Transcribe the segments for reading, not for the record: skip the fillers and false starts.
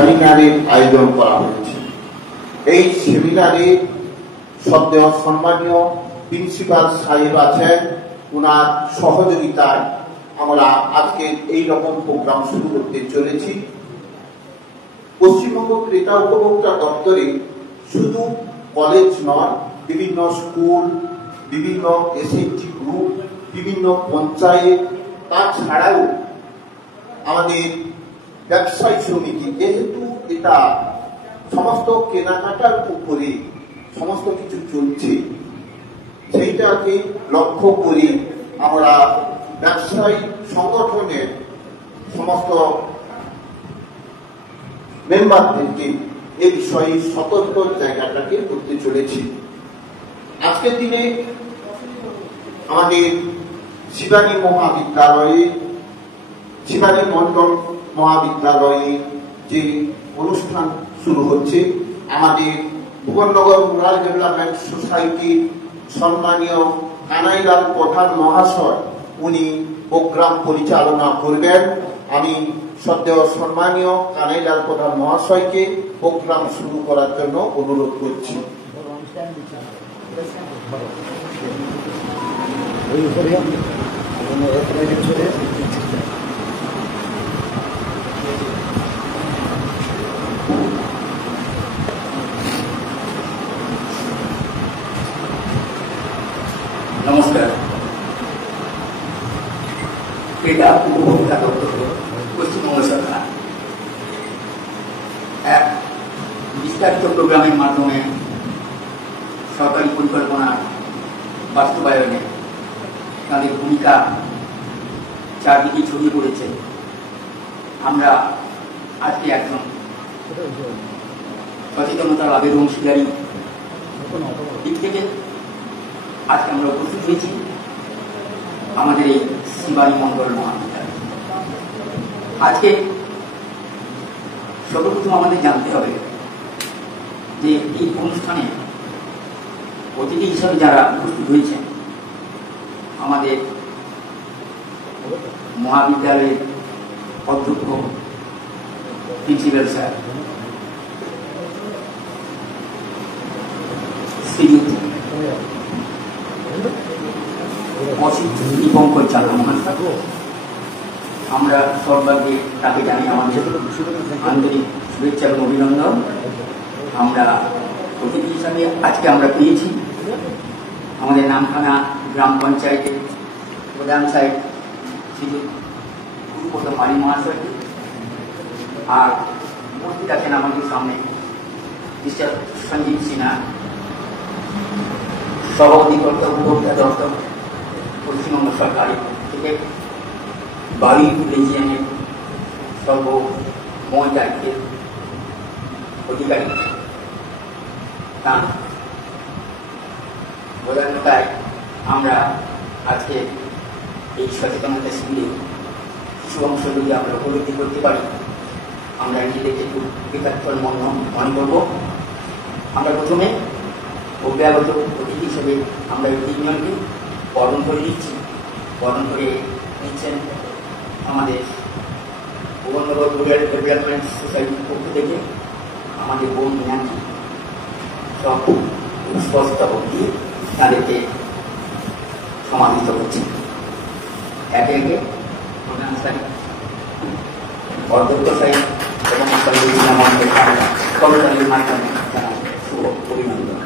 সেমিনারের আয়োজন করা হয়েছে। এই সেমিনারে সদ্য সম্মানীয় প্রিন্সিপাল সাহেব আছেন, ওনার সহযোগিতায় আমরা আজকে এই রকম প্রোগ্রাম শুরু করতে চলেছি। পশ্চিমবঙ্গ ক্রেতা উপভোক্তা দপ্তরে শুধু কলেজ নয়, বিভিন্ন স্কুল, বিভিন্ন এসএইচজি গ্রুপ, বিভিন্ন পঞ্চায়েত, তাছাড়াও আমাদের ব্যবসায়ী সমিতি, যেহেতু এটা সমস্ত কেনাকাটার উপরে সমস্ত কিছু চলছে, সেইটাকে লক্ষ্য করে আমরা ব্যবসায়ী সংগঠনের সমস্ত মেম্বারদেরকে এ বিষয়ে সতর্ক জায়গাটাকে করতে চলেছি। আজকের দিনে আমাদের শিবানী মন্ডল মহাবিদ্যালয়ে যে অনুষ্ঠান শুরু হচ্ছে, আমাদের ভুবননগর রুরাল ডেভেলপমেন্ট সোসাইটির সম্মানীয় কানাইলাল প্রধান মহাশয় উনি প্রোগ্রাম পরিচালনা করবেন। আমি সদ্য সম্মানীয় কানাইলাল প্রধান মহাশয়কে প্রোগ্রাম শুরু করার জন্য অনুরোধ করছি। নমস্কার। ক্রেতা উপভোক্তা দপ্তর পশ্চিমবঙ্গ সরকার এক বিস্তারিত প্রোগ্রামের মাধ্যমে সরকারি পরিকল্পনা বাস্তবায়নে তাদের ভূমিকা চারদিকে ছড়িয়ে পড়েছে। আমরা আজকে একজন সচেতনতা লাভের অংশীদারি দিক থেকে আজকে আমরা উপস্থিত হয়েছি আমাদের এই শিবানী মন্ডল মহাবিদ্যালয়। আজকে সর্বপ্রথম আমাদের জানতে হবে যে এই অনুষ্ঠানে অতিথি হিসাবে যারা উপস্থিত হয়েছেন, আমাদের মহাবিদ্যালয়ের অধ্যক্ষ প্রিন্সিপাল স্যার শ্রীযুক্ত অসিত দীপঙ্কর চাঁদা মহাশয়, আমরা সর্বাগ্রে তাকে জানি আমাদের আন্তরিক শুভেচ্ছা এবং অভিনন্দন। আমরা অতিথি হিসাবে আজকে আমরা পেয়েছি আমাদের নামখানা গ্রাম পঞ্চায়েতের প্রধান সাহেব শ্রীযুক্ত গুরুপদ মালী মহাশয়কে, আর উপস্থিত আছেন আমাদের সামনে মিস্টার সঞ্জীব সিনহা, সভাপতি কর্তা উপভোক্তা দপ্তর পশ্চিমবঙ্গ সরকারের থেকে বাড়ি রিজিয়নের সর্বময় দায়িত্বের অধিকারী। তার প্রধানতায় আমরা আজকে এই সচেতনতা শিবিরে কিছু অংশ যদি আমরা উপলব্ধি করতে পারি, আমরা নিজেদেরকে একটু কৃতার্থ মনে করব। আমরা প্রথমে অব্যাহত অতিথি হিসেবে আমরা এই তিনজনকে বরণ করে দিচ্ছি। বরণ করে নিচ্ছেন আমাদের ভুবননগর রুরাল ডেভেলপমেন্ট সোসাইটির পক্ষ থেকে আমাদের বোন মিনাক্ষী। সব স্পষ্ট দিয়ে তাদেরকে সমাধিত করছে। একে একে প্রধান সাহেব, অধ্যক্ষ সাহেব এবং কর্মচারীর মাধ্যমে তারা শুভ অভিনন্দন।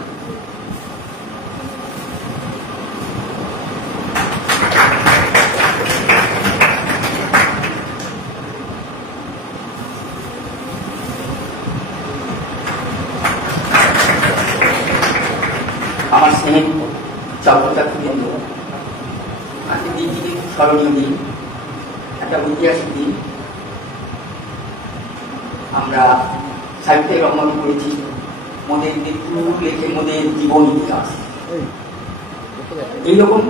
আমার স্নেহের ছাত্রছাত্রীবৃন্দ, আজকের দিনটি খুব স্মরণীয় দিন, একটা ঐতিহাসিক দিন। আমরা সাহিত্যে রমণ করেছি মোদের মৃত্যু লেখে মোদের জীবন ইতিহাস। এইরকম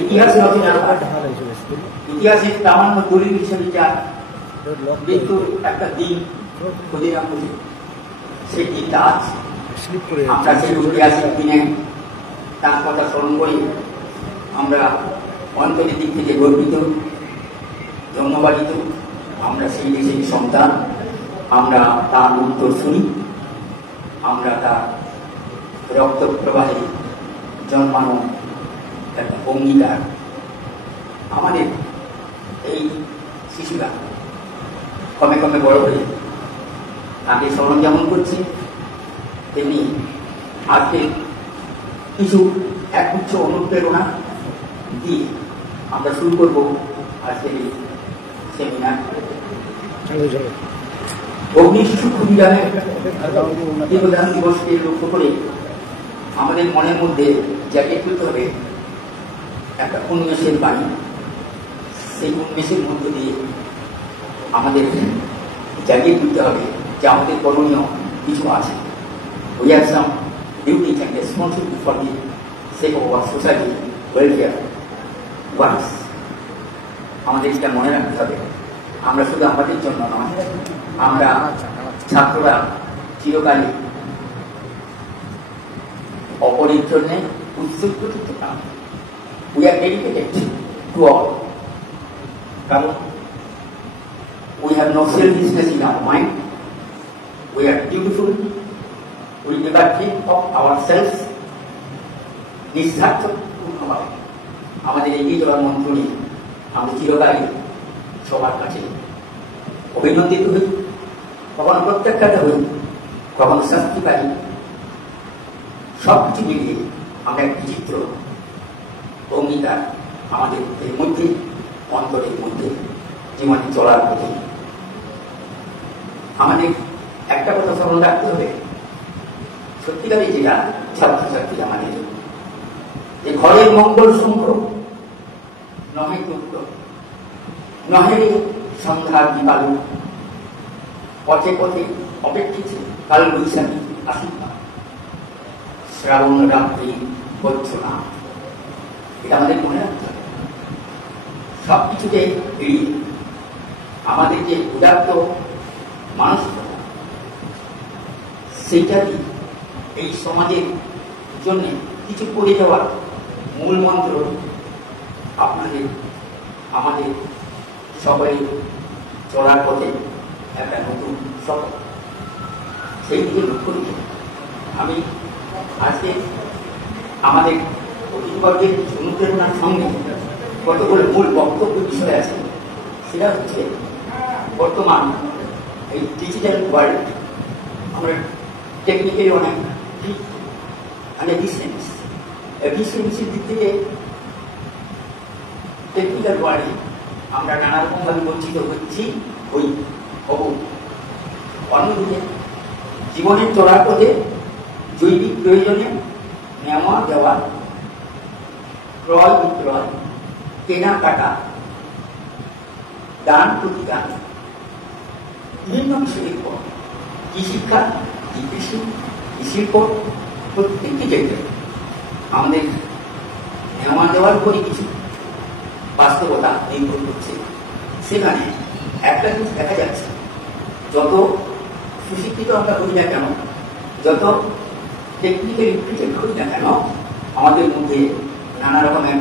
ইতিহাস ইতিহাসের প্রামাণ্য দলিল হিসেবে যা মৃত্যুর একটা দিন খুঁজে না খুঁজে সেই দিনটা আজ আমরা সেই ঐতিহাসিক দিনে তার কথা স্মরণ করি। আমরা অন্তরের দিক থেকে গর্বিত, জন্মবাদিত। আমরা সেই দেশের সন্তান, আমরা তার উত্তর শুনি, আমরা তার রক্ত প্রবাহে জন্মানো একটা অঙ্গীকার। আমাদের এই শিশুরা কমে কমে বড় হয়ে তাকে স্মরণ যেমন করছে, তেমনি আজকে কিছু একগুচ্ছ অনুপ্রেরণা দিয়ে আমরা শুরু করব আজকের এই সেমিনার। অগ্নি শিশু বিজ্ঞানের বিজ্ঞান দিবসকে লক্ষ্য করে আমাদের মনের মধ্যে জাগিয়ে তুলতে হবে একটা উন্মেষের বাণী। সেই উন্মেষের মধ্য দিয়ে আমাদের জাগিয়ে তুলতে হবে যে আমাদের করণীয় কিছু আছে। We have some duties and responsibility for the sake of our society, welfare, once. আমাদের এটা মনে রাখতে হবে, আমরা শুধু আমাদের জন্য নয়, আমরা ছাত্ররা চিরকালই অপরের জন্য উৎসর্গ করতে পারি। We are dedicated to all. কারণ we have no selfishness in our mind. We are beautiful. We never think of ourselves. নিঃস্বার্থ ভাবে আমাদের এগিয়ে চলার মন্ত্র নিয়ে আমরা চিরকালই সবার কাছে অভিনন্দিত হই, কখনো প্রত্যাখ্যাত হই, কখনো শাস্তি পাই। সবকিছু মিলিয়ে আমরা এক বিচিত্র অঙ্গীকার আমাদের এর মধ্যে, অন্তরের মধ্যে জীবনে চলার পথে। আমাদের একটা কথা স্মরণ রাখতে হবে, সত্যিকারই যেটা ছাত্রছাত্রী আমাদের যে ঘরের মঙ্গল শঙ্খ নহে দুঃখ, নহে সন্ধ্যার দীপালু, পথে পথে অপেক্ষিছে কাল বৈশাখী আশীর্বাদ, শ্রাবণ রাত্রি বজ্রনা। এটা আমাদের মনে রাখতে হবে। সবকিছুকে এড়িয়ে আমাদের যে উদাত্ত মানসিকতা, সেইটা দিয়ে এই সমাজের জন্য কিছু করে যাওয়ার মূল মন্ত্র আপনাদের আমাদের সবাই চলার পথে একটা নতুন সফর, সেই দিকে লক্ষ্য রেখে আমি আজকে আমাদের অতিথিবর্গের অনুপ্রেরণার সঙ্গে কতগুলো মূল বক্তব্য বিষয় আছে। সেটা হচ্ছে বর্তমান এই ডিজিটাল ওয়ার্ল্ড আমরা টেকনিক্যালি অনেক এফিসিয়েন্সির দিক থেকে টেকনিক্যাল ওয়ার্ল্ডে আমরা নানা রকমভাবে বঞ্চিত হচ্ছি হবো। অন্যদিকে জীবনের চলার পথে জৈবিক প্রয়োজনে নেওয়া দেওয়া, ক্রয় বিক্রয়, কেনাকাটা, দান প্রতিদান, বিভিন্ন বিষয়ের পর কৃষিক্ষা, কৃষি, শিল্প, প্রত্যেকটি জায়গায় আমাদের নেওয়া দেওয়ার উপরে কিছু বাস্তবতা নির্ভর করছে। সেখানে একটা জিনিস দেখা যাচ্ছে, যত সুশিক্ষিত আমরা করি না কেন, যত টেকনিক্যাল ইনফ্লুয়েন্স করি না কেন, আমাদের মধ্যে নানা রকমের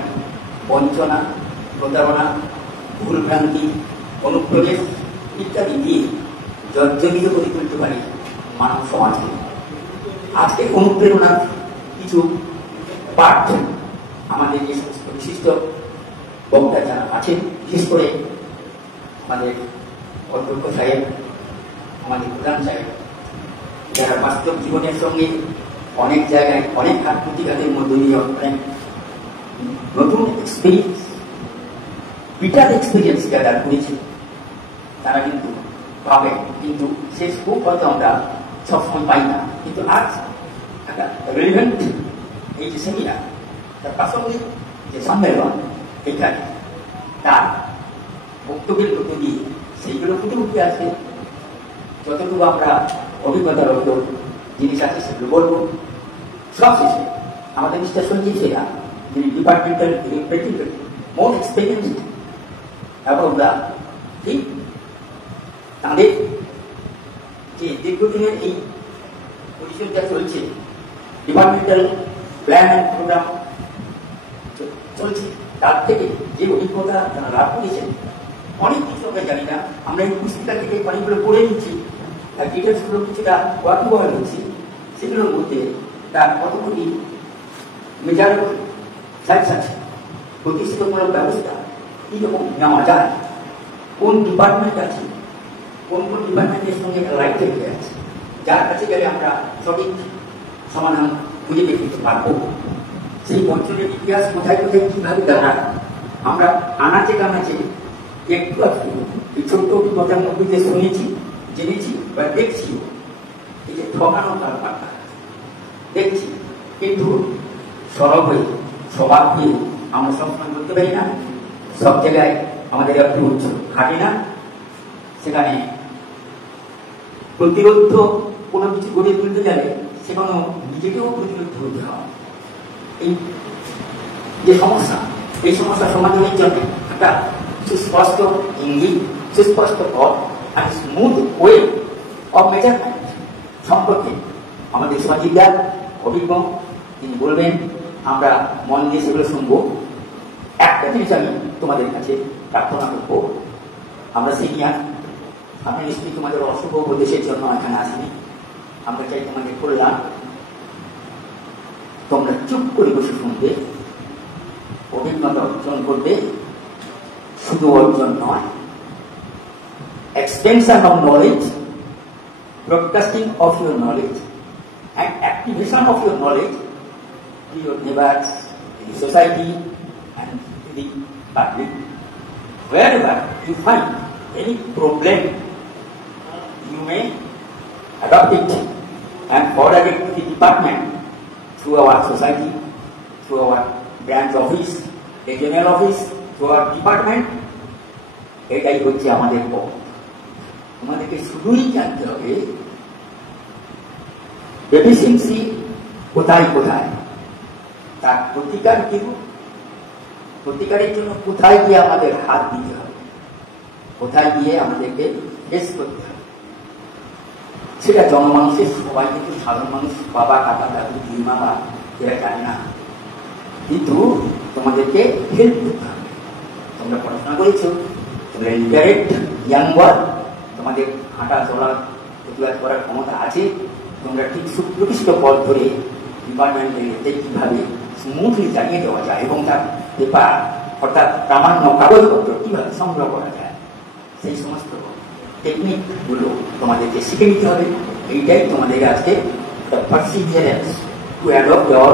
বঞ্চনা, প্রতারণা, ভুলভ্রান্তি, অনুপ্রবেশ ইত্যাদি দিয়ে জর্জরিত করে তুলতে পারি মানব সমাজকে। আজকে অনুপ্রেরণার কিছু পাঠ আমাদের যে সমস্ত বিশিষ্ট বক্তা যারা আছেন, বিশেষ করে আমাদের অধ্যক্ষ সাহেব, আমাদের প্রধান সাহেব, যারা বাস্তব জীবনের সঙ্গে অনেক জায়গায় অনেক ঘাট প্রতিঘাতের মধ্য দিয়ে অনেক নতুন এক্সপিরিয়েন্স, বিটার এক্সপিরিয়েন্স যারা করেছে তারা কিন্তু পাবে, কিন্তু সে স্কোপ হয়তো আমরা সবসময় পাই না। কিন্তু আজ একটা রেলিভেন্ট এই যে সেমিনার, তার প্রাসঙ্গিক যে সম্মেলন, এখানে তার বক্তব্যের মধ্য দিয়ে সেইগুলো ফুটে উঠে আসে। যতটুকু আমরা অভিজ্ঞতারত জিনিস আছে সেগুলো বলবো। সব শেষে আমাদের মিস্টার সঞ্জীব সেরা, যিনি ডিপার্টমেন্টাল মোর এক্সপিরিয়েন্স এবং ঠিক তাদের যে দীর্ঘদিনের এই পরিচর্যা চলছে, ডিপার্টমেন্টাল প্ল্যান অ্যান্ড প্রোগ্রাম চলছে, তার থেকে যে অভিজ্ঞতা তারা লাভ করেছেন, অনেক কিছু আমরা জানি না। আমরা এই পুস্তিকা থেকে অনেকগুলো পড়ে নিচ্ছি, ডিটেলসগুলো কিছুটা ওয়াকিবহাল হচ্ছে, সেগুলোর মধ্যে তার কতগুলি মেজারেবল সাইটস আছে, প্রতিষ্ঠিতমূলক ব্যবস্থা কীরকম নেওয়া যায়, কোন ডিপার্টমেন্ট আছে, কোন কোন ডিপার্টমেন্টের সঙ্গে লাইট হয়ে আছে, যার কাছে গেলে আমরা সঠিক সমাধান খুঁজে বের করতে পারবো। সেই অঞ্চলের ইতিহাস কোথায় কোথায় কীভাবে দাঁড়ায় আমরা আনাচে কানাচে একটু আজকে এই ছোট্ট অভিজ্ঞতার মধ্যে দিয়ে শুনেছি, জেনেছি বা দেখছি। এই যে ঠকানো ব্যাপারটা দেখছি, কিন্তু সরব হয়ে স্বভাব হয়ে আমরা সবসময় করতে পারি না, সব জায়গায় আমাদের একটু খাটে না। সেখানে প্রতিরোধ কোনো কিছু গড়ে তুলতে গেলে সেখানেও নিজেকেও প্রতিরোধ হতে হয়। এই যে সমস্যা, এই সমস্যা সমাধানের জন্য একটা সুস্পষ্ট ইঙ্গিত, সুস্পষ্ট পথ আর স্মুথ ওয়ে অফ মেজারমেন্ট সম্পর্কে আমাদের সঞ্জীবদার অভিজ্ঞ তিনি বলবেন, আমরা মন দিয়ে সেগুলো শুনবো। একটা জিনিস আমি তোমাদের কাছে প্রার্থনা করবো, আমরা সিনিয়র, আমি নিশ্চয়ই তোমাদের অশুভ উপদেশের জন্য এখানে আসিনি, আমরা চাই তোমাদের কল্যাণ। তোমরা চুপ করে বসে শুনবে, অভিজ্ঞতা অর্জন করবে, শুধু অর্জন নয়, extension of knowledge, broadcasting of your knowledge and activation of your knowledge to your neighbors, to the society and to the public. Wherever you find any problem, you may adopt it and forward it to the department through our society, through our branch office, regional office, through our department. এটাই হচ্ছে আমাদের পথ। আমাদেরকে শুধুই জানতে হবে deficiency কোথায় কোথায়, তার প্রতিকার কি, প্রতিকারের জন্য কোথায় গিয়ে আমাদের হাত দিতে হবে, কোথায় গিয়ে আমাদেরকে ফেস করতে হবে। সেটা জনমানুষের সবাই, কিন্তু সাধারণ মানুষ, বাবা, কাকা, দাদু, দিদিমা বা এরা জানে না, কিন্তু তোমাদেরকে হেল্প করতে হবে। তোমরা পড়াশোনা করেছো, তোমরা লিটারেট ইয়াং বয়, তোমাদের হাঁটা চলা প্রতিবাদ করার ক্ষমতা আছে, তোমরা ঠিক সুপ্রতিষ্ঠিত পথ ধরে ডিপার্টমেন্টে কীভাবে স্মুথলি জানিয়ে দেওয়া যায় এবং তার পেপার অর্থাৎ প্রামাণ্য কাগজপত্র কীভাবে সংগ্রহ করা যায়, সেই সমস্ত টেকনিকগুলো তোমাদেরকে শিখে নিতে হবে। এইটাই তোমাদের আজকে the perseverance two adopt your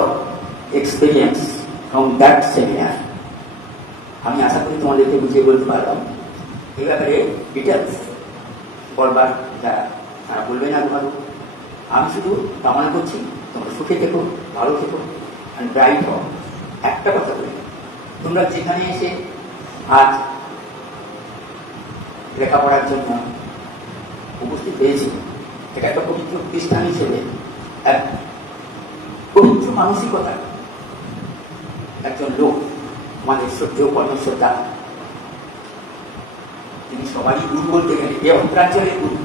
experience from that seminar. আমি আশা করি তোমাদেরকে বুঝিয়ে বলতে পারলাম। এই ব্যাপারে ডিটেলস বলবার যারা তারা বলবে না ভালো। আমি শুধু কামনা করছি তোমরা সুখে থেকো, ভালো থেকো অ্যান্ড ব্রাইট হও। একটা কথা বলি, তোমরা যেখানে এসে আজ লেখাপড়ার জন্য উপস্থিত হয়েছি, এটা একটা পবিত্র প্রতিষ্ঠান হিসেবে এক পবিত্র মানসিকতা একজন লোক, আমাদের সহ্য কর্মশ্রদ্ধা, তিনি সবারই গুরু বলতে গেলে এ অন্তরাঞ্চলের গুরু,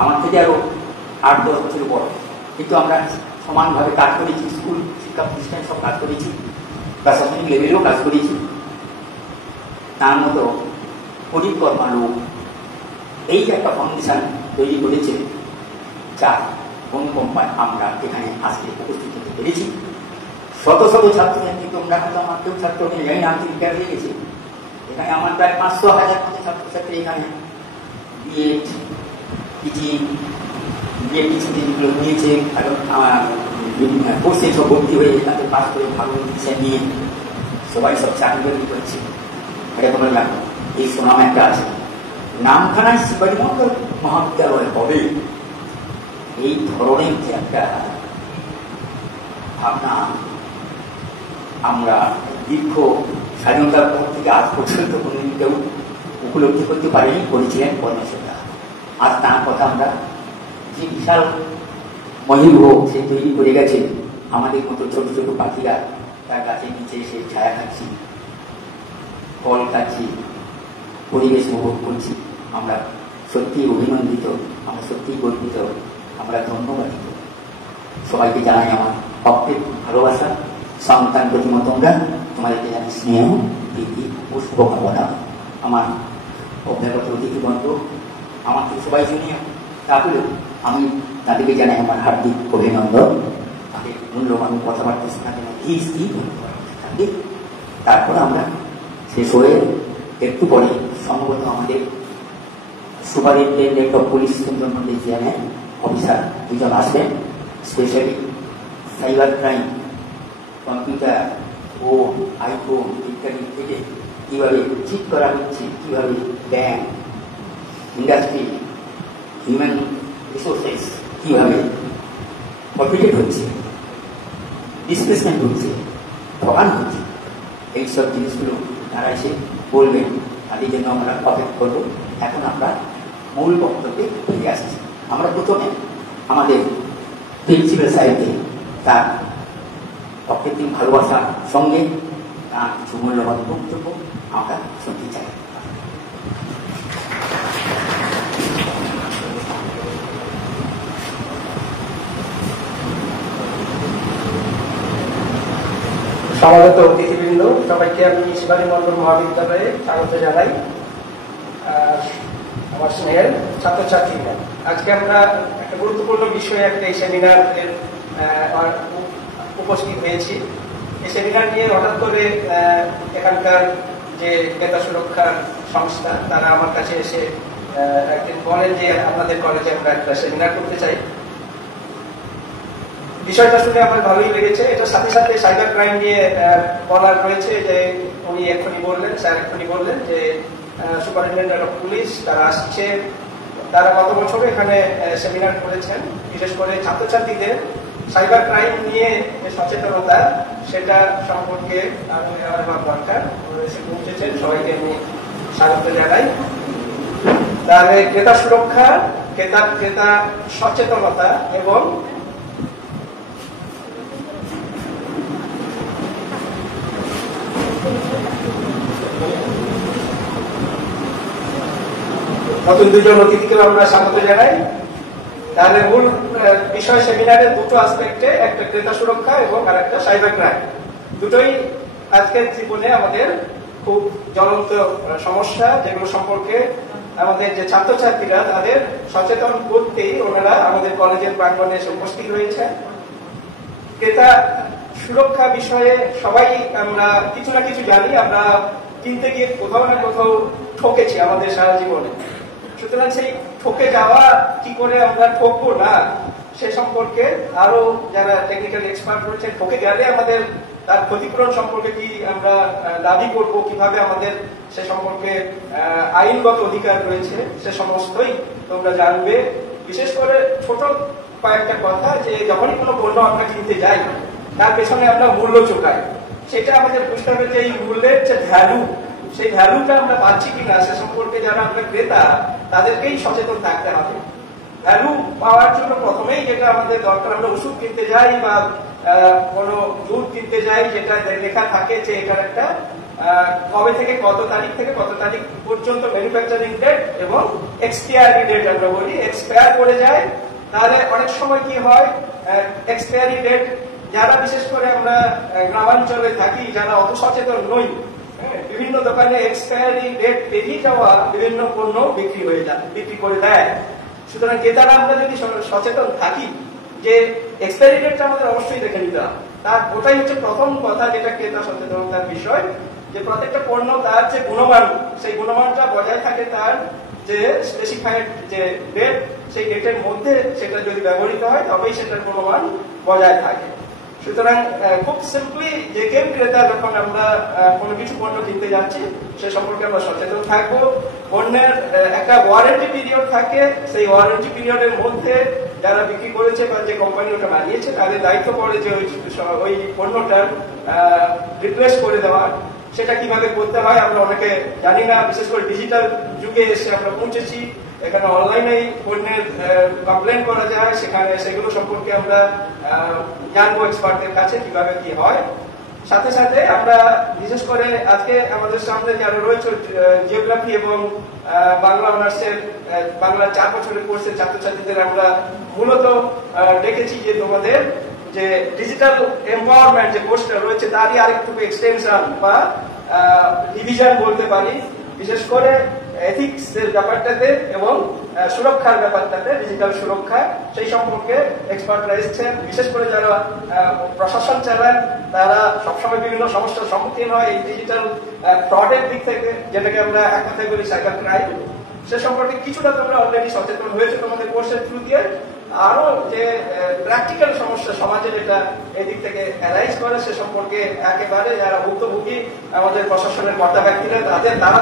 আমার থেকে আরো 8-10 বছর বড়, কিন্তু আমরা সমানভাবে কাজ করেছি, স্কুল শিক্ষা প্রতিষ্ঠান সব কাজ করেছি, প্রশাসনিক লেভেলেও কাজ করেছি। তার মতো পরিকর্মা লোক এই যে একটা ফাউন্ডেশন তৈরি করেছে, যা অনুকম্পায় আমরা এখানে আজকে উপস্থিত হতে পেরেছি। শত শত ছাত্রছাত্রী, তোমরা হয়তো আমার কেউ ছাত্র নিয়ে যাই না, আমি রিটায়ার হয়ে গেছি। এখানে আমার প্রায় 500,000 মতো ছাত্রছাত্রী এখানে বিএড, টিচিং, বিএড টিচিং যেগুলো নিয়েছে, কারণ আমার কোর্সে সব ভর্তি হয়ে তাদের পাস করে ভালো ডিসিশন নিয়ে সবাই সব চাকরি বাকরি করছে। এটা তোমরা জানো, এই সুনাম একটা আছে। নামখানায় শিবাজী মহাবিদ্যালয় হবে, এই ধরনের যে একটা ভাবনা আমরা দীর্ঘ স্বাধীনতার পর থেকে আজ পর্যন্ত কোনোদিন কেউ উপলব্ধি করতে পারিনি, করেছিলেন কর্মসূচা। আজ তার কথা আমরা যে বিশাল মহিভোগ সে তৈরি করে গেছে, আমাদের মতো ছোট ছোট পাখিরা তার কাছে নিচে এসে ছায়া খাচ্ছি, ফল খাচ্ছি, পরিবেশ উপভোগ করছি। আমরা সত্যি অভিনন্দিত, আমরা সত্যি গর্বিত, আমরা ধন্যবাদিত। সবাইকে জানাই আমার পক্ষে ভালোবাসা, সন্তান প্রতিম তোমরা, তোমাদেরকে জানি স্নেহ, প্রীতি ও শুভকামনা। আমার অভ্যাগত অতিথিবন্ধ, আমাকে সবাই জুনিয়র, তাহলেও আমি তাদেরকে জানাই আমার হার্দিক অভিনন্দন। তাদের মূল্যবান কথাবার্তা শোনাতে থাকে। তারপর আমরা শেষ হয়ে একটু পরে সম্ভবত আমাদের superintendent of police cantonment officer দুজন আসবেন, স্পেশালি সাইবার ক্রাইম, কম্পিউটার ও আইফোন ইত্যাদি থেকে কীভাবে চিট করা হচ্ছে, কীভাবে ব্যাংক, ইন্ডাস্ট্রি, হিউম্যান রিসোর্সেস কীভাবে প্রফিটেড হচ্ছে, ডিসপ্লেসমেন্ট হচ্ছে, ঠকানো হচ্ছে, এইসব জিনিসগুলো তারা এসে বলবেন। তাদের জন্য আমরা অপেক্ষা করব। এখন আমরা মূল বক্তব্যে ফিরে আসছি। আমরা প্রথমে আমাদের প্রিন্সিপাল সাহেবকে তার অকৃত্রিম ভালোবাসার সঙ্গে তার কিছু মূল্যবান বক্তব্য আমরা শুনতে চাই। সমাগত অতিথিবৃন্দ, সবাইকে আমি শিবানী মন্ডল মহাবিদ্যালয়ে স্বাগত জানাই। আমার স্নেহের ছাত্রছাত্রীরা, আজকে আমরা একটা গুরুত্বপূর্ণ বিষয়ে একটা এই সেমিনারে উপস্থিত হয়েছি। এই সেমিনার নিয়ে হঠাৎ করে এখানকার যে ক্রেতা সুরক্ষার সংস্থা তারা আমার কাছে এসে একদিন বলেন যে আপনাদের কলেজে আমরা একটা সেমিনার করতে চাই। বিষয়টা শুনে আমার ভালোই লেগেছে। এটার সাথে সাথে সাইবার ক্রাইম নিয়ে বলার রয়েছে যে উনি স্যার এক্ষুনি বললেন যে সুপারিনটেন্ডেন্ট অফ পুলিশ তারা আসছে। তারা গত বছর এখানে সেমিনার করেছেন, বিশেষ করে ছাত্রছাত্রীদের সাইবার ক্রাইম নিয়ে যে সচেতনতা সেটা সম্পর্কে আমার দরকার এসে পৌঁছেছেন। সবাইকে আমি স্বাগত জানাই। তাহলে ক্রেতা সুরক্ষা, ক্রেতা সচেতনতা এবং নতুন দুজন অতিথিকেও আমরা স্বাগত জানাই। তাহলে মূল বিষয় সেমিনারের দুটো আসপেক্টে, একটা ক্রেতা সুরক্ষা এবং আর একটা সাইবার ক্রাইম, দুটোই আজকের জীবনে আমাদের খুব জ্বলন্ত সমস্যা, যেগুলো সম্পর্কে আমাদের যে ছাত্রছাত্রীরা তাদের সচেতন করতেই ওনারা আমাদের কলেজের প্রাঙ্গণে এসে উপস্থিত হয়েছে। ক্রেতা সুরক্ষা বিষয়ে সবাই আমরা কিছু না কিছু জানি। আমরা কিনতে গিয়ে কোথাও না কোথাও ঠকেছি আমাদের সারা জীবনে। সুতরাং সেই ঠকে যাওয়া কি করে আমরা ঠকবো না সে সম্পর্কে আরো যারা টেকনিক্যাল এক্সপার্ট রয়েছে, ঠকে গেলে আমাদের তার ক্ষতিপূরণ সম্পর্কে কি আমরা দাবি করব, কিভাবে আমাদের সে সম্পর্কে আইনগত অধিকার রয়েছে, সে সমস্তই তোমরা জানবে। বিশেষ করে ছোট কয়েকটা কথা, যে যখনই কোনো পণ্য আমরা কিনতে যাই তার পেছনে আমরা মূল্য চোকাই। সেটা আমাদের বুঝতে হবে যে এই মূল্যের যে ভ্যালু, সেই ভ্যালুটা আমরা পাচ্ছি কিনা সে সম্পর্কে যারা আমরা ক্রেতা তাদেরকেই সচেতন থাকতে হবে। ভ্যালু পাওয়ার জন্য প্রথমেই যেটা আমাদের দরকার, আমরা ওষুধ কিনতে যাই বা কোনো দুধ কিনতে যাই, যেটা লেখা থাকে যে এটার একটা কবে থেকে কত তারিখ থেকে কত তারিখ পর্যন্ত ম্যানুফ্যাকচারিং ডেট এবং এক্সপায়ারি ডেট আমরা বলি। এক্সপায়ার করে যায়, তাহলে অনেক সময় কি হয়, এক্সপায়ারি ডেট যারা বিশেষ করে আমরা গ্রামাঞ্চলে থাকি, যারা অত সচেতন নই, বিভিন্ন দোকানে এক্সপায়ারি ডেট পেরিয়ে যাওয়া বিভিন্ন পণ্য বিক্রি করে দেয়। সুতরাং ক্রেতারা আমরা যদি সচেতন থাকি যে এক্সপায়ারি ডেটটা আমাদের অবশ্যই দেখে নিতে হবে, তার ওটাই হচ্ছে প্রথম কথা যেটা ক্রেতা সচেতনতার বিষয়, যে প্রত্যেকটা পণ্য তার যে গুণমান, সেই গুণমানটা বজায় থাকে, তার যে স্পেসিফাইড যে ডেট, সেই ডেটের মধ্যে সেটা যদি ব্যবহৃত হয় তবেই সেটার গুণমান বজায় থাকে। সুতরাং খুব সিম্পলি যে কেউ ক্রেতা যখন আমরা কোনো কিছু পণ্য কিনতে যাচ্ছি সে সম্পর্কে আমরা সচেতন থাকবো। পণ্যের একটা ওয়ারেন্টি পিরিয়ড থাকে, সেই ওয়ারেন্টি পিরিয়ডের মধ্যে যারা বিক্রি করেছে বা যে কোম্পানি ওটা বানিয়েছে তাদের দায়িত্ব পড়ে যে ওই পণ্যটার রিপ্লেস করে দেওয়া। সেটা কিভাবে করতে হয় আমরা অনেকে জানি না, বিশেষ করে ডিজিটাল যুগে এসে আমরা পৌঁছেছি। এখানে অনলাইনে পণ্যের কমপ্লেন করা যায়, সেখানে সেগুলো সম্পর্কে আমরা জানবো এক্সপার্টের কাছে কিভাবে কি হয়। সাথে সাথে আমরা বিশেষ করে আজকে আমাদের সামনে যারা রয়েছে জিওগ্রাফি এবং বাংলা অনার্সের বাংলার 4 বছরের কোর্সের ছাত্রছাত্রীদের আমরা মূলত ডেকেছি যে তোমাদের যে ডিজিটাল এম্পাওয়ারমেন্ট যে কোর্সটা রয়েছে তারই আরেকটু এক্সটেনশন বা ডিভিশন বলতে পারি। বিশেষ করে এথিক্সের ব্যাপারটাতে এবং সুরক্ষার ব্যাপারটাতে, ডিজিটাল সুরক্ষা, সেই সম্পর্কে এক্সপার্টরা এসছেন। বিশেষ করে যারা প্রশাসন চালান তারা সবসময় বিভিন্ন সমস্যার সম্মুখীন হয় এই ডিজিটাল ফ্রডের দিক থেকে, যেটাকে আমরা এক কথায় বলি সাইবার ক্রাইম। সে সম্পর্কে কিছুটা তোমরা অলরেডি সচেতন হয়েছে তোমাদের কোর্সের থ্রু দিয়ে। আরো যে প্র্যাকটিক্যাল সমস্যা সমাজে যেটা এদিক থেকে অ্যারাইজ করে সে সম্পর্কে একেবারে যারা ভুক্তভোগী আমাদের প্রশাসনের কর্তা ব্যক্তিরা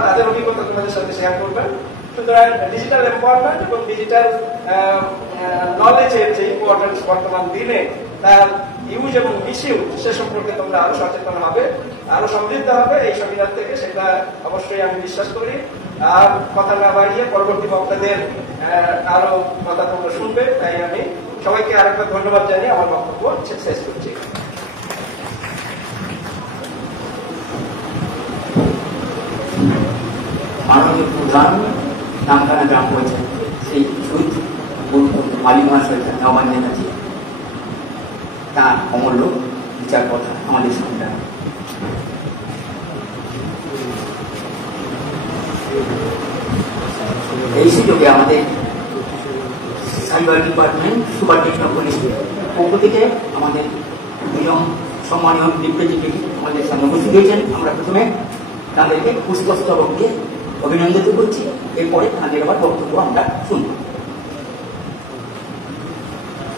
তাদের অভিজ্ঞতা তোমাদের সাথে শেয়ার করবেন। সুতরাং ডিজিটাল এম্পাওয়ারমেন্ট এবং ডিজিটাল নলেজের যে ইম্পর্টেন্স বর্তমান দিনে তার ইউজ এবং মিসইউজ সে সম্পর্কে তোমরা আরো সচেতন হবে, আরো সমৃদ্ধ হবে এই সেমিনার থেকে, সেটা অবশ্যই আমি বিশ্বাস করি। আর কথা না বাড়িয়ে পরবর্তী বক্তাদের আরো কথা তোমরা শুনবে, তাই আমি সবাইকে আরেকবার ধন্যবাদ জানিয়ে আমার বক্তব্য শেষ করছি। মাননীয় প্রধান নামখানা গ্রাম পঞ্চায়েত সেই শহীদ মালিক মহাশয় নবান্নের কাছে তার অমূল্য বিচার কথা আমাদের সামনে। এই সুযোগে আমাদের সাইবার ডিপার্টমেন্ট সুপার টেকনোলজি পক্ষ থেকে আমাদের দুজন সম্মানীয় রিপ্রেজেন্টেটিভ আমাদের সামনে উপস্থিত হয়েছেন। আমরা প্রথমে তাদেরকে পুষ্পস্তবককে অভিনন্দিত করছি, এরপরে তাদের আবার বক্তব্য আমরা শুনব।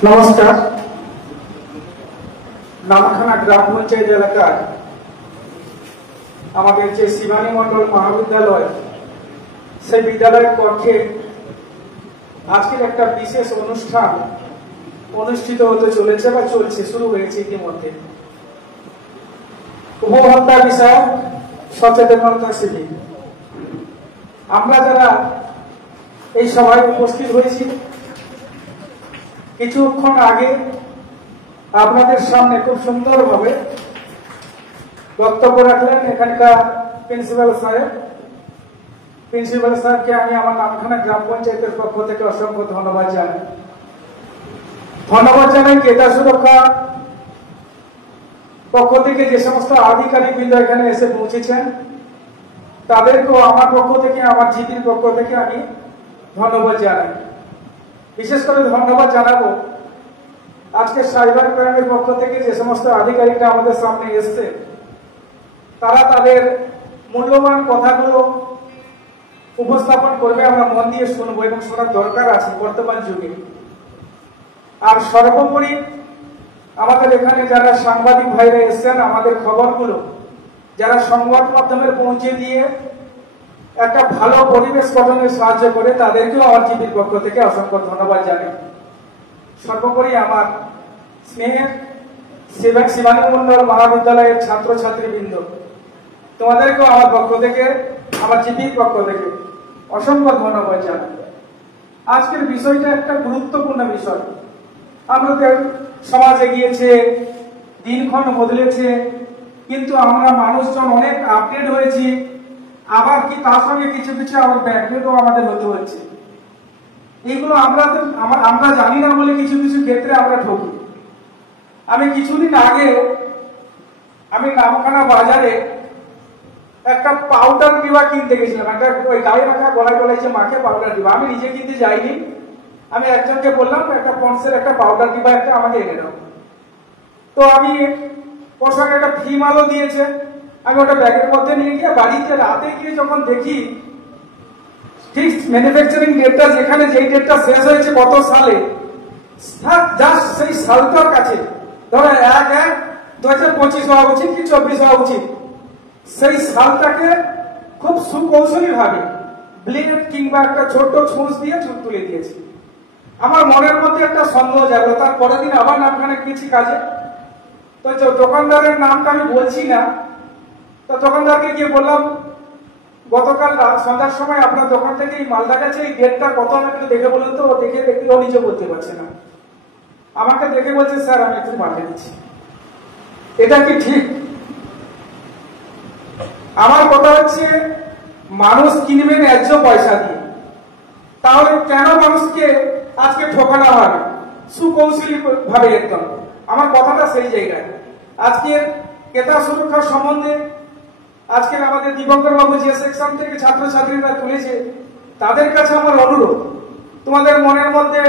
নমস্কার। নামখানা গ্রাম পঞ্চায়েত এলাকার আমাদের যে শিবানী মন্ডল মহাবিদ্যালয়, সেই বিদ্যালয়ের কক্ষে আজকের একটা বিশেষ অনুষ্ঠান অনুষ্ঠিত হতে চলেছে বা চলছে, শুরু হয়েছে ইতিমধ্যে। উপভোক্তা বিষয়ক সচেতনতা শিবির। আমরা যারা এই সভায় উপস্থিত হয়েছি, কিছুক্ষণ আগে আপনাদের সামনে খুব সুন্দরভাবে বক্তব্য রাখলেন এখানকার প্রিন্সিপাল সাহেব। প্রিন্সিপাল সাহেবকে আমি আমার নামখানা গ্রাম পঞ্চায়েতের পক্ষ থেকে অসংখ্য ধন্যবাদ জানাই। ধন্যবাদ জানাই ক্রেতা সুরক্ষা পক্ষ থেকে যে সমস্ত আধিকারিকবৃন্দ এখানে এসে পৌঁছেছেন তাদেরকেও আমার পক্ষ থেকে, আমার জিপির পক্ষ থেকে আমি ধন্যবাদ জানাই। বিশেষ করে ধন্যবাদ জানাবো আজকে সাইবার ক্রাইমের পক্ষ থেকে যে সমস্ত আধিকারিকরা আমাদের সামনে এসছে, তারা তাদের মূল্যবান কথাগুলো উপস্থাপন করবে, আমরা মন দিয়ে শুনবো এবং শোনার দরকার আছে বর্তমান যুগে। আর সর্বোপরি আমাদের এখানে যারা সাংবাদিক ভাইরা এসছেন, আমাদের খবরগুলো যারা সংবাদ মাধ্যমে পৌঁছে দিয়ে একটা ভালো পরিবেশ গঠনে সাহায্য করে, তাদেরকেও আমার জিপির পক্ষ থেকে অসংখ্য ধন্যবাদ জানাই। সর্বোপরি আমার স্নেহের শিবানী মন্ডল মহাবিদ্যালয়ের ছাত্রছাত্রীবৃন্দ, তোমাদেরকেও আমার পক্ষ থেকে, আমার জিপির পক্ষ থেকে অসংখ্য ধন্যবাদ জানাই। আজকের বিষয়টা একটা গুরুত্বপূর্ণ বিষয়। আমাদের সমাজ এগিয়েছে, দিনক্ষণ বদলেছে, কিন্তু আমরা মানুষজন অনেক আপডেট হয়েছি, আবার কি তার সঙ্গে কিছু কিছু আবার ব্যাকডেটও আমাদের হতে হচ্ছে। এইগুলো আমরা জানি না বলে কিছু কিছু ক্ষেত্রে আমরা ঠকি। আমি কিছুদিন আগে আমি নামখানা বাজারে একটা পাউডার ডিবা কিনতে গেছিলাম, একটা ওই গায়ে রাখা গলায় গলায় যে মাখে পাউডার ডিবা। আমি নিজে কিনতে যাইনি, আমি একজনকে বললাম একটা পন্সের একটা পাউডার ডিবা একটা আমাকে এনে দাও। তো আমি ওর সঙ্গে একটা ফি মালও দিয়েছে, আমি ওটা ব্যাগের মধ্যে নিয়ে গিয়ে বাড়িতে রাতে গিয়ে যখন দেখি ঠিক ম্যানুফ্যাকচারিং ডেটটা যেখানে যেই ডেটটা শেষ হয়েছে কত সালে, জাস্ট সেই সালটার কাছে ধরো 1/1/2025 হওয়া উচিত কি 24 হওয়া উচিত, সেই সালটাকে খুব সুকৌশলী ভাবে ব্লেড কিংবা একটা ছোট ছুঁচ দিয়ে তুলে দিয়েছে। আমার মনের মধ্যে একটা সন্দেহ জাগলো। তার পরের দিন আবার নামখানে গেছি কাজে, তো দোকানদারের নামটা আমি বলছি না, তো দোকানদারকে গিয়ে বললাম গতকাল সন্ধ্যার সময় আপনার দোকান থেকে এই মালটা গেছে, এই ডেটটা কত আমাকে একটু দেখে বলুন তো। দেখে ও নিজে বলতে পারছে না, আমাকে দেখে বলছে স্যার আমি একটু পাঠিয়ে দিচ্ছি। এটা কি ঠিক? আমার কথা হচ্ছে মানুষ কিনবে ন্যায্য পয়সা দিয়ে, তাহলে কেন মানুষকে আজকে ঠকানো হবে সুকৌশলী ভাবে? একদম আমার কথাটা সেই জায়গায়। আজকে ক্রেতা সুরক্ষা সম্বন্ধে আজকে আমাদের দিবঙ্কর বাবু যে সেকশন থেকে ছাত্রছাত্রীরা তুলেছে, তাদের কাছে আমার অনুরোধ, তোমাদের মনের মধ্যে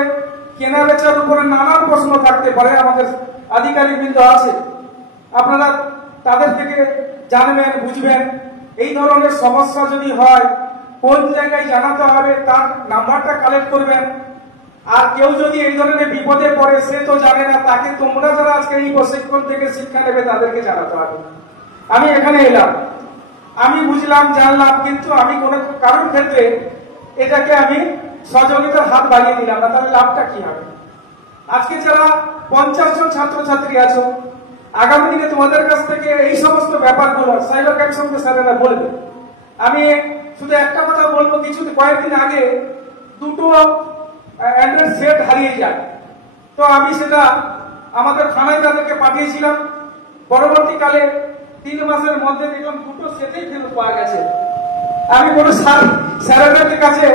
কেনা বেচার উপরে নানান প্রশ্ন থাকতে পারে, আমাদের আধিকারিক বৃন্দ আছে, আপনারা তাদের থেকে জানবেন, বুঝবেন। এই ধরনের সমস্যা যদি হয় কোন জায়গায় জানাতে হবে তার নাম্বারটা কালেক্ট করবেন। আর কেউ যদি এই ধরনের বিপদে পড়ে, সে তো জানে না, তাকে তোমরা যারা আজকে এই প্রশিক্ষণ থেকে শিক্ষা নেবে তাদেরকে জানাতে হবে। আমি এখানে এলাম, আমি বুঝলাম, জানলাম, কিন্তু আমি কোনো কারোর ক্ষেত্রে এটাকে আমি সহযোগিতার হাত বাড়িয়ে দিলাম না, তাহলে লাভটা কি হবে? আজকে যারা 50 জন ছাত্রছাত্রী আছো, আগামী দিনে তোমাদের কাছ থেকে এই সমস্ত ব্যাপারগুলো সাইবার ক্রাইম সম্পর্কে স্যারেরা বলবে। আমি শুধু একটা কথা বলবো, কয়েকদিন আগে দুটো অ্যান্ড্রয়েড সেট হারিয়ে যায়, তো আমি সেটা আমাদের থানায় তাদেরকে পাঠিয়েছিলাম। পরবর্তীকালে 3 মাসের মধ্যে দেখলাম দুটো সেটেই ফেরত পাওয়া গেছে। আমি কোনো স্যারের কাছে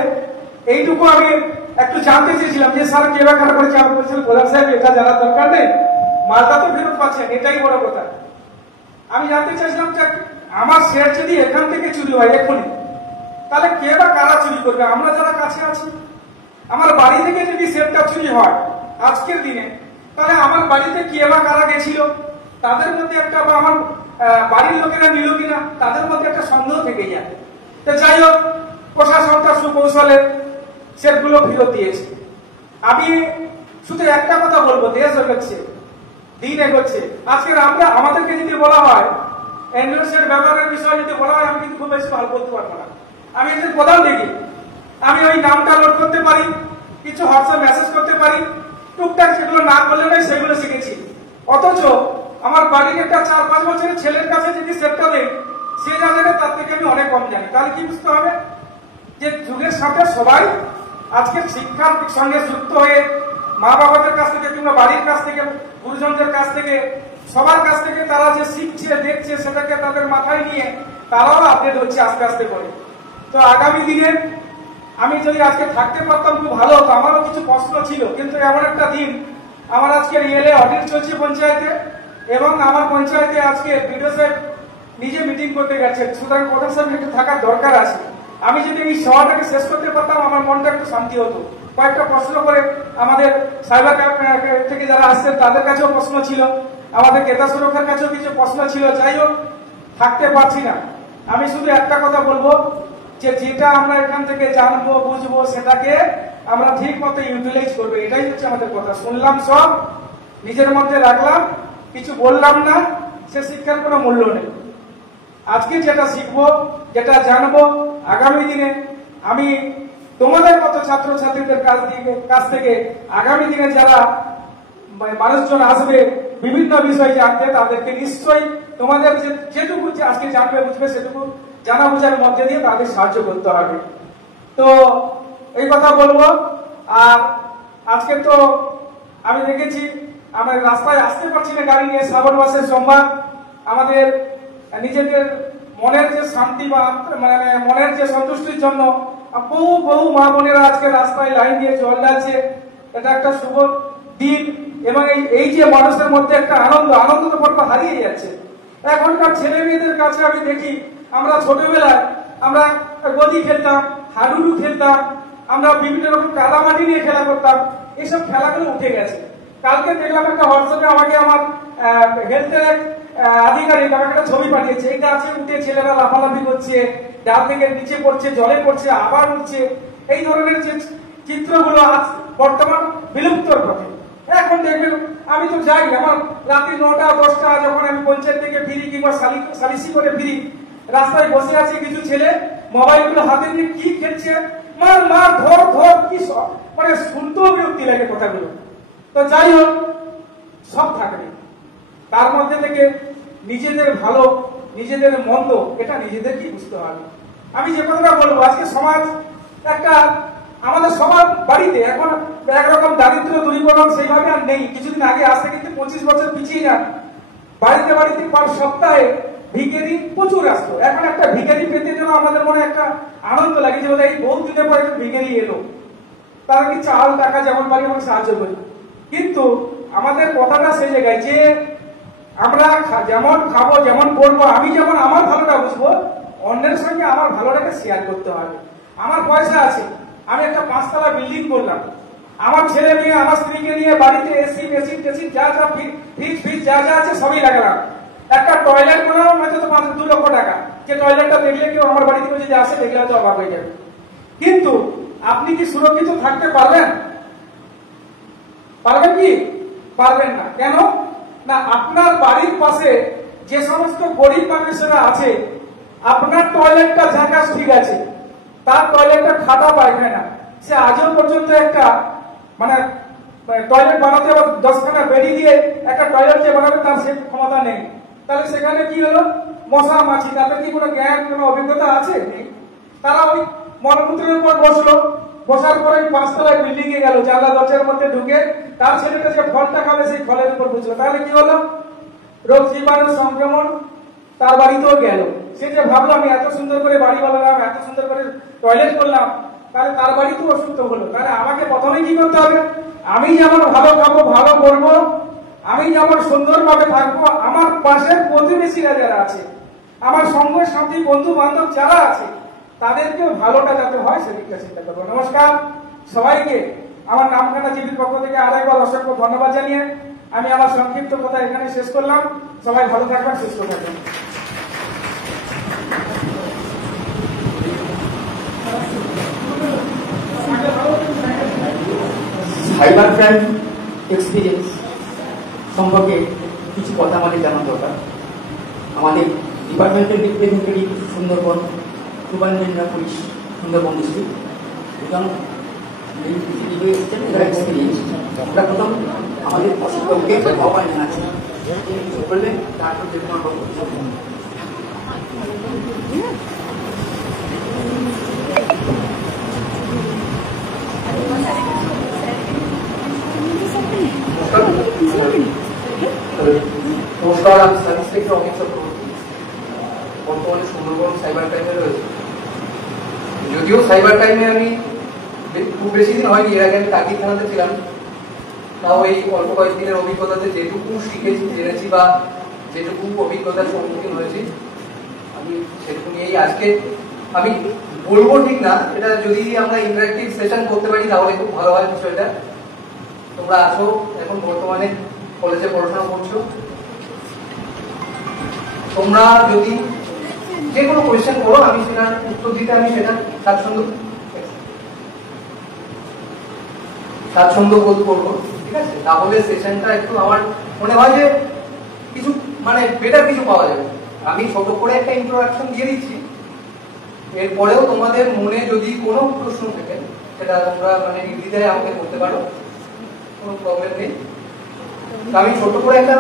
এইটুকু আমি একটু জানতে চেয়েছিলাম যে স্যার কে ব্যাখ্যা করেছে। আমি বলছিলাম, প্রধান সাহেব এটা জানার দরকার নেই, মালটা তো ফেরত পাচ্ছেন, এটাই বড় কথা। আমি জানতে চাইছিলাম যে আমার শেয়ার যদি এখান থেকে চুরি হয় এখনই, তাহলে কে বা কারা চুরি করবে? আমরা যারা কাছে আছি, আমার বাড়ি থেকে যদি শেয়ারটা চুরি হয় আজকের দিনে, তাহলে আমার বাড়িতে কে বা কারা গেছিল, তাদের মধ্যে একটা, বা আমার বাড়ির লোকেরা নিল কিনা, তাদের মধ্যে একটা সন্দেহ থেকে যায়। তো যাই হোক, প্রশাসনটা সুকৌশলে সেটগুলো ফেরত দিয়েছে। আমি শুধু একটা কথা বলবো, দেশ এগোচ্ছে, দিন এগোচ্ছে। আজকে আমাদেরকে যদি বলা হয় অ্যান্ড্রয়েড সেট ব্যবহারের বিষয়ে যদি বলা হয়, আমি কিন্তু খুব বেশি ভালো বলতে পারবো না। আমি একজন প্রধান দেখি, আমি ওই নামটা লোড করতে পারি, কিছু হোয়াটসঅ্যাপ মেসেজ করতে পারি, টুকটাক যেগুলো না করলে নয় সেগুলো শিখেছি। অথচ আমার বাড়ির একটা 4-5 বছরের ছেলের কাছে যদি সেটটা দেয়, সে যা জানে তার থেকে আমি অনেক কম জানি। তাহলে কি বুঝতে হবে যে যুগের সাথে সবাই আজকের শিক্ষার সঙ্গে যুক্ত হয়ে, মা বাবাদের কাছ থেকে কিংবা বাড়ির কাছ থেকে, গুরুজনদের কাছ থেকে, সবার কাছ থেকে তারা যে শিখছে, দেখছে, সেটাকে তাদের মাথায় নিয়ে তারাও আপডেট হচ্ছে আস্তে আস্তে করে। তো আগামী দিনে আমি যদি আজকে থাকতে পারতাম খুব ভালো হতো। আমারও কিছু প্রশ্ন ছিল, কিন্তু এমন একটা দিন, আমার আজকে রিয়েলে অডিট চলছে পঞ্চায়েতে, এবং আমার পঞ্চায়েতে আজকে বিডিও সাহেব নিজে মিটিং করতে গেছেন, সুতরাং প্রধান সাহেব একটু থাকার দরকার আছে। আমি যদি এই সভাটাকে শেষ করতে পারতাম, আমার মনটা একটু শান্তি হতো। কয়েকটা প্রশ্ন করে আমাদের সাইবার থেকে যারা আসছেন তাদের কাছেও প্রশ্ন ছিল, আমাদের ক্রেতা সুরক্ষার কাছেও কিছু প্রশ্ন ছিল। যাই হোক, থাকতে পারছি না। আমি শুধু একটা কথা বলবো, যে যেটা আমরা এখান থেকে জানবো, বুঝবো, সেটাকে আমরা ঠিক মতো ইউটিলাইজ করবো, এটাই হচ্ছে আমাদের কথা। শুনলাম সব, নিজের মধ্যে রাখলাম, কিছু বললাম না, সে শিক্ষার কোনো মূল্য নেই। আজকে যেটা শিখবো, যেটা জানবো, আগামী দিনে আমি তোমাদের মতো ছাত্রছাত্রীদের কাছ থেকে আগামী দিনে যারা মানুষজন আসবে বিভিন্ন বিষয় জানতে, তাদেরকে নিশ্চয়ই তোমাদের যেটুকু আজকে জানবে, বুঝবে, সেটুকু জানা বোঝার মধ্যে দিয়ে তাদের সাহায্য করতে হবে। তো এই কথা বলবো। আর আজকে তো আমি দেখেছি, আমরা রাস্তায় আসতে পারছি না গাড়ি নিয়ে, শ্রাবণ মাসের সোমবার। আমাদের নিজেদের মনের যে শান্তি বা মানে মনের যে সন্তুষ্টির জন্য বহু বহু মা বোনেরা আজকে রাস্তায় লাইন দিয়ে জল ঢালছে। এটা একটা শুভ দিন, এবং এই যে মানুষের মধ্যে একটা আনন্দ তো পর্ব হারিয়ে যাচ্ছে। এখনকার ছেলে মেয়েদের কাছে আমি দেখি, আমরা ছোটবেলায় আমরা গদি খেলতাম, হাডুডু খেলতাম, আমরা বিভিন্ন রকম কাদামাটি নিয়ে খেলা করতাম, এইসব খেলাগুলো উঠে গেছে। কালকে দেখলাম একটা হোয়াটসঅ্যাপে আমাকে আমার হেলথের আধিকারিক আমাকে একটা ছবি পাঠিয়েছে, এই গাছে উঠে ছেলেরা লাফালাফি করছে, ডাল থেকে নিচে পড়ছে, জলে পড়ছে, আবার উঠছে। এই ধরনের যে চিত্রগুলো আজ বর্তমান বিলুপ্তর পথে। এখন দেখবেন, আমি তো যাই, আমার রাত্রি 9টা-10টা যখন আমি পঞ্চায়েত থেকে ফিরি কিংবা সালিসি করে ফিরি, রাস্তায় বসে আছে কিছু ছেলে, মোবাইলগুলো হাতে নিয়ে কি খেলছে, মার মার ধর ধর, কি সব, মানে শুনতেও বিরক্তি লাগে কথাগুলো। তো যাই হোক, সব থাকবে, তার মধ্যে থেকে নিজেদের ভালো, নিজেদের মন্দ, এটা নিজেদেরকেই বুঝতে হবে। আমি যে কথাটা বলবো, আজকে সমাজ একটা, আমাদের সবার বাড়িতে এখন একরকম দারিদ্র দূরীকরণ সেইভাবে আর নেই। কিছুদিন আগে আসতে কিন্তু 25 বছর পিছিয়ে যান, বাড়িতে বাড়িতে পার সপ্তাহে ভিখারি প্রচুর আসতো। এখন একটা ভিখারি পেতে গেলে আমাদের মনে একটা আনন্দ লাগে, যে এই বহু দিনের পর একটা ভিখারি এলো, তারা কি চাল টাকা যেমন পারি আমাকে সাহায্য করি। কিন্তু আমাদের কথাটা সেই জায়গায়, যে আমরা যেমন খাবো, যেমন করবো, আমি যেমন আমার ভালোটা বুঝবো, অন্যের সঙ্গে আমার ভালোটাকে শেয়ার করতে হবে। আমার পয়সা আছে, আমি একটা 5 তলা বিল্ডিং করলাম, আমার ছেলে মেয়ে আমার স্ত্রীকে নিয়ে বাড়িতে এসি মেশিন টেসিন যা যা ফ্রিজ যা যা আছে সবই লাগালাম। একটা টয়লেট বানালাম হয়তো তো 2 লক্ষ টাকা, যে টয়লেটটা দেখলে কেউ আমার বাড়ি থেকে যদি আসে দেখলে হয়তো অবাক হয়ে যাবে। কিন্তু আপনি কি সুরক্ষিত থাকতে পারবেন? পারবেন কি? পারবেন না। কেন না, আপনার বাড়ির পাশে যে সমস্ত গরিব মানুষেরা আছে, আপনার টয়লেটটা ঝাঁকাস ঠিক আছে, তার টয়লেটটা খাতা পায়খানা, সে আজও পর্যন্ত একটা মানে টয়লেট বানাতে আবার 10খানা বেডি দিয়ে একটা টয়লেট যে বানাবে তার সে ক্ষমতা নেই। তাহলে সেখানে কি হলো? মশা মাছি, তাদের কি কোনো জ্ঞান, কোনো অভিজ্ঞতা আছে? নেই। তারা ওই মলমূত্রের উপর বসলো, বসার পরে 5 তলায় বিল্ডিং এ গেল, জানলা দরজার মধ্যে ঢুকে তার ছেলেটা যে ফলটা খাবে সেই ফলের উপর বসলো। তাহলে কি হলো? রোগ জীবাণু সংক্রমণ তার বাড়িতেও গেল। সে যে ভাবলো আমি এত সুন্দর করে বাড়ি বানালাম, এত সুন্দর করে টয়লেট করলাম, তাহলে তার বাড়িতেও অসুস্থ হলো। তাহলে আমাকে প্রথমে কি করতে হবে? আমি যেমন ভালো খাবো, ভালো করবো, আমি যেমন সুন্দরভাবে থাকবো, আমার পাশের প্রতিবেশীরা যারা আছে, আমার সঙ্গে সাথী বন্ধু বান্ধব যারা আছে, তাদেরকেও ভালোটা যাতে হয় সেদিকটা চিন্তা করবো। নমস্কার সবাইকে। আমার নামখানা টিভির পক্ষ থেকে আরেকবার অসংখ্য ধন্যবাদ জানিয়ে আমি আমার সংক্ষিপ্ত কথা এখানে শেষ করলাম। সবাই ভালো থাকবেন, সুস্থ থাকবেন। সাইবার ক্রাইম এক্সপিরিয়েন্স সম্পর্কে কিছু কথা আমাদের জানা দরকার। আমাদের ডিপার্টমেন্টের দিক থেকে Sundarban, superintendent police, Sundarban district এবং এক্সপিরিয়েন্স, আমরা প্রথম আমাদের প্রশিক্ষককে আহ্বান জানাচ্ছি, বলবেন তারপর যে কোনো নমস্কার, আমি সার্ভিস থেকে অমিত চক্রবর্তী। বর্তমানে সুন্দরবন সাইবার ক্রাইমে রয়েছে। যদিও সাইবার ক্রাইমে আমি খুব বেশি দিন হয়নি, এর আগে আমি কাকির থানাতে ছিলাম। তাও এই অল্প কয়েকদিনের অভিজ্ঞতাতে যেটুকু শিখেছি, জেনেছি বা যেটুকু অভিজ্ঞতার সম্মুখীন হয়েছি, আমি সেটুকু নিয়েই আজকে আমি বলবো ঠিক না, এটা যদি আমরা ইন্টারেক্টিভ সেশন করতে পারি তাহলে খুব ভালো হয় বিষয়টা। তোমরা আছো, এখন বর্তমানে কলেজে পড়াশোনা করছো, তোমরা যদি যে কোনো কোয়েশ্চেন করো, আমি সেটার উত্তর দিতে আমি সেটা স্বাচ্ছন্দ্য বোধ করবো, ঠিক আছে? তাহলে সেশনটা একটু আমার মনে হয় যে কিছু মানে বেটার কিছু পাওয়া যাবে। আমি ছোট করে একটা ইন্ট্রোডাকশন দিয়ে দিচ্ছি, এরপরেও তোমাদের মনে যদি কোনো প্রশ্ন থাকে সেটা তোমরা মানে নির্দ্বিধায় আমাকে করতে পারো, কোনো প্রবলেম নেই। আমি ছোট করে একটা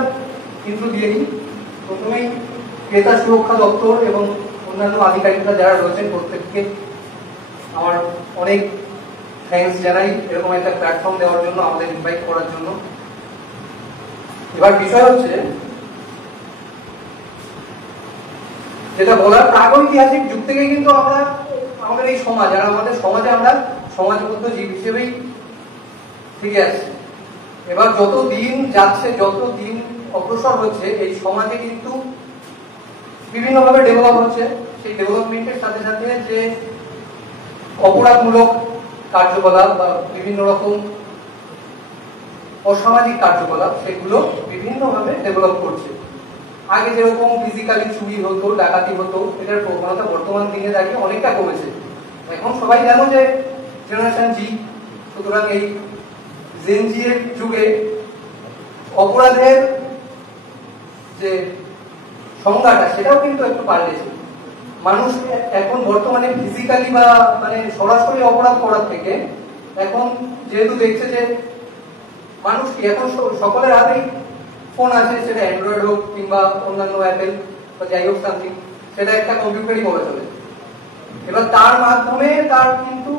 ইন্ট্রো দিয়ে দিই। প্রথমেই ক্রেতা সুরক্ষা দপ্তর এবং অন্যান্য আধিকারিকরা যারা রয়েছেন প্রত্যেককে আমার অনেক থ্যাঙ্কস জানাই এরকম একটা প্ল্যাটফর্ম দেওয়ার জন্য, আমাদের ইনভাইট করার জন্য। এবার বিষয় হচ্ছে যেটা বলার, প্রাগৈতিহাসিক যুগ থেকে কিন্তু আমরা আমাদের এই সমাজ, আর আমাদের সমাজে আমরা সমাজবদ্ধ জীব হিসেবেই থেকে আসছি। এবার যত দিন যাচ্ছে, যত দিন অগ্রসর হচ্ছে, এই সমাজে কিন্তু বিভিন্নভাবে ডেভেলপ হচ্ছে। সেই ডেভেলপমেন্টের সাথে সাথে যে অপরাধমূলক কার্যকলাপ বা বিভিন্ন রকম অসামাজিক কার্যকলাপ, সেগুলো বিভিন্নভাবে ডেভেলপ করছে। আগে যেরকম ফিজিক্যালি চুরি হতো, ডাকাতি হতো, এটার প্রবণতা বর্তমান দিনে দাঁড়িয়ে অনেকটা কমেছে। এখন সবাই জানো যে জেনারেশন জি, সুতরাং এই জেন জি এর যুগে অপরাধের যে সংজ্ঞাটা সেটাও কিন্তু একটু পাল্টেছে। মানুষ এখন বর্তমানে ফিজিক্যালি বা মানে সরাসরি অপরাধ করার থেকে এখন যেহেতু দেখছে যে মানুষ কি এখন সকলের হাতেই ফোন আছে, সেটা অ্যান্ড্রয়েড হোক কিংবা অন্যান্য অ্যাপেল বা যাই হোক সামথিং, সেটা একটা কম্পিউটারই করে চলে। এবার তার মাধ্যমে তার কিন্তু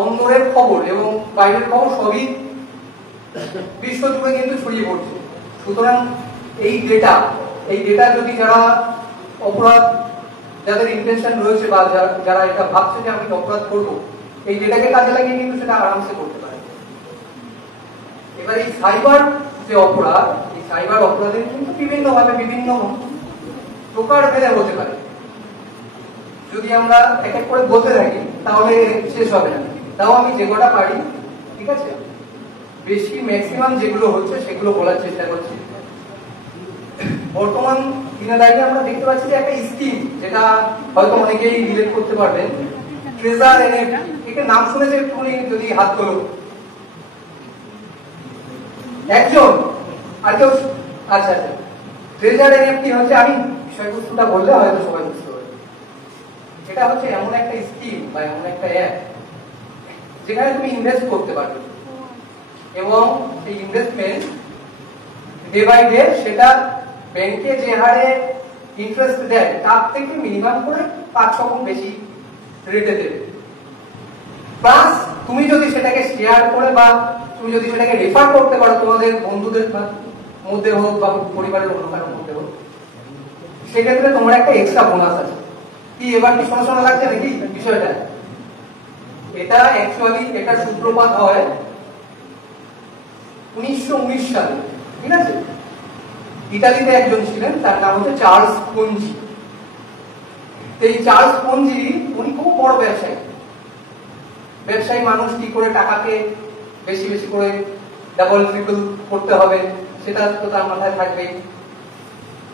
অন্দরের খবর এবং বাইরের খবর সবই বিশ্বজুড়ে কিন্তু ছড়িয়ে পড়ছে। সুতরাং এই ডেটা যদি যারা অপরাধ, যাদের ইন্টেনশন রয়েছে বা যারা এটা ভাবছে যে আমি অপরাধ করব, এই ডেটাকে কাজে লাগিয়ে কিন্তু সেটা আরামসে করতে পারে। এবার এই সাইবার যে অপরাধ, এই সাইবার অপরাধের কিন্তু বিভিন্নভাবে বিভিন্ন প্রকার ভেদে হতে পারে। যদি আমরা এক এক করে বলতে থাকি তাহলে শেষ হবে না। তাও আমি যে কটা পারি, ঠিক আছে, বেশি ম্যাক্সিমাম যেগুলো হচ্ছে সেগুলো বলার চেষ্টা করছি। বর্তমান দিনে দাঁড়িয়ে আমরা দেখতে পাচ্ছি যে একটা স্কিম, যেটা হয়তো অনেকেই রিলেট করতে পারবেন, ট্রেজার এনএফটি। একে নাম শুনেছে একটুখানি যদি হাত তোলো। একজন আর কেউ? আচ্ছা আচ্ছা, ট্রেজার এনএফটি হচ্ছে, আমি বিষয়বস্তুটা বললে হয়তো সবাই বুঝতে পারবে। এটা হচ্ছে এমন একটা স্কিম বা এমন একটা অ্যাপ যেখানে তুমি ইনভেস্ট করতে পারবে, এবং এই ইনভেস্টমেন্ট ডে বাই ডে সেটা ব্যাংকে যে হারে ইন্টারেস্ট দেয় তার থেকে মিনিমাম করে 5-6 গুণ বেশি রেটে দেবে। প্লাস তুমি যদি সেটাকে শেয়ার করে বা তুমি যদি সেটাকে রেফার করতে পারো তোমাদের বন্ধুদের মধ্যে হোক বা পরিবারের অন্য কারোর মধ্যে হোক, সেক্ষেত্রে তোমার একটা এক্সট্রা বোনাস আছে। কি এবার কি শোনা শোনা লাগছে নাকি বিষয়টা? এটা অ্যাকচুয়ালি এটার সূত্রপাত হয় 1919 সালে, ঠিক আছে? ইতালিতে একজন ছিলেন, তার নাম হচ্ছে চার্লস পঞ্জি। এই চার্লস পঞ্জি উনি খুব বড় ব্যবসায়ী মানুষ। কি করে টাকাকে বেশি বেশি করে ডাবল ট্রিপল করতে হবে সেটা তো তার মাথায় থাকবেই।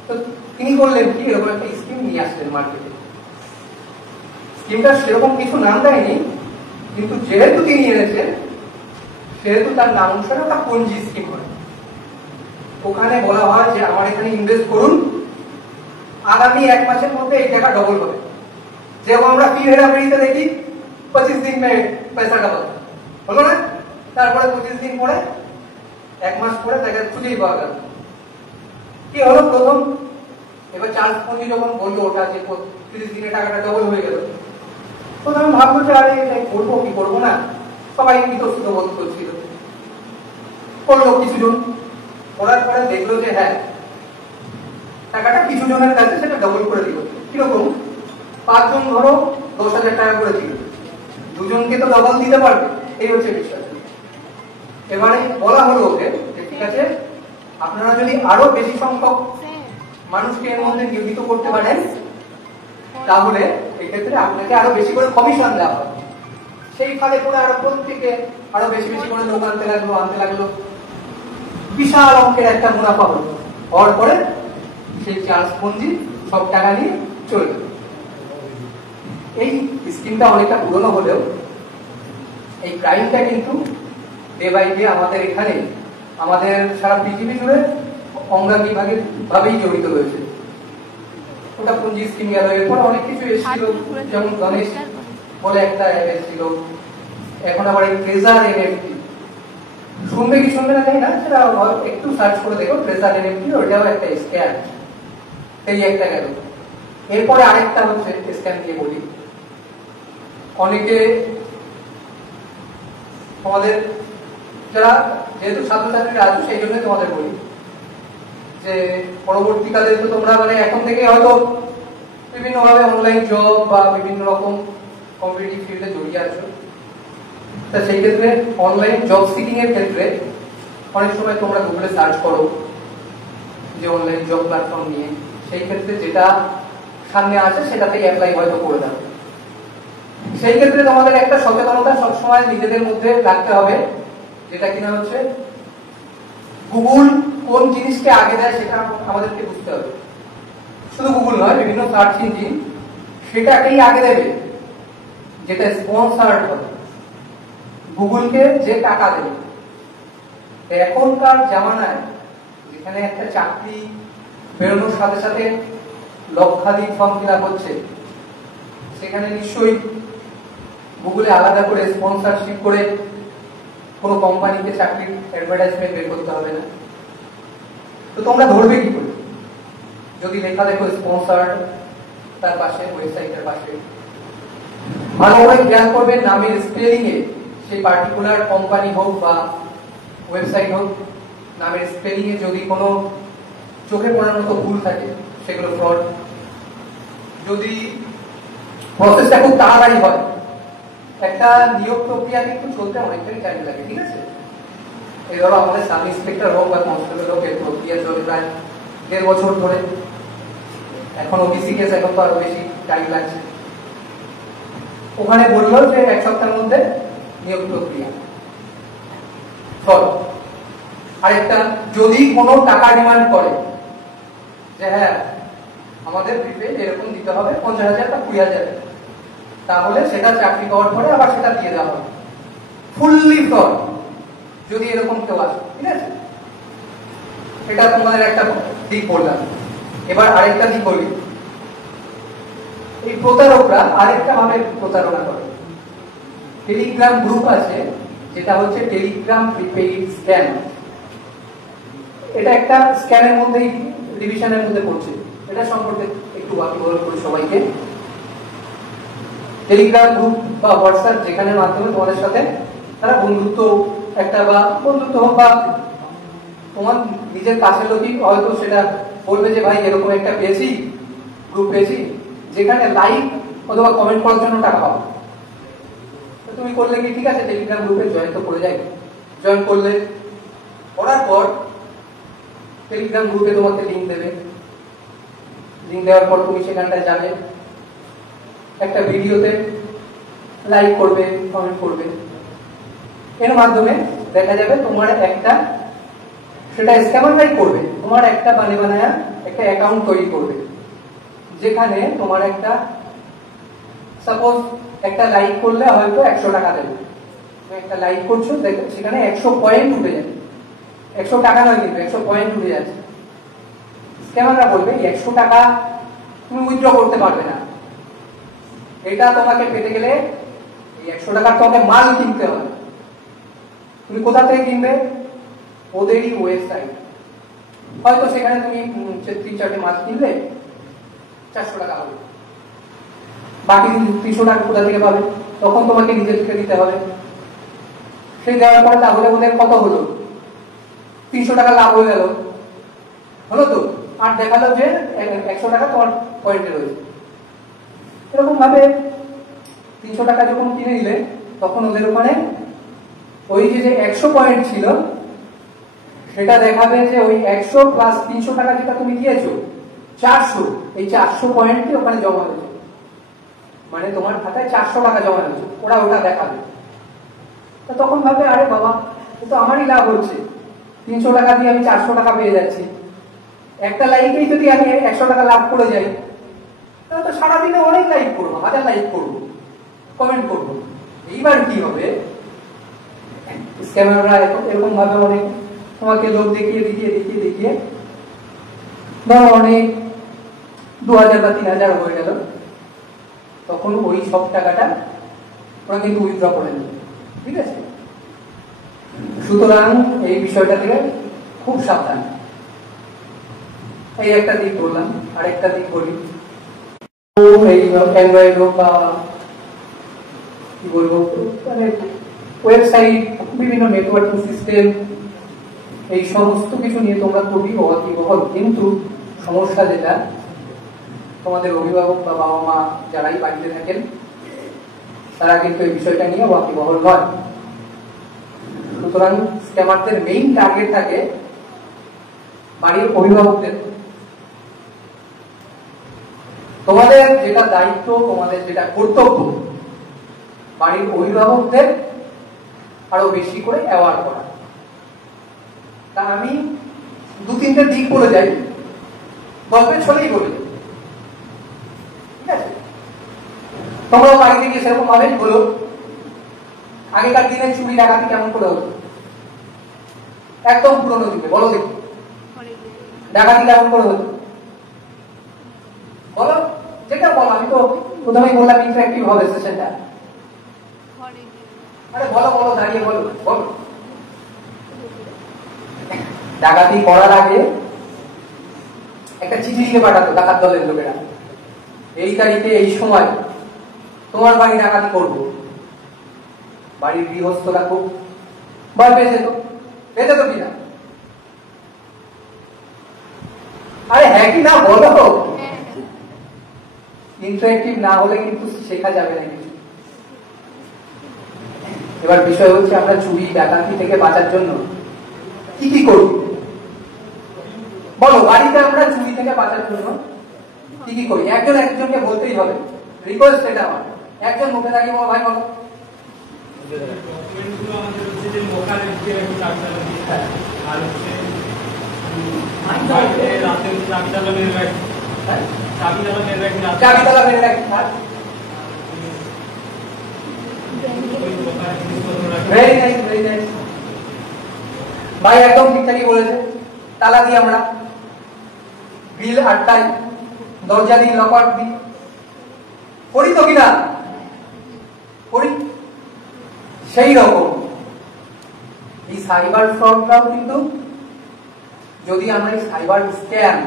তো তিনি করলেন কি, এরকম একটা স্কিম নিয়ে আসলেন মার্কেটে। স্কিমটা সেরকম কিছু নাম দেয়নি, কিন্তু যেহেতু তিনি এনেছেন সেহেতু তার নাম অনুসারে ওটা পঞ্জি স্কিম হয়। ওখানে বলা হয় যে আমার এখানে ইনভেস্ট করুন, আগামী 1 মাসের মধ্যে এই টাকা ডবল হবে। যেমন আমরা ফি হেরাফেরিতে দেখি 25 দিন মে পয়সা ডবল হলো না, তারপরে 25 দিন পরে 1 মাস পরে তাকে খুঁজেই পাওয়া গেল। কি হলো প্রথম? এবার চার্লস পঞ্জি যখন বললো ওটা যে 30 দিনে টাকাটা ডবল হয়ে গেল, তখন আমি ভাববো যে আরে এটা করবো কি করবো না, সবাই ইতস্তত বোধ করছিল। করলো কিছুজন, করার পরে দেখলো যে হ্যাঁ টাকাটা কিছু জনের কাছে সেটা ডবল করে দিল। কিরকম? 5 জন ধরো 10,000 টাকা করে দিল, 2 জনকে তো ডবল দিতে পারবে, এই হচ্ছে বিষয়। এবারে বলা হলো ওকে ঠিক আছে, আপনারা যদি আরো বেশি সংখ্যক মানুষকে এর মধ্যে নিয়োজিত করতে পারেন তাহলে এক্ষেত্রে আপনাকে আরো বেশি করে কমিশন দেওয়া হবে। সেই ফালে করে আরো প্রত্যেকে আরো বেশি বেশি করে লোক আনতে লাগলো, বিশাল অঙ্কের একটা মুনাফা হলো। হওয়ার পরে সেই চার্লস পঞ্জি সব টাকা নিয়ে চলে গেল। এই স্কিমটা অনেকটা পুরনো হলেও এই ক্রাইমটা কিন্তু ডে বাই ডে আমাদের এখানে, আমাদের সারা পৃথিবী জুড়ে অঙ্গাঙ্গী ভাবেই জড়িত রয়েছে। ওটা পঞ্জি স্কিম গেল, এরপর অনেক কিছু এসেছিল, যেমন গণেশ বলে একটা এসেছিল, এখন আবার এই ট্রেজার এনএফটি। শুনবে কি শুনবে না জানি না, সেটা একটু সার্চ করে দেখো ট্রেজার এনএফটি, ওটাও একটা স্ক্যাম। এই একটা গেল, এরপরে আরেকটা হচ্ছে স্ক্যাম দিয়ে বলি। অনেকে তোমাদের যারা যেহেতু ছাত্রছাত্রীরা আছো সেই জন্য তোমাদের বলি যে পরবর্তীকালে তো তোমরা মানে এখন থেকে হয়তো বিভিন্ন ভাবে অনলাইন জব বা বিভিন্ন রকম কম্পিটিটিভ ফিল্ডে জড়িয়ে আছো। তা সেই ক্ষেত্রে অনলাইন জব সিকিং এর ক্ষেত্রে অনেক সময় তোমরা গুগলে সার্চ করো যে অনলাইন জব প্ল্যাটফর্ম নিয়ে, সেই ক্ষেত্রে যেটা সামনে আসে সেটাতেই অ্যাপ্লাই হয়তো করে দাও। সেই ক্ষেত্রে তোমাদের একটা সচেতনতা সবসময় নিজেদের মধ্যে রাখতে হবে, যেটা কিনা হচ্ছে গুগল কোন জিনিসকে আগে দেয় সেটা আমাদেরকে বুঝতে হবে। শুধু গুগল নয়, বিভিন্ন সার্চ ইঞ্জিন সেটাকেই আগে দেবে যেটা স্পন্সর্ড হবে, গুগলকে যে টাকা দেবে। এখনকার জামানায় যেখানে একটা চাকরি বেরোনোর সাথে সাথে লক্ষাধিক ফর্ম ফিল আপ হচ্ছে, সেখানে নিশ্চয়ই গুগলে আলাদা করে স্পন্সরশিপ করে কোনো কোম্পানিকে চাকরির অ্যাডভার্টাইজমেন্ট বের করতে হবে না। তো তোমরা ধরবে কি করে? যদি লেখা দেখো স্পন্সর্ড তার পাশে, ওয়েবসাইটের পাশে, ভালো করে খেয়াল করবে নামের স্পেলিং এ, সেই পার্টিকুলার কোম্পানি হোক বা ওয়েবসাইট হোক, নামের স্পেলিং এ যদি কোনো চোখে পড়ার মতো ভুল থাকে সেগুলো ফ্রড। যদি প্রসেসটা খুব তাড়াতাড়ি হয়, একটা নিয়োগ প্রক্রিয়া কিন্তু চলতে অনেকটাই টাইম লাগে, ঠিক আছে? এভাবে আমাদের সাব ইন্সপেক্টর হোক বা কনস্টেবল হোক এর প্রক্রিয়া চলে প্রায় 1.5 বছর ধরে। এখন ওবিসি কেস, এখন তো আরো বেশি টাইম লাগছে। ওখানে বললো যে 1 সপ্তাহের মধ্যে নিয়োগ প্রক্রিয়া। আরেকটা, যদি কোনো টাকা ডিমান্ড করে যে হ্যাঁ আমাদের প্রিপেড এরকম দিতে হবে 50,000 বা 20,000, তাহলে সেটা চাকরি পাওয়ার পরে আবার সেটা দিয়ে দেওয়া হবে ফুললি ফ্রড, যদি এরকম কেউ আসে। ঠিক আছে, এটা তোমাদের একটা দিক বললাম। এবার আরেকটা দিক বলি, এই প্রতারকরা আরেকটা ভাবে প্রতারণা করে। টেলিগ্রাম গ্রুপ আছে যেটা হচ্ছে টেলিগ্রাম প্রিপেইড স্ক্যাম। এটা একটা স্ক্যামের মধ্যেই, ডিভিশনের মধ্যে পড়ছে। এটা সম্পর্কে একটু ওয়াকিবহাল করি সবাইকে। টেলিগ্রাম গ্রুপ বা হোয়াটসঅ্যাপ যেখানে মাধ্যমে তোমাদের সাথে তারা বন্ধুত্ব একটা বা বন্ধুত্ব হোক বা তোমার নিজের কাছের লোকই হয়তো সেটা বলবে যে ভাই এরকম একটা পেয়েছি, গ্রুপ পেয়েছি যেখানে লাইক অথবা কমেন্ট করার জন্য টাকা পাবো। তুমি করলে কি ঠিক আছে, টেলিগ্রাম গ্রুপে জয়েন তো করে যাই। জয়েন করলে, করার পর টেলিগ্রাম গ্রুপে তোমাকে লিঙ্ক দেবে। লিঙ্ক দেওয়ার পর তুমি সেখানটায় যাবে, একটা ভিডিওতে লাইক করবে, কমেন্ট করবে। এর মাধ্যমে দেখা যাবে তোমার একটা, সেটা স্ক্যামাররাই করবে, তোমার একটা বানায়া একটা অ্যাকাউন্ট তৈরি করবে, যেখানে তোমার একটা, সাপোজ একটা লাইক করলে হয়তো 100 টাকা দেবে। তুমি একটা লাইক করছো, সেখানে 100 পয়েন্ট উঠে যাবে। 100 টাকা নয় কিন্তু 100 পয়েন্ট উঠে যাচ্ছে। স্ক্যামাররা বলবে 100 টাকা তুমি উইথড্র করতে পারবে না, এটা তোমাকে পেতে গেলে এই 100 টাকার তোমাকে মাল কিনতে হবে। তুমি কোথা থেকে কিনবে? ওদেরই ওয়েবসাইট। হয়তো সেখানে তুমি 3-4টি মাল কিনলে 400 টাকা হবে, বাকি 300 টাকা কোথা থেকে পাবে? তখন তোমাকে নিজে থেকে দিতে হবে। সেই দেওয়ার পর তাহলে ওদের কত হলো? 300 টাকা লাভ হয়ে গেল, হলো তো। আর দেখালো যে 100 টাকা তোমার পয়েন্টে রয়েছে। এরকম ভাবে 300 টাকা যখন কিনে নিলে, তখন ওদের ওখানে ওই যে 100 পয়েন্ট ছিল সেটা দেখাবে যে ওই 100 প্লাস 300 টাকা যেটা তুমি দিয়েছো 400, এই 400 পয়েন্টই ওখানে জমা হয়েছে। মানে তোমার খাতায় 400 টাকা জমা হয়েছে, ওরা ওটা দেখাবে। তখন ভাবে আরে বাবা, তো আমারই লাভ হচ্ছে, 300 টাকা দিয়ে আমি 400 টাকা পেয়ে যাচ্ছি। একটা লাইকেই যদি আমি 100 টাকা লাভ করে যাই, তাহলে তো সারাদিনে অনেক লাইক করবো, 1000 লাইক করবো, কমেন্ট করবো। এইবার কি হবে, স্ক্যামাররা এরকম ভাবে অনেক তোমাকে লোক দেখিয়ে ধরো অনেক 2000 বা 3000 হয়ে গেল, তখন ওই সব টাকাটা ওরা কিন্তু উইথড্র করে নেবে। ঠিক আছে, সুতরাং এই বিষয়টা থেকে খুব সাবধান। এই একটা দিক বললাম, আরেকটা দিক বলি। এই অ্যান্ড্রয়েড হোক বা কি বলবো, মানে ওয়েবসাইট, বিভিন্ন নেটওয়ার্কিং সিস্টেম, এই সমস্ত কিছু নিয়ে তোমরা খুবই ওয়াকিবহাল। কিন্তু সমস্যা যেটা, তোমাদের অভিভাবক বা বাবা মা যারাই বাড়িতে থাকেন তারা কিন্তু এই বিষয়টা নিয়ে ওয়াকিবহাল নয়। সুতরাং স্ক্যামারদের মেইন টার্গেট থাকে বাড়ির অভিভাবকদের। তোমাদের যেটা দায়িত্ব, তোমাদের যেটা কর্তব্য, বাড়ির অভিভাবকদের আরো বেশি করে অ্যাওয়ার করা। তা আমি 2-3টে দিক বলে যাই, গল্পের ছলেই বলে। ঠিক আছে, তোমরা বাড়িতে গিয়ে সেরকম ভাবে বলো, আগেকার দিনে চুরি ডাকাতি কেমন করে হতো? একদম পুরোনো দিকে বলো দেখি, ডাকাতি কেমন করে হতো বলো, যেটা বলো। আমি তো প্রথমেই বললাম ইন্টারেক্টিভ হবে সেশনটা। আরে বলো দাঁড়িয়ে বলো। ডাকাতি করার আগে একটা চিঠি লিখে পাঠাতো ডাকাত দলের লোকেরা, এই তারিখে এই সময় তোমার বাড়ি ডাকাতি করবো। বাড়ির গৃহস্থরা খুব ভয় পেয়ে যেত কিনা? আরে হ্যাঁ কি না বলো। ইন্টারেক্টিভ না হলে কিন্তু শেখা যাবে না কিছু। এবার বিষয় হচ্ছে, আমরা চুরি ডাকাতি থেকে বাঁচার জন্য কি কি করি বলো? বাড়িতে আমরা চুরি থেকে বাঁচার জন্য কি কি করি? একজন একজনকে বলতেই হবে, রিকোয়েস্ট এটা আমার। একজন মুখে দাঁড়িয়ে বলো, ভাই বলো। চাবি তালা মেরে রাখি। Very nice, very nice. ভাই একদম ঠিকঠাকই বলেছে। তালা দিই আমরা, গ্রিল আটকাই, দরজা দিই, লকার দিই, করি তো কিনা? করি। সেই রকম এই সাইবার ফ্রডটাও কিন্তু, যদি আমরা এই সাইবার স্ক্যাম,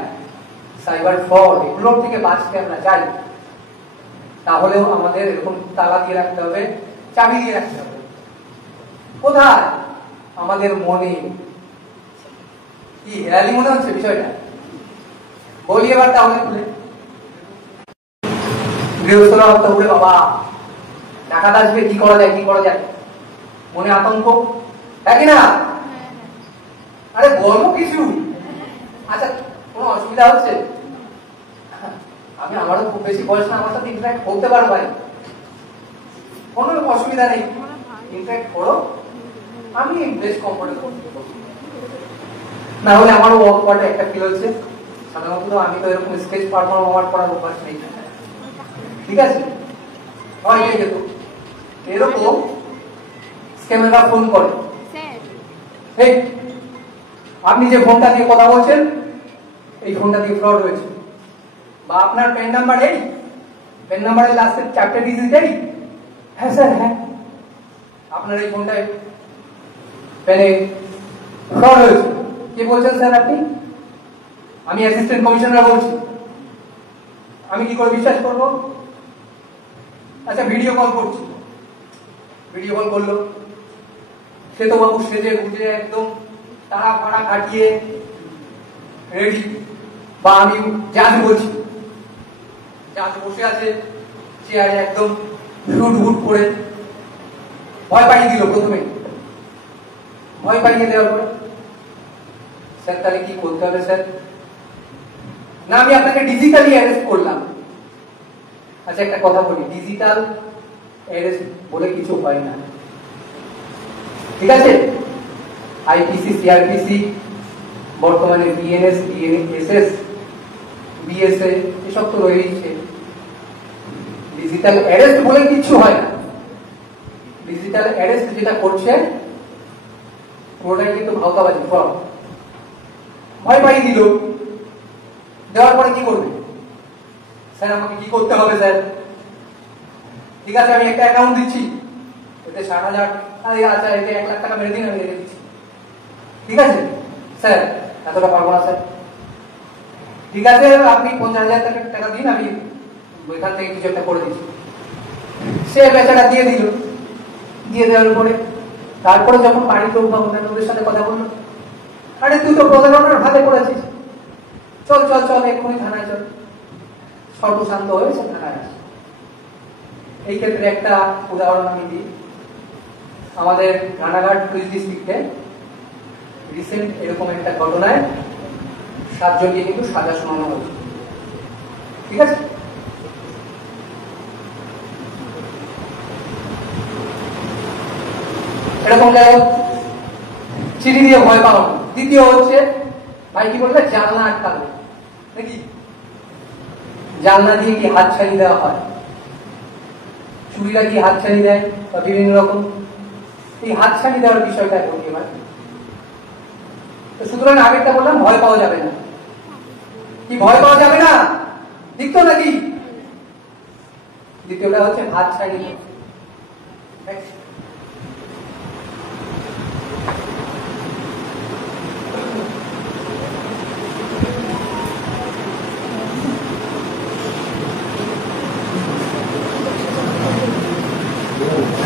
সাইবার ফ্রড এগুলোর থেকে বাঁচতে আমরা চাই, তাহলেও আমাদের এরকম তালা দিয়ে রাখতে হবে, চাবি দিয়ে রাখতে হবে। কোথায়? আমাদের মনে। কি হেরালি মনে হচ্ছে বিষয়টা? বলি এবার তাহলে খুলে। গৃহস্থরা উঠে, বাবা ডাকাত আসবে, কি করা যায়, কি করা যায়, মনে আতঙ্ক, নাকি না? আরে বলো কিছু। আচ্ছা, কোনো অসুবিধা হচ্ছে? আমি, আমারও খুব বেশি বয়স না, আমার সাথে ইন্টারঅ্যাক্ট করতে পারো ভাই, কোনো অসুবিধা নেই, ইন্টারঅ্যাক্ট করো, আমি বেশ কমফোর্টেবল। না হলে আমারও ওয়ার্কআউটে একটা ফিল হচ্ছে। সাধারণত আমি তো এরকম স্টেজ পারফর্ম আমার করার অভ্যাস নেই, ঠিক আছে? হয় যেত এরকম স্ক্যামাররা ফোন করে, এই আপনি যে ফোনটা দিয়ে কথা বলছেন, এই ফোনটা দিয়ে ফ্রড হয়েছে, বা আপনার পেন নাম্বার এই, পেন নাম্বারের লাস্টের 4টে ডিজিট এই। হ্যাঁ স্যার, হ্যাঁ, আপনার এই ফোনটায় পেনে ফ্রড হয়েছে। কি বলছেন স্যার আপনি? আমি অ্যাসিস্ট্যান্ট কমিশনার বলছি। আমি কি করে বিশ্বাস করব? আচ্ছা, ভিডিও কল করছি। ভিডিও কল করলো, সে তো বাবু সেজে গুজে একদম তারা ফাড়া কাটিয়ে রেডি, বা আমি জাজ বলছি, জাজ বসে আছে চেয়ারে একদম হুট হুট করে, ভয় পাইয়ে দিল প্রথমে। ভয় পাইয়ে দেওয়ার পরে, স্যার তাহলে কি করতে হবে স্যার? না, আমি আপনাকে ডিজিটালি অ্যারেস্ট করলাম। আচ্ছা, একটা কথা বলি, ডিজিটাল অ্যারেস্ট বলে কিছু হয় না, ঠিক আছে? আইপিসি, সিআরপিসি, বর্তমানে বিএনএস, বিএনএসএস, বিএসএ, এসব তো রয়েছে। ডিজিটাল অ্যারেস্ট বলে কিছু হয় না। ডিজিটাল অ্যারেস্ট যেটা করছে পুরোটাই কিন্তু ভাওতাবাজি, ফ্রড। ভয় পাইয়ে দিল, দেওয়ার পরে কি করবে? স্যার আমাকে কি করতে হবে স্যার? ঠিক আছে, আমি একটা অ্যাকাউন্ট দিচ্ছি, এতে 60,000, আচ্ছা এতে 1 লাখ টাকা মেরে দিন, আমি রেখে দিচ্ছি। ঠিক আছে স্যার, এতটা পারবো না স্যার। ঠিক আছে, আপনি 50,000 টাকা দিন, আমি ওইখান থেকে কিছু একটা করে দিচ্ছি। সে বেচাটা দিয়ে দিল। দিয়ে দেওয়ার পরে তারপরে যখন বাড়ির লোক বা ওদের সাথে কথা বললো, আরে তুই তো প্রতারণার ভাগে পড়েছিস, চল চল চল এক্ষুনি থানায় চল। সর্বশান্ত হয়েছে, থানায় আসে। এই ক্ষেত্রে একটা উদাহরণ আমি দিই। আমাদের রানাঘাট পুলিশ ডিস্ট্রিক্টে রিসেন্ট এরকম একটা ঘটনায় 7 জনকে কিন্তু সাজা শোনানো হয়েছে, ঠিক আছে? এরকম যাই হোক, চিঠি দিয়ে ভয় পাওয়া। দ্বিতীয় হচ্ছে, ভাই কি বলবে, জানলা আটকাবে নাকি? জানলা দিয়ে কি হাত ছাড়িয়ে দেওয়া হয়? চুরিরা কি হাত ছাড়িয়ে দেয়, বা বিভিন্ন রকম এই হাত ছাড়িয়ে দেওয়ার বিষয়টা বলি এবার। তো সুতরাং আগেরটা বললাম, ভয় পাওয়া যাবে না। কি ভয় পাওয়া যাবে না? ঠিক তো নাকি? দ্বিতীয়টা হচ্ছে হাত ছাড়িয়ে।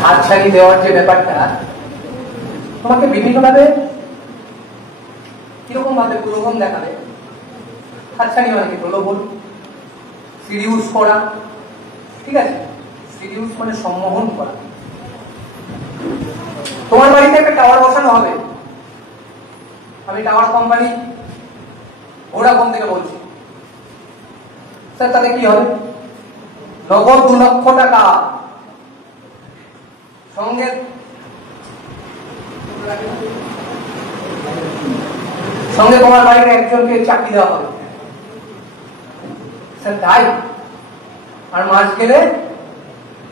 হাত ছাড়িয়ে দেওয়ার যে ব্যাপারটা, তোমাকে বিভিন্ন ভাবে কিরকম ভাবে প্রলোভন দেখাবে। হাত ছাড়িয়ে মানে কি? প্রলোভন, সিডিউস করা, ঠিক আছে? সিডিউস মানে সম্মোহন করা। তোমার বাড়িতে একটা টাওয়ার বসানো হবে, আমি টাওয়ার কোম্পানি ভোডাফোন থেকে বলছি। স্যার তাহলে কি হবে? নগদ 2 লক্ষ টাকা সঙ্গে তোমার বাড়ির একজনকে চাকরি দেওয়া হবে। স্যার তাই? আর মাস গেলে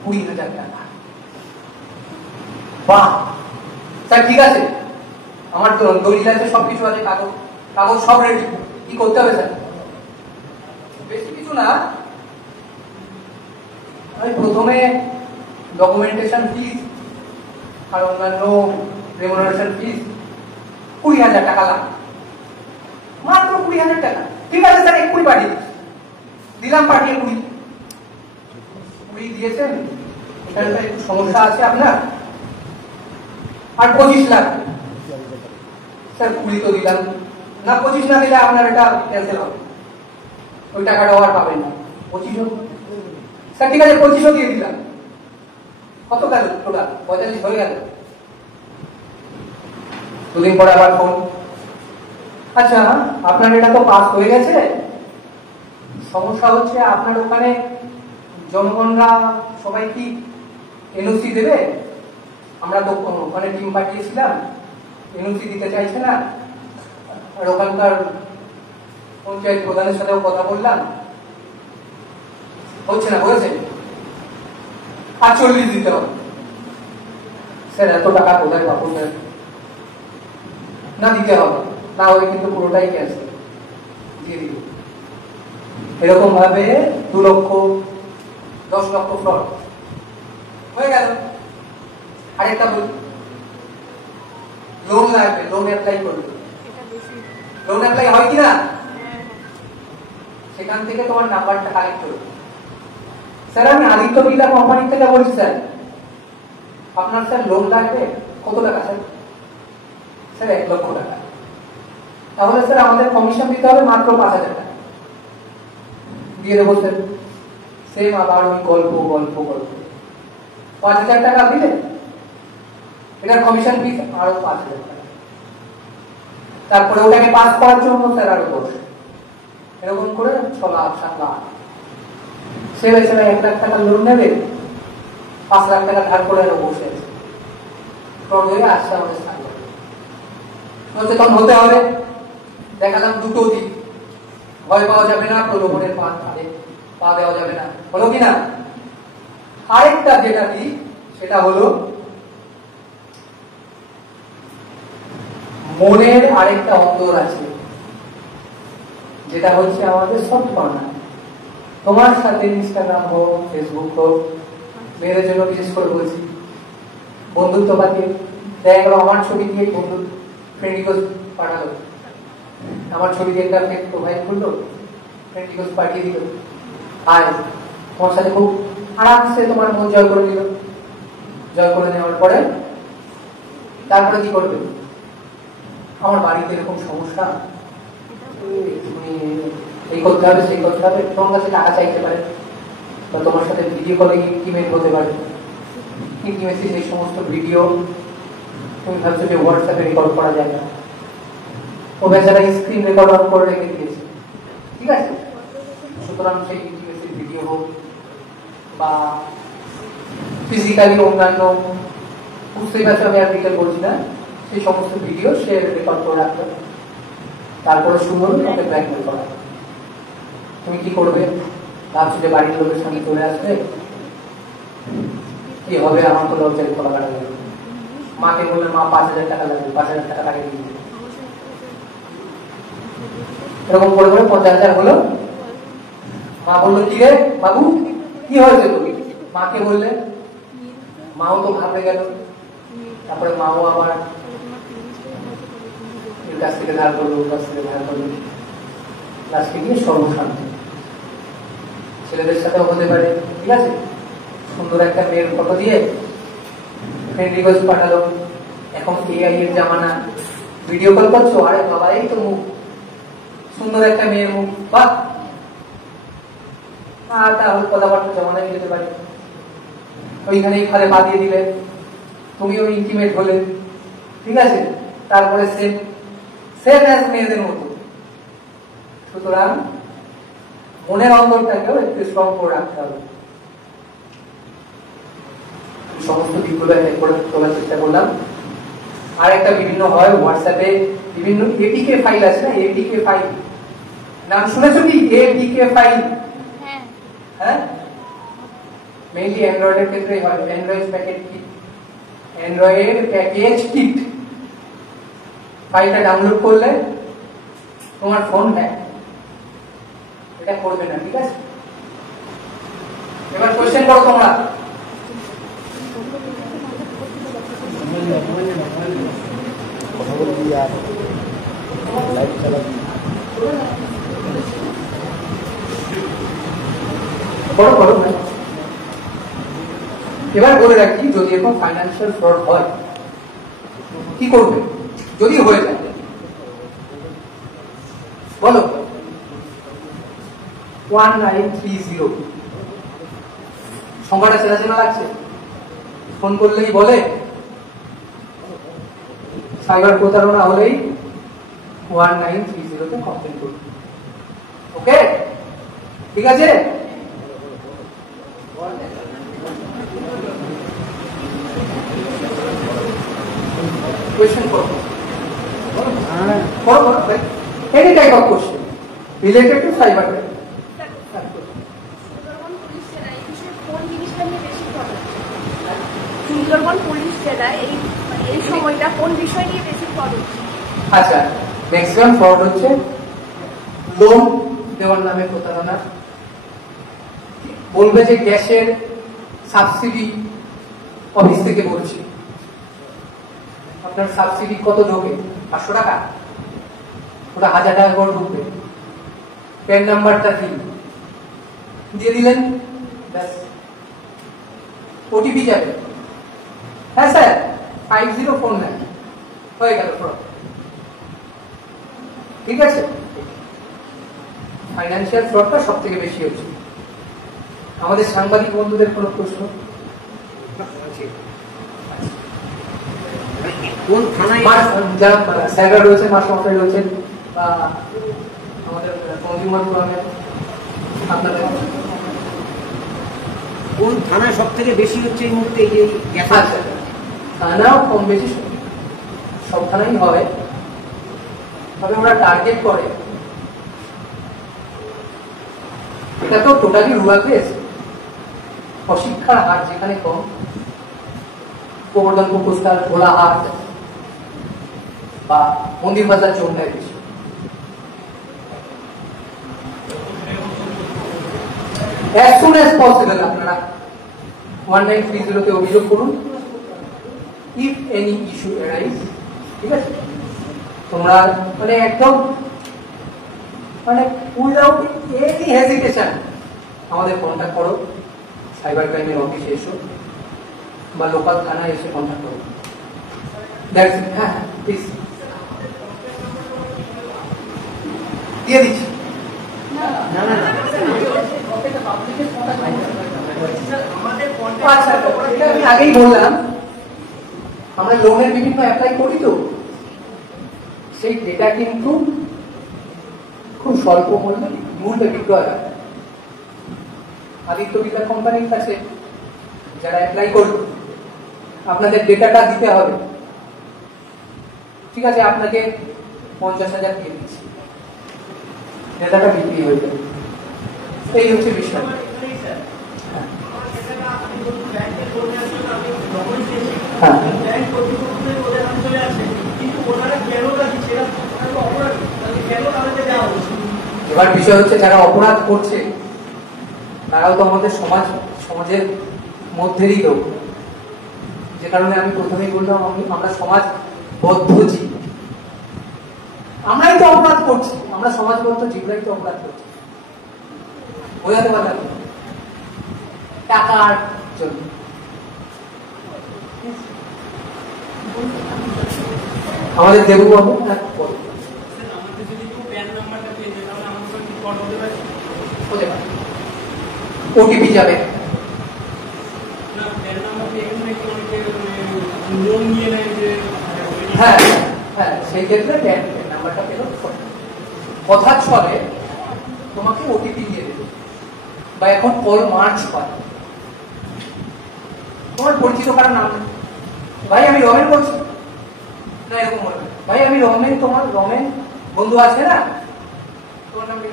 20,000 টাকা। বাহ স্যার, ঠিক আছে, আমার তো দলিল আছে, সবকিছু আছে, কাগজ সব রেডি। কি করতে হবে স্যার? বেশি কিছু না, আমি প্রথমে ডকুমেন্টেশন ফিস আর অন্যান্য রেমুনারেশন ফিস 20,000 টাকা লাগবে, মাত্র 20,000 টাকা। ঠিক আছে স্যার, 20 পাঠিয়ে দিলাম, পাঠিয়ে 20 দিয়েছেন। এখানে তো একটু সমস্যা আছে আপনার, আর 25 লাখ। স্যার 20 তো দিলাম না, 25 না দিলে আপনার এটা ক্যান্সেল হবে, ওই টাকাটাও আর পাবেন না। 25 স্যার ঠিক আছে, 25 দিয়ে দিলাম। কত গেল টোটাল? 45 হয়ে গেল। দুদিন পরে আবার ফোন, আচ্ছা আপনার এটা তো পাস হয়ে গেছে, সমস্যা হচ্ছে আপনার ওখানে জনগণরা সবাই কি এনওসি দেবে? আমরা তো ওখানে টিম পাঠিয়েছিলাম, এনওসি দিতে চাইছে না। আর ওখানকার পঞ্চায়েত প্রধানের সাথেও কথা বললাম, হচ্ছে না, বলেছে 48 দিতে হবে। স্যার এত টাকা কোথায় পাবো স্যার? না দিতে হবে, না হলে কিন্তু পুরোটাই ক্যান্সেল দিয়ে দিব। এরকম ভাবে 2 লক্ষ 10 লক্ষ ফ্রড হয়ে গেল। আরেকটা বলি, লোন লাগবে, লোন অ্যাপ্লাই করবে, লোন অ্যাপ্লাই হয় কিনা সেখান থেকে তোমার নাম্বারটা কালেক্ট করবে। স্যার আমি আদিত্য বিড়লা কোম্পানি থেকে বলছি স্যার, আপনার স্যার লোন লাগবে কত টাকা স্যার? স্যার 1 লক্ষ টাকা। তাহলে স্যার আমাদের কমিশন দিতে হবে মাত্র 5,000 টাকা, দিয়ে দেবো স্যার। সেম আবার ওই গল্প 5,000 টাকা দিলে এটার কমিশন ফিস আরো 5,000 টাকা, তারপরে ওটাকে পাস করার জন্য স্যার আরো 10, এরকম করে 6 লাখ 7 লাখ। সে 1 লাখ টাকা লোন নেবে, 5 লাখ টাকা ধার করে আরো বসে আছে, ফ্রড হয়ে আসছে আমাদের সামনে। সচেতন হতে হবে। দেখালাম দুটো দিক, ভয় পাওয়া যাবে না, প্রলোভনের পা দেওয়া যাবে না, হলো কিনা? আরেকটা যেটা দিক সেটা হলো মনের আরেকটা অন্তর আছে, যেটা হচ্ছে আমাদের সফট কর্নার। তোমার সাথে ইনস্টাগ্রাম হোক, ফেসবুক হোক, মেয়েদের জন্য বিশেষ করে বলছি, বন্ধুত্ব পাতিয়ে দেখা গেল আমার ছবি দিয়ে বন্ধু ফ্রেন্ড রিকোয়েস্ট পাঠালো, আমার ছবি দিয়ে একটা প্রোফাইল খুললো, ফ্রেন্ড রিকোয়েস্ট পাঠিয়ে দিল, আর তোমার সাথে খুব আরামসে তোমার মন জয় করে দিল। জয় করে নেওয়ার পরে তারপরে কি করবে? আমার বাড়িতে এরকম সমস্যা, এই করতে হবে সেই করতে হবে, তোমার কাছে টাকা চাইতে পারে, বা তোমার সাথে ভিডিও কলে ইন্টিমেট হতে পারে। ইন্টিমেসি সেই সমস্ত ভিডিও তুমি ভাবছো যে হোয়াটসঅ্যাপে রেকর্ড করা যায় না, ও বেচারা স্ক্রিন রেকর্ড অন করে রেখে দিয়েছে, ঠিক আছে? সুতরাং সেই ইন্টিমেসি ভিডিও হোক বা ফিজিক্যালি অন্যান্য, বুঝতেই পারছো আমি আর ডিটেল বলছি না, সেই সমস্ত ভিডিও সে রেকর্ড করে রাখতে হবে। তারপরে শুরু হলো ওকে ব্ল্যাকমেল করা। তুমি কি করবে? ভাবছো যে বাড়ির লোকের সঙ্গে চলে আসবে, কি হবে? আমার তো লজ্জায় খোলা কাটা যাবে। মাকে বললে মা 5,000 টাকা লাগবে, 5,000 টাকা তাকে দিয়ে দিবে। এরকম করে করে 50,000 হলো। মা বললো কি রে বাবু কি হয়েছে তুমি? মাকে বললে, মাও তো ঘাবড়ে গেল। তারপরে মাও আবার এর কাছ থেকে ধার করলো, ওর কাছ থেকে ধার করলো, লাস্টে গিয়ে সর্বশান্ত। ছেলেদের সাথেও হতে পারে, ঠিক আছে? সুন্দর একটা মেয়ের ফটো দিয়ে ফ্রেন্ড রিকোয়েস্ট পাঠালো। এখন এআই এর জামানা, ভিডিও কল করছো, আরে বাবা এই তো মুখ, সুন্দর একটা মেয়ের মুখ, বাহ! আর তাহলে কথাবার্তা জামানায় যেতে পারে। ওইখানেই ফালে পা দিয়ে দিলে, তুমিও ইন্টিমেট হলে, ঠিক আছে? তারপরে সেম অ্যাজ মেয়েদের মতো। সুতরাং মনের অন্তরটাকেও একটু স্ট্রং করে রাখতে হবে। সমস্ত দিকগুলো করে তোলার চেষ্টা করলাম। আর একটা বিভিন্ন হয় হোয়াটসঅ্যাপে বিভিন্ন এপিকে ফাইল আছে না, এপিকে ফাইল নাম শুনেছো কি? এপিকে ফাইল, হ্যাঁ, মেইনলি অ্যান্ড্রয়েডের ক্ষেত্রেই হয়। Android packet kit, Android package kit ফাইলটা ডাউনলোড করলে তোমার ফোন হ্যাক। এটা করবে না, ঠিক আছে? এবার কোশ্চেন করো তোমরা। এবার বলে রাখি, যদি এখন ফাইন্যান্সিয়াল ফ্রড হয় কি করবে যদি হয়ে যায়? বলো। 1930 সংখ্যাটা চেনা চেনা লাগছে? ফোন করলেই বলে, সাইবার প্রতারণা হলেই 1930-তে কমপ্লেন করবে। ওকে, ঠিক আছে? কোয়েশ্চেন করো, any type of question related to cyber crime. Sundarban police জেলায় এই সময়টা কোন বিষয় নিয়ে বেশি ফ্রড হচ্ছে? আচ্ছা, ম্যাক্সিমাম ফ্রড হচ্ছে লোন দেওয়ার নামে প্রতারণা। বলবে যে গ্যাসের সাবসিডি অফিস থেকে বলছি, আপনার সাবসিডি কত ঢোকে? 500 টাকা, ওটা 1000 টাকা করে ঢুকবে। প্যান নাম্বারটা দিয়ে দিলেন, ব্যাস ওটিপি যাবে। হ্যাঁ স্যার 5049 হয়ে গেল ফ্রড। ঠিক আছে? ফাইন্যান্সিয়াল ফ্রডটা সব থেকে বেশি হচ্ছে। আমাদের সাংবাদিক বন্ধুদের কোনো প্রশ্ন? কোন থানায় যারা স্যাররা রয়েছেন, মাস্টারমশাই রয়েছেন, বা আমাদের কনজিউমার ফোরামের আপনাদের কোন থানায় সব থেকে বেশি হচ্ছে এই মুহূর্তে? এই যে আচ্ছা, থানাও কম বেশি সব থানাই হয়, তবে ওরা টার্গেট করে। এটা তো টোটালি রুরাল প্লেস, অশিক্ষার হার যেখানে কম, গোবর্ধনপুর কোস্টাল, ভোলাহাট বা মন্দির বাজার চৌমুহনায় বেশি। as soon as possible আপনারা 1930-তে অভিযোগ করুন, if any issue arise। ঠিক আছে? তোমরা মানে একদম মানে উইদাউট এনি হেজিটেশন আমাদের কন্ট্যাক্ট করো, সাইবার ক্রাইমের অফিসে এসো বা লোকাল থানায় এসে কন্ট্যাক্ট করো। That's it. হ্যাঁ প্লিজ দিয়ে দিচ্ছি। না না না আচ্ছা, এটা আমি আগেই বললাম, আমরা লোনের বিভিন্ন অ্যাপ্লাই করি, তো সেই ডেটা কিন্তু খুব স্বল্প মূল্যে বিক্রয় হয়। আদিত্য বিদ্যা কোম্পানির কাছে যারা অ্যাপ্লাই করবে, আপনাদের ডেটাটা দিতে হবে। ঠিক আছে, আপনাকে 50,000 দিয়ে দিচ্ছি, ডেটাটা বিক্রি হয়ে যাবে। এই হচ্ছে বিষয়। হ্যাঁ, এবার বিষয় হচ্ছে যারা অপরাধ করছে তারাও তো আমাদের সমাজের মধ্যেরই লোক, যে কারণে আমি প্রথমেই বললাম আমরা সমাজবদ্ধ জীব। আমরাই তো অপরাধ করছি, আমরা সমাজবদ্ধ জীবরাই তো অপরাধ করছি। বোঝাতে পারলাম? টাকার জন্য। আমাদের দেবুবাবু ওটিপি যাবে। হ্যাঁ হ্যাঁ, সেই ক্ষেত্রে নাম্বারটা পেল, কথা ছলে তোমাকে ওটিপি দিয়ে দেবে, বা এখন কল মার্চ হয়, তোমার পরিচিত কারো নাম নেই, ভাই আমি রমেন বলছি, না এরকম বলবে, ভাই আমি রমেন, তোমার রমেন বন্ধু আছে না, তোমার নাম কি?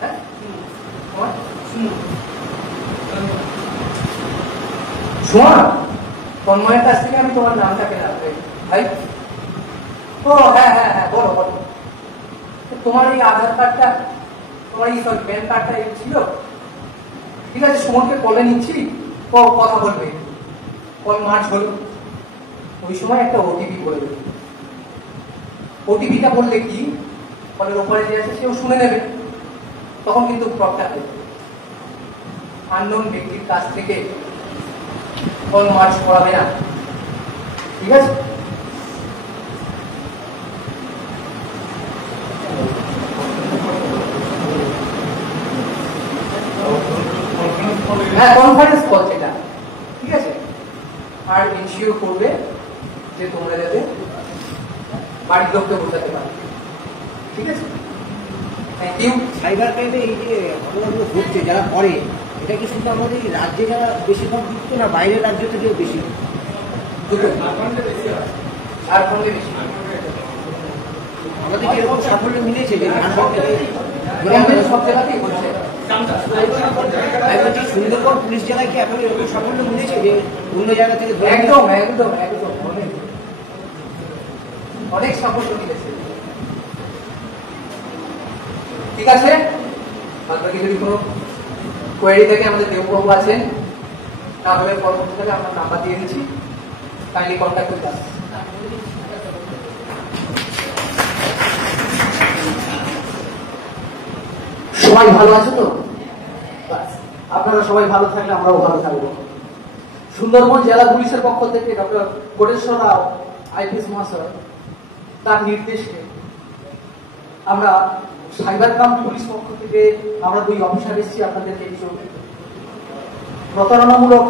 হ্যাঁ তোমার শোনা, তন্ময়ের কাছ থেকে আমি তোমার নামটা পেলাম ভাই। ও হ্যাঁ হ্যাঁ হ্যাঁ বলো বলো, তোমার এই আধার কার্ডটা, তোমার এই প্যান কার্ডটা ছিল, ঠিক আছে সুমনকে কলে নিচ্ছি, কথা বলবে, কল মার্চ হলো, ওই সময় একটা ওটিপি বলে দেবে। ওটিপিটা বললে কি কলের ওপরে যে আছে সেও শুনে নেবে, তখন কিন্তু ফ্রডটা হবে। আননোন ব্যক্তির কাছ থেকে কল মার্চ করাবে না, ঠিক আছে? হ্যাঁ কনফারেন্স কল সেটা, ঠিক আছে? আর ইনশিওর করবে যে তোমরা যাতে বাড়ির লোককে বোঝাতে পারো, ঠিক আছে? Thank you. সাইবার ক্রাইমে এই যে ঘটনাগুলো ঘটছে যারা করে, এটা কি শুধু আমাদের এই রাজ্যে যারা বেশিরভাগ যুক্ত, না বাইরের রাজ্য থেকেও বেশি? দুটো, ঝাড়খণ্ডে বেশি। আমাদের কি এরকম সাফল্য মিলেছে যে ঝাড়খণ্ড গ্রামের সব জায়গাতেই হচ্ছে। সুন্দরবন পুলিশ জেলায় কি এখন এরকম সাফল্য মিলেছে যে অন্য জায়গা থেকে? একদম একদম একদম অনেক সাফল্য মিলেছে। ঠিক আছে, বাকি যদি কোনো কোয়েরি থেকে আমাদের দেববাবু আছেন, না হলে পরবর্তী থেকে আমরা নাম্বার দিয়ে দিচ্ছি, কাইন্ডলি কন্ট্যাক্ট উইথ আস। সবাই ভালো আছে তো? আপনারা সবাই ভালো থাকলে আমরাও ভালো থাকবো। সুন্দরবন জেলা পুলিশের পক্ষ থেকে ডক্টর কোটেশ্বর রাও আইপিএস মহাশয় তার নির্দেশে আমরা সাইবার ক্রাইম পুলিশ পক্ষ থেকে আমরা 2 অফিসার এসেছি আপনাদেরকে কিছু প্রতারণামূলক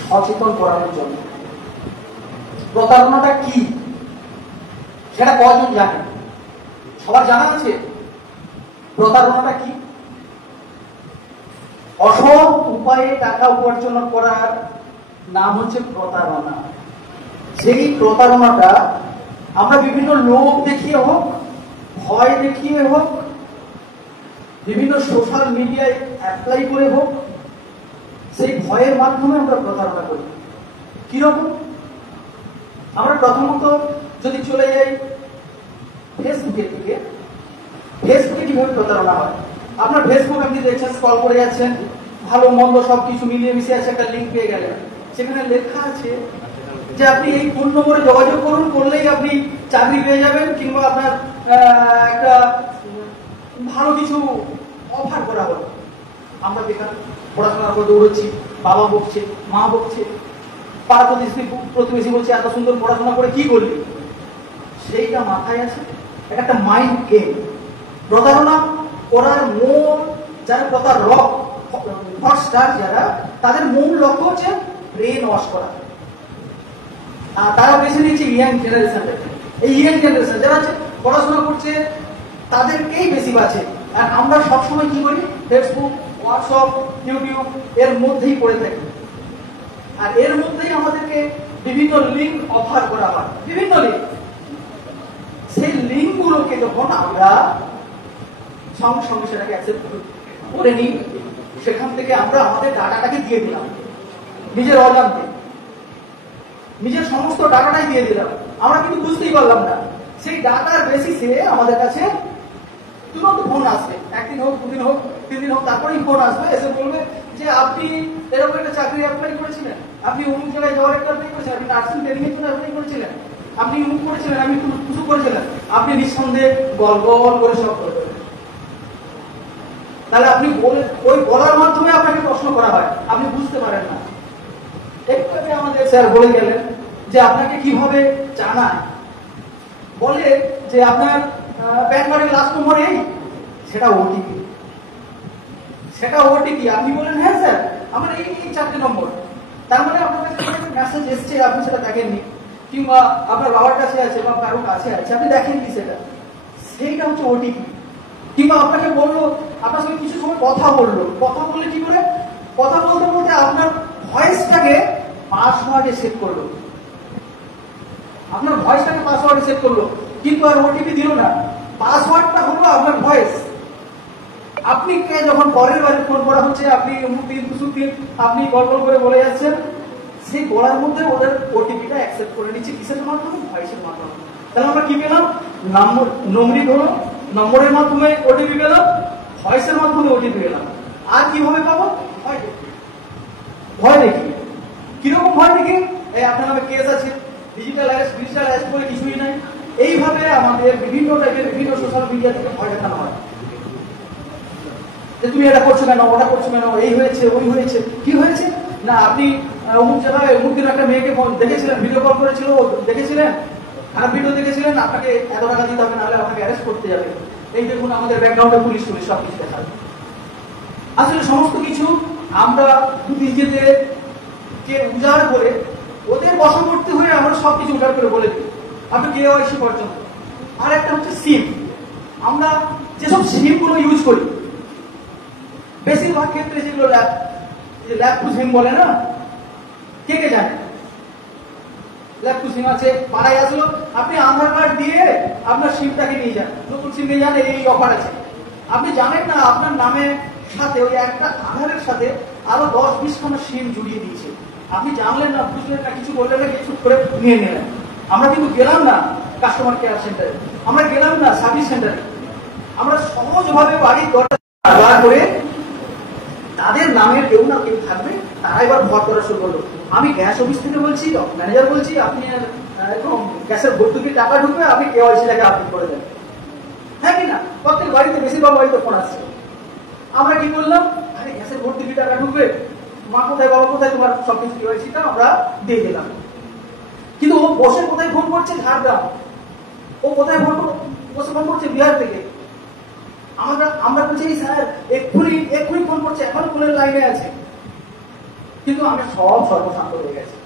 সচেতন করানোর জন্য। প্রতারণাটা কি সেটা কজন জানে? সবার জানা আছে প্রতারণাটা কি? অসৎ উপায়ে টাকা উপার্জন করার নাম হচ্ছে প্রতারণা। সেই প্রতারণাটা আমরা বিভিন্ন লোক দেখিয়ে হোক, ভয় দেখিয়ে হোক, বিভিন্ন সোশ্যাল মিডিয়ায় অ্যাপ্লাই করে হোক, সেই ভয়ের মাধ্যমে আমরা প্রতারণা করি। কিরকম? আমরা প্রথমত যদি চলে যাই ফেসবুকের দিকে, ফেসবুকে কিভাবে প্রতারণা হয়? আপনার ফেসবুক আপনি দেখছেন, স্ক্রল করে যাচ্ছেন, ভালো মন্দ সবকিছু মিলিয়ে মিশিয়ে আছে, একটা লিঙ্ক পেয়ে গেলেন, সেখানে লেখা আছে যে আপনি এই ফোন নম্বরে যোগাযোগ করুন, করলেই আপনি চাকরি পেয়ে যাবেন, কিংবা আপনার একটা ভালো কিছু অফার করা হলো। আমরা বেকার পড়াশোনা করে দৌড়চ্ছি, বাবা বকছে, মা বকছে, পাড়া প্রতিবেশী বলছে এত সুন্দর পড়াশোনা করে কি করলি? সেইটা মাথায় আছে, একটা মাইন্ড গেম। প্রতারণা করার মূল যারা প্রতারক, যারা, তাদের মূল লক্ষ্য হচ্ছে ব্রেন ওয়াশ করা। আর তারা বেছে নিচ্ছে ইয়াং জেনারেশন। এই ইয়াং জেনারেশন যারা পড়াশোনা করছে তাদেরকেই বেশি বাঁচে। আর আমরা সবসময় কি করি? ফেসবুক, হোয়াটসঅ্যাপ, ইউটিউব এর মধ্যেই পড়ে থাকি। আর এর মধ্যেই আমাদেরকে বিভিন্ন লিঙ্ক অফার করা হয়, বিভিন্ন লিঙ্ক। সেই লিঙ্ক গুলোকে যখন আমরা সঙ্গে সঙ্গে সেটাকে অ্যাকসেপ্ট করে নিই, সেখান থেকে আমরা আমাদের ডাটাটাকে দিয়ে দিলাম, নিজের অজান্তে নিজের সমস্ত ডাটাটাই দিয়ে দিলাম। আমরা কিন্তু বুঝতেই পারলাম না। সেই ডাটার বেসিসে আমাদের কাছে তুরন্ত ফোন আসবে, একদিন হোক, 2 দিন হোক, 3 দিন হোক, তারপরেই ফোন আসবে, এসে বলবে যে আপনি এরকম একটা চাকরি অ্যাপ্লাই করেছিলেন, আপনি অমুক জায়গায় যাওয়ার একটা অ্যাপ্লাই করেছিলেন, আপনি নার্সিং ট্রেনিং এর জন্য অ্যাপ্লাই করেছিলেন, আপনি অমুক করেছিলেন, আপনি কিছু করেছিলেন। আপনি নিঃসন্দেহে গল গল করে সব করে দেবেন। তাহলে আপনি ওই বলার মাধ্যমে আপনাকে প্রশ্ন করা হয়, আপনি বুঝতে পারেন না। একটু আগে আমাদের স্যার বলে গেলেন যে আপনাকে কিভাবে জানায়, বলে যে আপনার প্যান কার্ডের লাস্ট নম্বর এই, সেটা ওটিপি। সেটা ওটিপি। আপনি বলেন হ্যাঁ স্যার আমার এই 4টে নম্বর, তার মানে আপনার কাছে মেসেজ এসছে, আপনি সেটা দেখেননি, কিংবা আপনার বাবার কাছে আছে বা কারো কাছে কাছে আছে, আপনি দেখেননি সেটা, সেইটা হচ্ছে ওটিপি। কিংবা আপনাকে বললো, আপনার সঙ্গে কিছু সময় কথা বললো, কথা বললে কি করে, কথা বলতে বলতে আপনার ভয়েসটাকে পাসওয়ার্ডে সেট করলো, আপনার ভয়েসটাকে পাসওয়ার্ডে সেট করলো, কিন্তু আর ওটিপি দিল না, পাসওয়ার্ডটা হলো আপনার ভয়েস। আপনি যখন পরের বারে ফোন করা হচ্ছে, আপনি আপনি গল্প করে বলে যাচ্ছেন, সেই বলার মধ্যে ওদের ওটিপিটা অ্যাকসেপ্ট করে নিচ্ছে, কিসের মাধ্যমে, ভয়েসের মাধ্যমে। তাহলে আমরা কি পেলাম, নম্বর হলো নম্বরের মাধ্যমে ওটিপি পেলাম, ভয়েসের মাধ্যমে ওটিপি পেলাম। আর কিভাবে পাবো, ভয় দেখি। কিরকম ভয় দেখি, এই আপনার নামে কেস আছে, ডিজিটাল অ্যারেস্ট বলে কিছুই নাই। এইভাবে আমাদের বিভিন্ন টাইপের বিভিন্ন সোশ্যাল মিডিয়া থেকে ভয় দেখানো হয় যে তুমি এটা করছো কেন, ওটা করছো কেন, এই হয়েছে ওই হয়েছে। কি হয়েছে না, আপনি অমুক জায়গায় অমুক দিন একটা মেয়েকে দেখেছিলেন, ভিডিও কল করেছিল, দেখেছিলেন, খারাপ ভিডিও দেখেছিলেন, আপনাকে এত টাকা দিতে হবে, নাহলে আপনাকে অ্যারেস্ট করতে যাবে। এই দেখুন আমাদের ব্যাকগ্রাউন্ডে পুলিশ সব কিছু দেখাবে। আসলে সমস্ত কিছু আমরা নিজেদেরকে উজাড় করে ওদের বশবর্তী হয়ে আমরা সবকিছু উজাড় করে বলে দিই। আপনি কেওয়াইসি পর্যন্ত। আর একটা হচ্ছে সিম। আমরা যেসব সিম গুলো ইউজ করি, বেশিরভাগ ক্ষেত্রে যেগুলো ল্যাব টু সিম বলে না, কে কে জানে, ল্যাব টু সিম আছে, পাড়ায় আসলো, আপনি আধার কার্ড দিয়ে আপনার সিমটাকে নিয়ে যান, নতুন সিম নিয়ে যান, এই অফার আছে। আপনি জানেন না আপনার নামের সাথে ওই একটা আধারের সাথে আরো 10-20 খানা সিম জুড়িয়ে দিয়েছে। আপনি জানলেন না, বুঝলেন না, কিছু বললেন না, কিছু করে নিয়ে নিলেন। আমরা কিন্তু গেলাম না কাস্টমার কেয়ার সেন্টারে, আমরা গেলাম না সার্ভিস সেন্টারে, আমরা সহজভাবে বাড়ির দরজা করে তাদের নামের কেউ না কেউ থাকবে, তারা এবার ভর করা শুরু করলো। আমি গ্যাস অফিস থেকে বলছি, ম্যানেজার বলছি, আপনি গ্যাসের ভর্তুকির টাকা ঢুকবে, আপনি কেওয়াইসিটাকে আপডেট করে দেন। হ্যাঁ কিনা, প্রত্যেক বাড়িতে বেশিরভাগ বাড়িতে ফোন আসছে। আমরা কি করলাম, আরে গ্যাসের ভর্তুকির টাকা ঢুকবে, মা কোথায়, বাবা কোথায়, তোমার সবকিছু কেওয়াইসিটা আমরা দিয়ে দিলাম। কিন্তু ও বসে কোথায় ফোন করছে, ঝাড়গ্রাম। ও কোথায় বসে ফোন করছে, বিহার থেকে। আমরা বলছি স্যার এক্ষুনি ফোন করছে, এখন ফোনের লাইনে আছে। কিন্তু আমরা সব সর্বশান্ত হয়ে গেছে,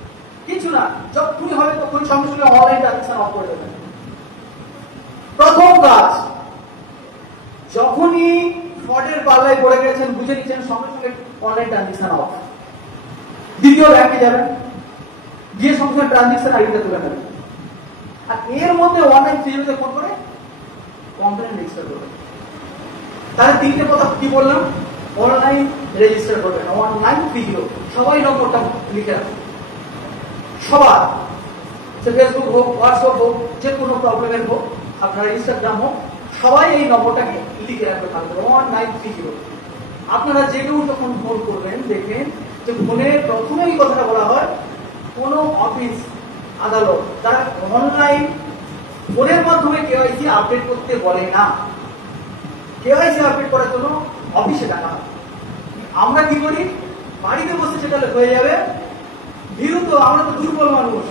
কিছু না, যখনই হবে তখন সঙ্গে সঙ্গে অনলাইন ট্রানজাকশন অফ করে দেবেন। প্রথম কাজ, যখনই ফ্রডের পাল্লায় পড়ে গেছেন, বুঝে নিচ্ছেন, সঙ্গে সঙ্গে অনলাইন ট্রানজাকশন অফ। দ্বিতীয় ব্যাংকে যাবেন, গিয়ে সঙ্গে সঙ্গে ট্রানজাকশন আইডিটা তুলে নেবেন। আর এর মধ্যে অনলাইন ফিজিওতে ফোন করে কমপ্লেন রেজিস্টার করবেন। তাহলে তিনটে কথা কি বললাম, অনলাইন রেজিস্টার করবেন, অনলাইন ফিজিও, সবাই নম্বরটা লিখে রাখবেন। সবার, সে ফেসবুক হোক, হোয়াটসঅ্যাপ হোক, যে কোনো প্রবলেমের হোক, আপনার ইনস্টাগ্রাম হোক, সবাই এই নম্বরটাকে লিখে রাখতে পারবেন, 1930। আপনারা যে কেউ যখন ফোন করবেন, দেখবেন যে ফোনে প্রথমে এই কথাটা বলা হয়, কোনো অফিস আদালত তারা অনলাইন ফোনের মাধ্যমে কেওয়াইসি আপডেট করতে বলে না। কেওয়াইসি আপডেট করার জন্য অফিসে ডাকা হয়। আমরা কি করি, বাড়িতে বসে সেটা হয়ে যাবে, বিরুদ্ধ, আমরা তো দুর্বল মানুষ,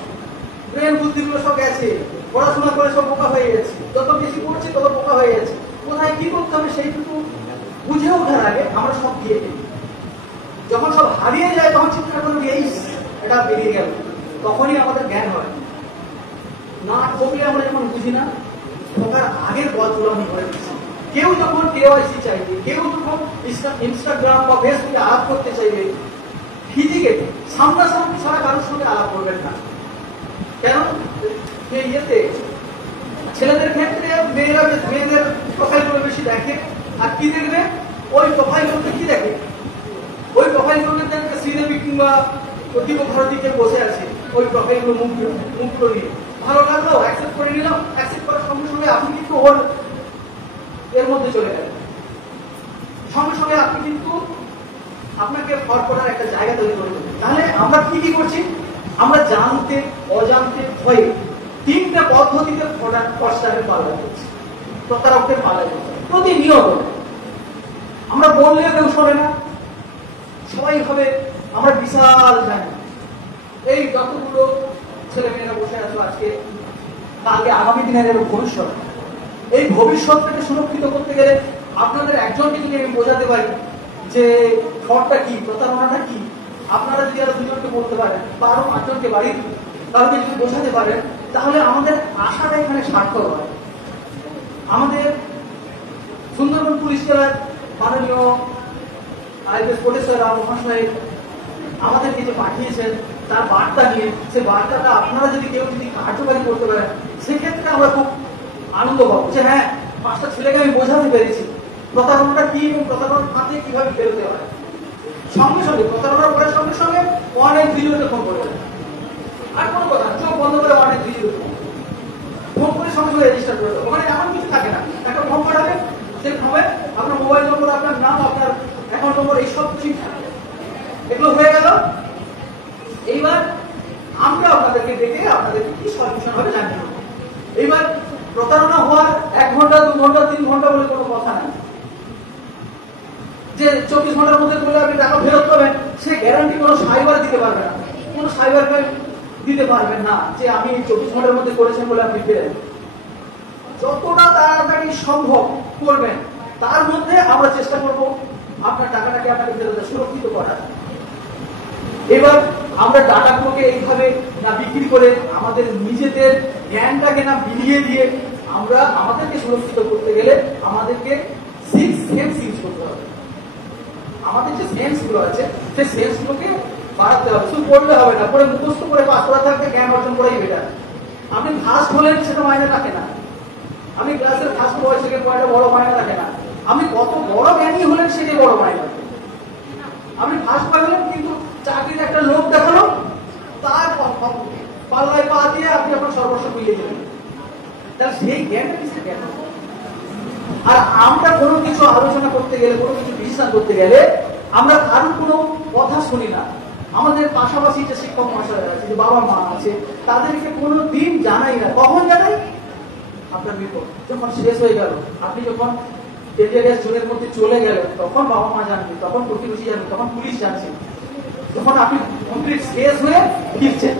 ব্রেন বুদ্ধিগুলো সব গেছে, পড়াশোনা করে সব বোকা হয়ে গেছে, যত বেশি পড়ছি তত বোকা হয়ে গেছে। কোথায় কি করতে হবে সেইটুকু বুঝে ওঠার আগে আমরা সব দিয়ে দিই। যখন সব হারিয়ে যায় তখন চিন্তা করবো এই এটা বেরিয়ে গেল, তখনই আমাদের জ্ঞান হয়। না ঠকলে আমরা যখন বুঝি না, ঠকার আগের বলগুলো আমি করে দিচ্ছি। কেউ যখন কেওয়াইসি চাইবে, কেউ যখন ইনস্টাগ্রাম বা ফেসবুকে আলাপ করতে চাইবে, ফিজিক্যালি সামনাসামনি ছাড়া কারোর সঙ্গে আলাপ করবেন না। কেন, ইয়েতে ছেলেদের ক্ষেত্রে মেয়েদের প্রোফাইলগুলো বেশি দেখে, আর কি দেখবে, ওই প্রোফাইলগুলোতে কি দেখে, ওই প্রোফাইলগুলোতে দেখবে শ্রীদেবী কিংবা দীপক ভারতীকে বসে আছে, ওই প্রোফাইলগুলো মুখগুলো নিয়ে ভালো লাগলো, অ্যাকসেপ্ট করে নিলাম। অ্যাকসেপ্ট করার সঙ্গে সঙ্গে আপনি কিন্তু ওর এর মধ্যে চলে গেলেন, সঙ্গে সঙ্গে আপনি কিন্তু আপনাকে ফ্রড করার একটা জায়গা তৈরি করে দেবেন। তাহলে আমরা কি করছি, আমরা জানতে অজান্তে ভয়ে তিনটা পদ্ধতিতে ফ্রডস্টারের পাল্লা করছি, প্রতারকের পাল্লা করছি প্রতিনিয়ত। আমরা বললেও কেউ শোনে না, সবাই হবে আমরা বিশাল জানি। এই যতগুলো ছেলে মেয়েরা বসে আছো আজকে, কালকে আগামী দিনের ভবিষ্যৎ, এই ভবিষ্যৎটাকে সুরক্ষিত করতে গেলে আপনাদের একজনকে যদি আমি বোঝাতে পারি যে ফ্রডটা কি, প্রতারণাটা কি, আপনারা যদি আরো দুজনকে বলতে পারেন বা আরো 5জনকে বাড়ির কাউকে যদি বোঝাতে পারেন তাহলে আমাদের আশাটা এখানে সার্থক হয়। আমাদের সুন্দরবন পুলিশ জেলার মাননীয় আইপিএস কোটেশ্বর রাম মহাশয় আমাদেরকে যে পাঠিয়েছেন তার বার্তা নিয়ে, সেই বার্তাটা আপনারা যদি কেউ যদি কার্যকারী করতে পারেন, সেক্ষেত্রে আমরা খুব আনন্দ পাবো যে হ্যাঁ, 5টা ছেলেকে আমি বোঝাতে পেরেছি প্রতারণাটা কি এবং প্রতারণার হাতে কিভাবে বেরোতে হয়। সঙ্গে সঙ্গে প্রতারণার পরে সঙ্গে সঙ্গে 1-800 ফোন করে দেবেন। আর কোনো কথা চোখ বন্ধ করে 1-800 ফোন করে সঙ্গে সঙ্গে রেজিস্টার করে দেবো। ওখানে এমন কিছু থাকে না, একটা ফর্ম পাঠাবে, সেই ফর্মে আপনার মোবাইল নম্বর, আপনার নাম, আপনার অ্যাকাউন্ট নম্বর, এইসব কিছুই থাকবে। এগুলো হয়ে গেল। এইবার আমরা আপনাদেরকে ডেকে আপনাদেরকে কি সলিউশন হবে জানিয়ে দেবো। এইবার প্রতারণা হওয়ার 1 ঘন্টা, 2 ঘন্টা, 3 ঘন্টা বলে কোনো কথা নাই। যে 24 ঘন্টার মধ্যে করলে আপনি টাকা ফেরত পাবেন, সে গ্যারান্টি কোনো সাইবার দিতে পারবে না। কোনো সাইবার দিতে পারবেন না যে আমি 24 ঘন্টার মধ্যে করেছেন বলে আপনি পেলেন। যতটা তাড়াতাড়ি সম্ভব করবেন, তার মধ্যে আমরা চেষ্টা করব আপনার টাকাটাকে আপনাকে ফেরত সুরক্ষিত করার। এবার আমরা ডাটাগুলোকে এইভাবে না বিক্রি করে, আমাদের নিজেদের জ্ঞানটাকে না বিলিয়ে দিয়ে, আমরা আমাদেরকে সুরক্ষিত করতে গেলে আমাদেরকে 6 সেন্স ইউজ করতে হবে। আমাদের যে সেন্স গুলো আছে, সেই সেন্স গুলোকে বাড়াতে হবে। শুধু পড়লে হবে না, পড়ে মুখস্থ করে পাস করা থাকবে, জ্ঞান অর্জন করাই বেটার। আপনি ফার্স্ট হলেন সেটা মাইনে রাখে না। আমি ক্লাসের ফার্স্ট বয়, সেকেন্ড বয়টা বড় মাইনে রাখে না। আপনি কত বড় জ্ঞানী হলেন সেটাই বড় মাইনে। আপনি ফার্স্ট বয় হলেন কিন্তু চাকরির একটা লোক দেখালো, তার পাল্লায় পা দিয়ে আপনি আপনার সর্বস্ব মিলিয়ে দিলেন। তাহলে সেই জ্ঞানটা কিসের জ্ঞান? আর আমরা কোনো কিছু আলোচনা করতে গেলে, কোনো কিছু ডিসিশন করতে গেলে আমরা কারোর কোনো কথা শুনি না। আমাদের পাশাপাশি যে শিক্ষক মহাশয়রা আছে, যে বাবা মা আছে, তাদেরকে কোনো দিন জানাই না। কখন জানাই? আপনার বিপদ যখন শেষ হয়ে গেল, আপনি যখন ডেঞ্জারাস জোনের মধ্যে চলে গেল, তখন বাবা মা জানবে, তখন প্রতিবেশী জানবে, তখন পুলিশ জানছে, যখন আপনি কমপ্লিট শেষ হয়ে ফিরছেন।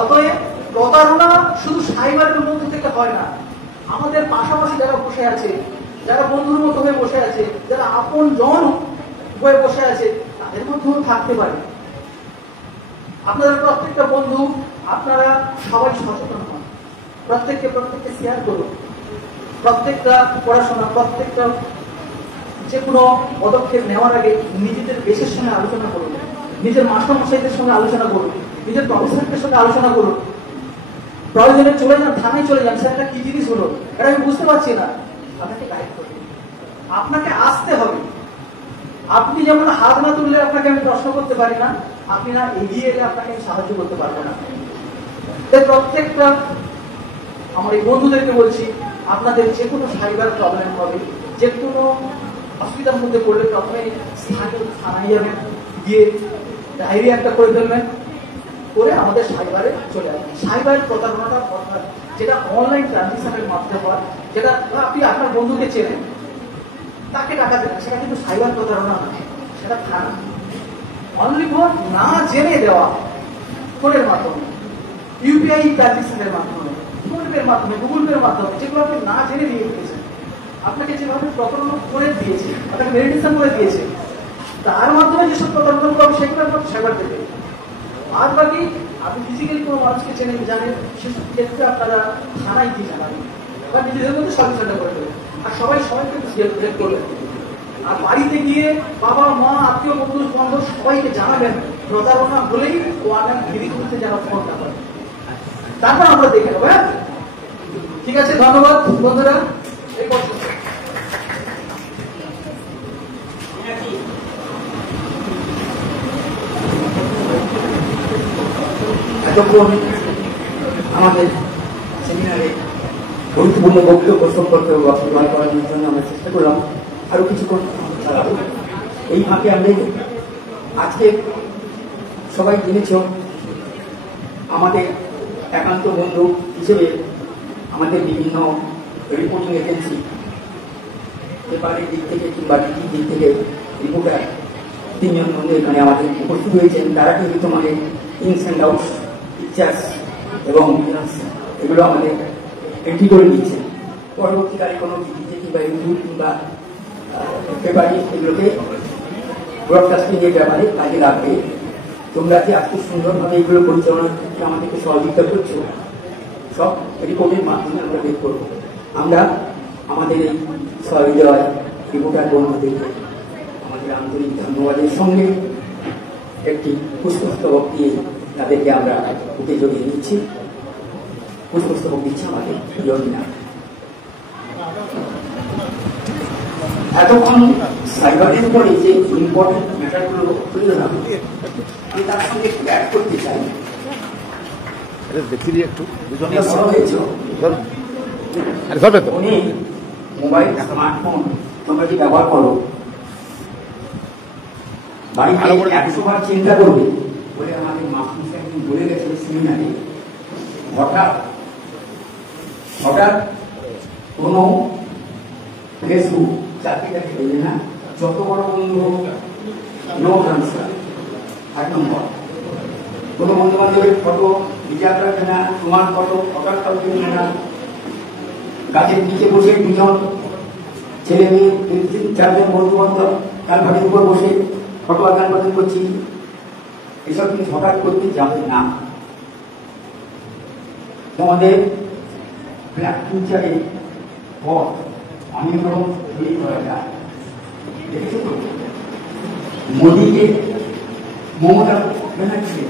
অতএব প্রতারণা শুধু সাইবারের মধ্যে থেকে হয় না, আমাদের পাশাপাশি যারা বসে আছে, যারা বন্ধুর মতো হয়ে বসে আছে, যারা আপন জন হয়ে বসে আছে, তাদের মধ্যেও থাকতে পারে। আপনাদের প্রত্যেকটা বন্ধু, আপনারা সবাই সচেতন হন, প্রত্যেককে শেয়ার করুন। প্রত্যেকটা পড়াশোনা, প্রত্যেকটা যে কোনো পদক্ষেপ নেওয়ার আগে নিজেদের দেশের সঙ্গে আলোচনা করুন, নিজের মাস্টারমশাইদের সঙ্গে আলোচনা করুন, নিজের প্রফেসরদের সঙ্গে আলোচনা করুন। প্রয়োজনে চলে যান, থানায় চলে যান, সেটা কি জিনিস হলো, এটা আমি বুঝতে পারছি না, আপনাকে গাইড করুন। আপনাকে আসতে হবে। আপনি যেমন হাত না তুললে আপনাকে আমি প্রশ্ন করতে পারি না, আপনি না এগিয়ে এলে আপনাকে আমি সাহায্য করতে পারবো না। তাই প্রত্যেকটা আমার এই বন্ধুদেরকে বলছি, আপনাদের যে কোনো সাইবার প্রবলেম হবে, যে কোনো অসুবিধার মধ্যে পড়লে প্রথমে স্থানীয় থানায় যাবেন, গিয়ে ডায়েরি একটা করে ফেলবেন, করে আমাদের সাইবারে চলে আসবেন। সাইবার প্রতারণাটা অর্থাৎ যেটা অনলাইন ট্রানজেকশনের মাধ্যমে হয়, যেটা আপনি আপনার বন্ধুকে চেনেন, তাকে টাকা দেন, সেটা কিন্তু সাইবার প্রতারণা নয়, সেটা থানা। অনলি ফর না জেনে দেওয়া ফোনের মাধ্যমে, ইউপিআই ট্রানজেকশনের মাধ্যমে, ফোন পের মাধ্যমে, গুগল পের মাধ্যমে, যেগুলো আপনি না জেনে দিয়ে দিয়েছেন, আপনাকে যেভাবে প্রতারণা করে দিয়েছে, আপনাকে মেডিটেশন করে দিয়েছে, তার মাধ্যমে যেসব প্রতারণা হবে সেগুলো আপনার সাইবার দেবে। আর বাকি আপনি ফিজিক্যালি কোনো মানুষকে চেনেন, জানেন, সেসব ক্ষেত্রে আপনারা থানায় গিয়ে জানাবেন বা নিজেদের মধ্যে সলিউশনটা করে দেবেন। আর সবাই সবাইকে হেল্প করবেন। আর বাড়িতে গিয়ে বাবা মা, আত্মীয় বন্ধু বান্ধব সবাইকে জানাবেন, প্রতারণা হলেই ওয়ান গিরি করতে যেন ফোনটা করে, তারপর আমরা দেখে নেবো। হ্যাঁ, ঠিক আছে, ধন্যবাদ বন্ধুরা। এই এতক্ষণ আমাদের সেমিনারে গুরুত্বপূর্ণ বক্তব্য সম্পর্কে বর্তমান করার জন্য আমরা চেষ্টা করলাম। আরো কিছুক্ষণ চালাবো। এই ফাঁকে আমরা আজকে সবাই জেনেছ আমাদের একান্ত বন্ধু হিসেবে আমাদের বিভিন্ন রিপোর্টিং এজেন্সি, পেপারের দিক থেকে কিংবা টিভির দিক থেকে রিপোর্টার 3 জন বন্ধু এখানে আমাদের উপস্থিত হয়েছেন। তারা কিন্তু তোমাদের ইনস অ্যান্ড আউটস, পিকচার্স এবং এগুলো আমাদের এন্ট্রি করে নিয়েছেন। পরবর্তীকালে কোনো টিভিতে কিংবা ইউটিউব কিংবা পেপারে এগুলোকে ব্রডকাস্টিং এর ব্যাপারে কাজে লাগবে। তোমরা যে আজকে সুন্দরভাবে এগুলো পরিচালনা করতে আমাদেরকে সহযোগিতা করছো, সব রিপোর্টের মাধ্যমে আমরা বের করব। আমরা আমাদের এই সহৃদয় রিপোর্টার বন্ধুদেরকে আমাদের আন্তরিক ধন্যবাদের সঙ্গে একটি পুষ্পস্তবক দিয়ে তাদেরকে আমরা বুকে জড়িয়ে নিচ্ছি। পুষ্পস্তবক দিচ্ছে আমাদের জমিনা। এতক্ষণ সাইবারের উপরে যে ইম্পর্টেন্ট ম্যাটারগুলো তুলে ধরলাম, আমি তার সঙ্গে একটু অ্যাড করতে চাই। মোবাইল স্মার্টফোন তোমরা যে ব্যবহার করো, বাড়িতে 100 বার চিন্তা করবে বলে আমাদের মাসুম একদিন বলে গেছে সেমিনারে। হঠাৎ কোনো ফেসবুক চাকরিটাকে দেবে না, যত বড় বন্ধু নো আনসার। 8 নম্বর, কোনো বন্ধু বান্ধবের ফটো রিজার্ভ রাখবে না, তোমার ফটো হঠাৎ কাউকে নেবে না। গাছের নিচে বসে 2 জন ছেলে মেয়ে 3-4 জন বন্ধু বান্ধব তার ভাবির উপর বসে ফটো আদান প্রদান করছি, এসব জিনিস হঠাৎ করতে যাবে না। তোমাদের ব্ল্যাক ফিউচারের পথ অনেক রকম তৈরি করা যায়। দেখেছো তো মোদীকে, মমতা ব্যানার্জিকে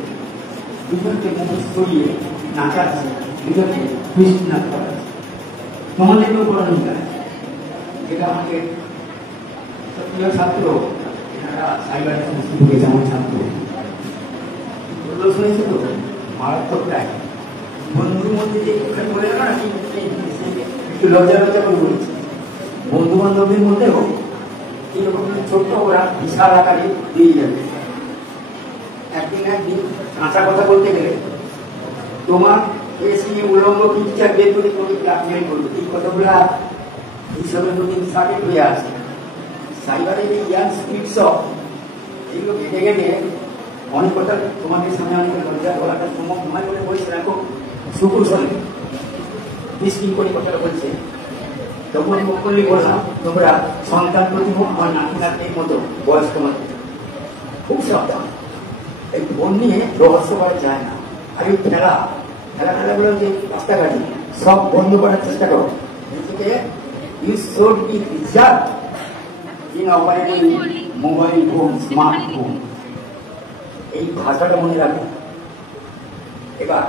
দুজনকে মুখ সরিয়ে নাচাচ্ছে, দুজনকে টুইস্ট নাচ করাচ্ছে। তোমাদেরকেও করানো যায়। যেটা আমাদের প্রিয় ছাত্র, এনারা সাইবার সংস্কৃতিকে যেমন ছাত্র শুনেছে তো মারাত্মক প্রায় বন্ধুর মধ্যে যে বলে না, একটু লজ্জা করে বলেছি, বন্ধু বান্ধবদের মধ্যেও এরকম ছোট্ট ওরা বিশাল আকারে দিয়ে যাবে। একদিন কাঁচা কথা বলতে গেলে তোমার এসে উলঙ্গ পিকচার বের করে তুমি ব্ল্যাকমেল করবে। এই কথাগুলো এইসবের নতুন সার্কিট হয়ে আছে। সাইবারের এই ইয়াং স্পিডস এগুলো ঘেটে ঘেটে অনেক কথা তোমাদের সামনে অনেক লজ্জা বলাটা সম্ভব নয় বলে বলছে। দেখো সুকুশলে মিসকিং করে কথাটা বলছে, তখন মুখ্যমন্ত্রী বললাম তোমরা সন্তান প্রতিম আমার নাতি নাতির মতো বয়স তোমার খুব সাবধান। এই ফোন নিয়ে রহস্য করা যায় না। আর এই খেলাগুলো যে রাস্তাঘাটে সব বন্ধ করার চেষ্টা করো। You should be reserved in operating mobile phone, smartphone. এই ভাষাটা মনে রাখবে। এবার